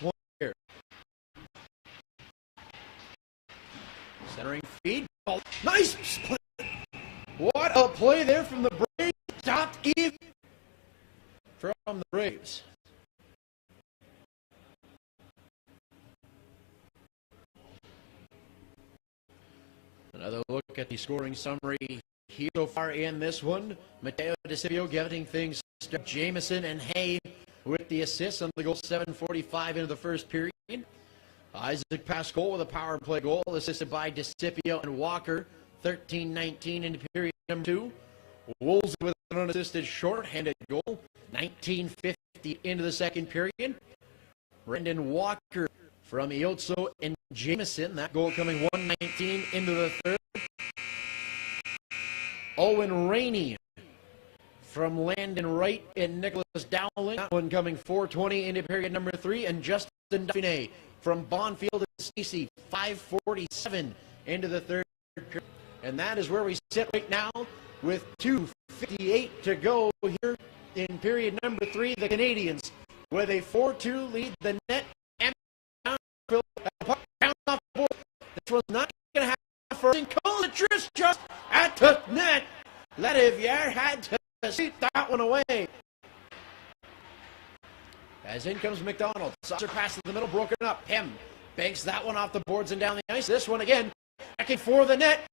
one here. Centering feed. Oh, nice split. What a play there from the Braves. Stopped even from the Braves. Another look at the scoring summary here so far in this one. Mateo DeCipio getting things started. Jamieson and Hay with the assists on the goal. 7:45 into the first period. Isaac Pascal with a power play goal, assisted by DeCipio and Walker. 13-19 into period number 2. Wolves with an unassisted short-handed goal. 19:50 into the second period. Brendan Walker from Iotso and Jamieson. That goal coming 1:19 into the third. Owen Rainey from Landon Wright and Nicholas Dowling. That one coming 4:20 into period number 3. And Justin Dauphiné from Bonfield and Stacy. 5:47 into the third period. And that is where we sit right now with 2:58 to go here in period number 3. The Canadians with a 4-2 lead. The net puck down off the board. This one's not going to have for Colatrice just at the net. Ledivier had to shoot that one away. As in comes McDonald. Saucer pass to the middle, broken up. Pim banks that one off the boards and down the ice. This one again, backing for the net.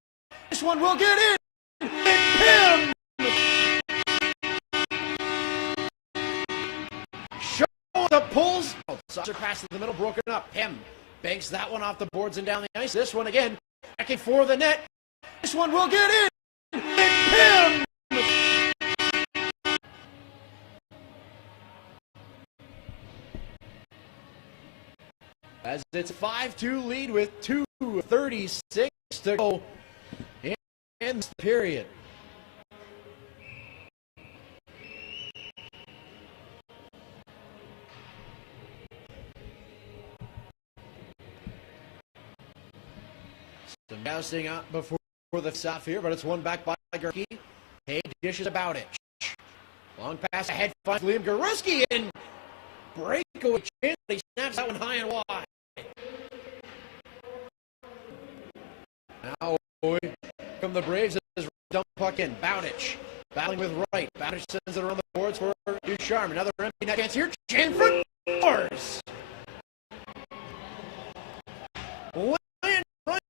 This one will get in. And Pim show the pulls. Saucer pass to the middle, broken up. Pim banks that one off the boards and down the ice. This one again, backing for the net. This one will get in. And Pim as it's a 5-2 lead with 2:36 to go in the period. Some jousting up before the stop here, but it's one back by Garkey. Hay dishes about it. Long pass ahead, finds Liam Garuski in. Breakaway chance, he snaps that one high and wide. Now from the Braves is dump puck in. Bowditch battling with Wright. Bowditch sends it around the boards for Ducharme. Another empty net chance here. Chan for Doors. Land right.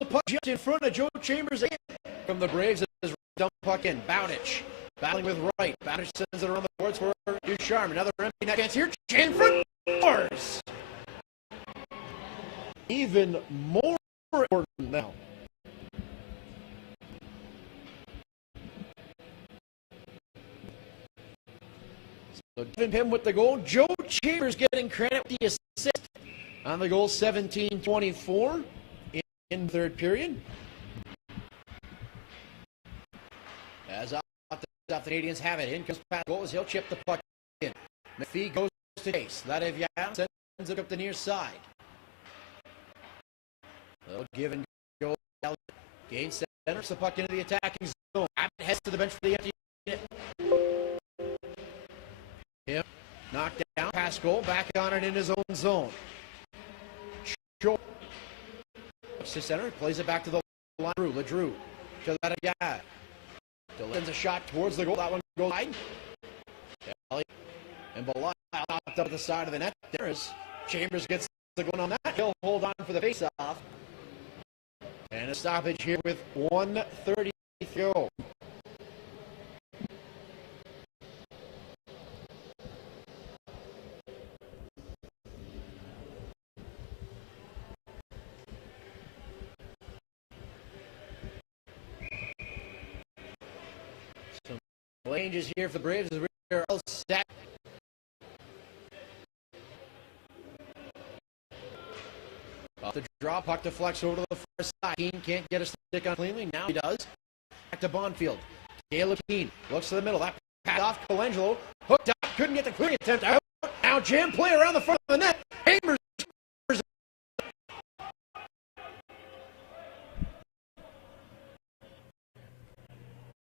The puck just in front of Joe Chambers. From the Braves is dump puck in. Bowditch battling with Wright. Bowditch sends it around the boards for Ducharme. Another empty net chance here. Chan for Doors. Even more important now. So Devin Pim with the goal. Joe Chambers getting credit with the assist on the goal. 17-24 in the third period. As off the Canadians have it. In comes Pat goals. He'll chip the puck in. McPhee goes to chase. Ledivier sends it up the near side. They'll give and go. Gain Centers the puck into the attacking zone. Abbott heads to the bench for the empty net. Him knocked down, pass goal, back on it in his own zone. Short. To center, plays it back to the line. LeDrew to that guy. Delivers a shot towards the goal. That one goes wide. And Bilal popped up at the side of the net. There is Chambers gets the goal on that. He'll hold on for the face-off. And a stoppage here with 1:30 to go. Some changes here for the Braves as we're all set. Off the draw, puck deflects over to the far side. Keane can't get a stick on cleanly. Now he does. Back to Bonfield. Caleb Keane looks to the middle. That pass off Colangelo. Hooked up. Couldn't get the clearing attempt out. Now jam play around the front of the net. Chambers.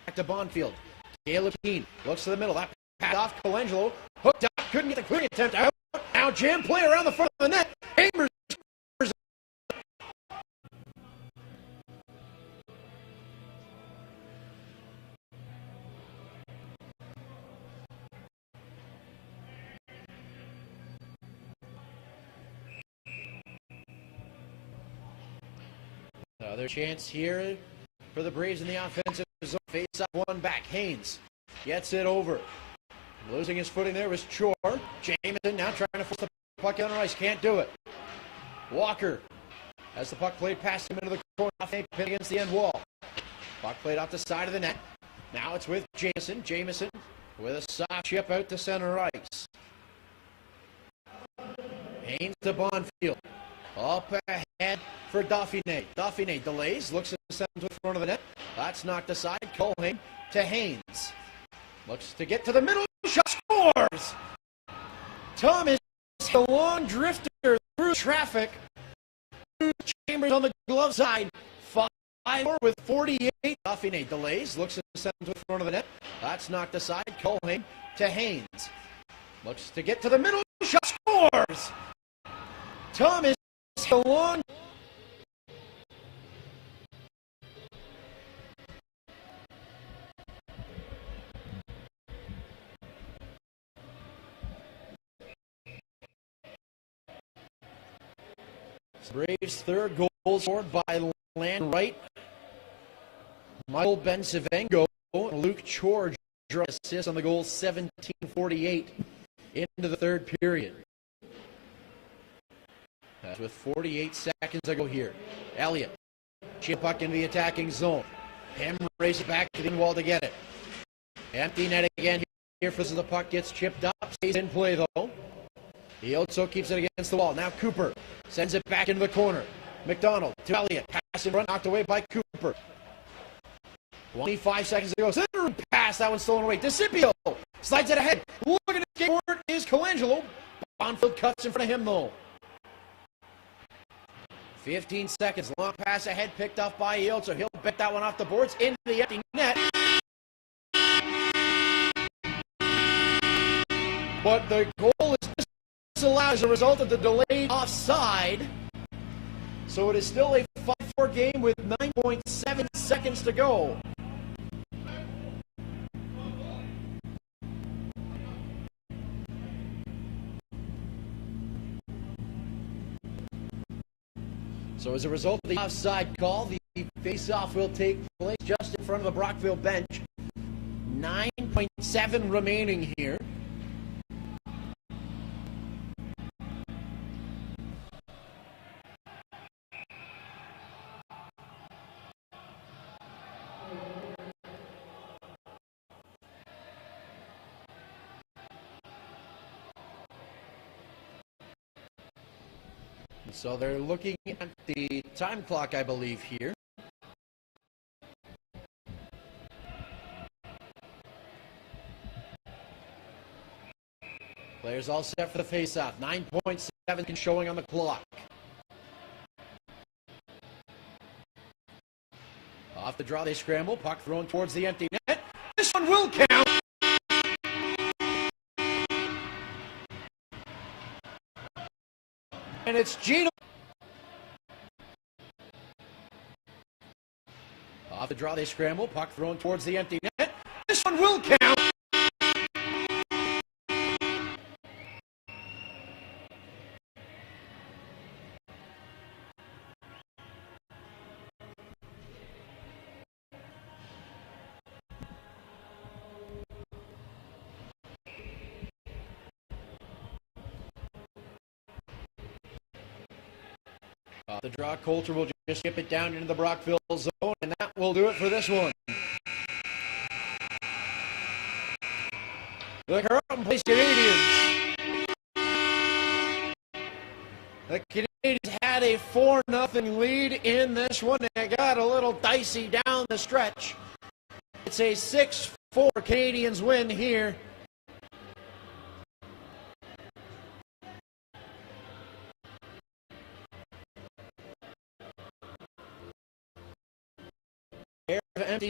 Back to Bonfield. Caleb Keane looks to the middle. That pass off Colangelo. Hooked up. Couldn't get the clearing attempt out. Now jam play around the front of the net. Chambers. Another chance here for the Braves in the offensive zone. Face up one back. Haynes gets it over. Losing his footing there was Chor. Jamison now trying to force the puck on the ice. Can't do it. Walker has the puck played past him into the corner. Off a pin against the end wall. Puck played off the side of the net. Now it's with Jamison. Jamison with a soft chip out to center ice. Haynes to Bonfield. Up ahead for Dauphiné. Dauphiné delays, looks at the center with front of the net. That's knocked aside. Culhane to Haynes. Looks to get to the middle. Shot scores! Thomas, a long drifter through traffic. Chambers on the glove side. 5-4 with 48. Dauphiné delays, looks at the center with front of the net. That's knocked aside. Culhane to Haynes. Looks to get to the middle. Shot scores! Thomas, a long Braves' third goal scored by Land Wright, Michael Bensevengo, and Luke Chor assist on the goal. 17:48 into the third period. That's with 48 seconds to go here. Elliott, chip puck into the attacking zone. Him races back to the wall to get it. Empty net again here for the puck gets chipped up. Stays in play though. He also keeps it against the wall. Now Cooper sends it back into the corner. McDonald to Elliott. Pass in front, knocked away by Cooper. 25 seconds to go. Center pass. That one's stolen away. DeCipio slides it ahead. Look at his skateboard is Colangelo. Bonfield cuts in front of him though. 15 seconds. Long pass ahead picked off by Yeltsin. He'll bet that one off the boards into the empty net. But the goal is disallowed as a result of the delayed offside. So it is still a 5-4 game with 9.7 seconds to go. So as a result of the offside call, the face-off will take place just in front of the Brockville bench. 9.7 remaining here. So they're looking at the time clock, I believe, here. Players all set for the face-off. 9.7 showing on the clock. Off the draw, they scramble. Puck thrown towards the empty net. This one will count. And it's Gino. Off the draw, they scramble. Puck thrown towards the empty net. This one will count. Off the draw, Coulter will just skip it down into the Brockville zone, and that will do it for this one. The Carleton Place Canadians. The Canadians had a 4-0 lead in this one, and it got a little dicey down the stretch. It's a 6-4 Canadians win here. Empty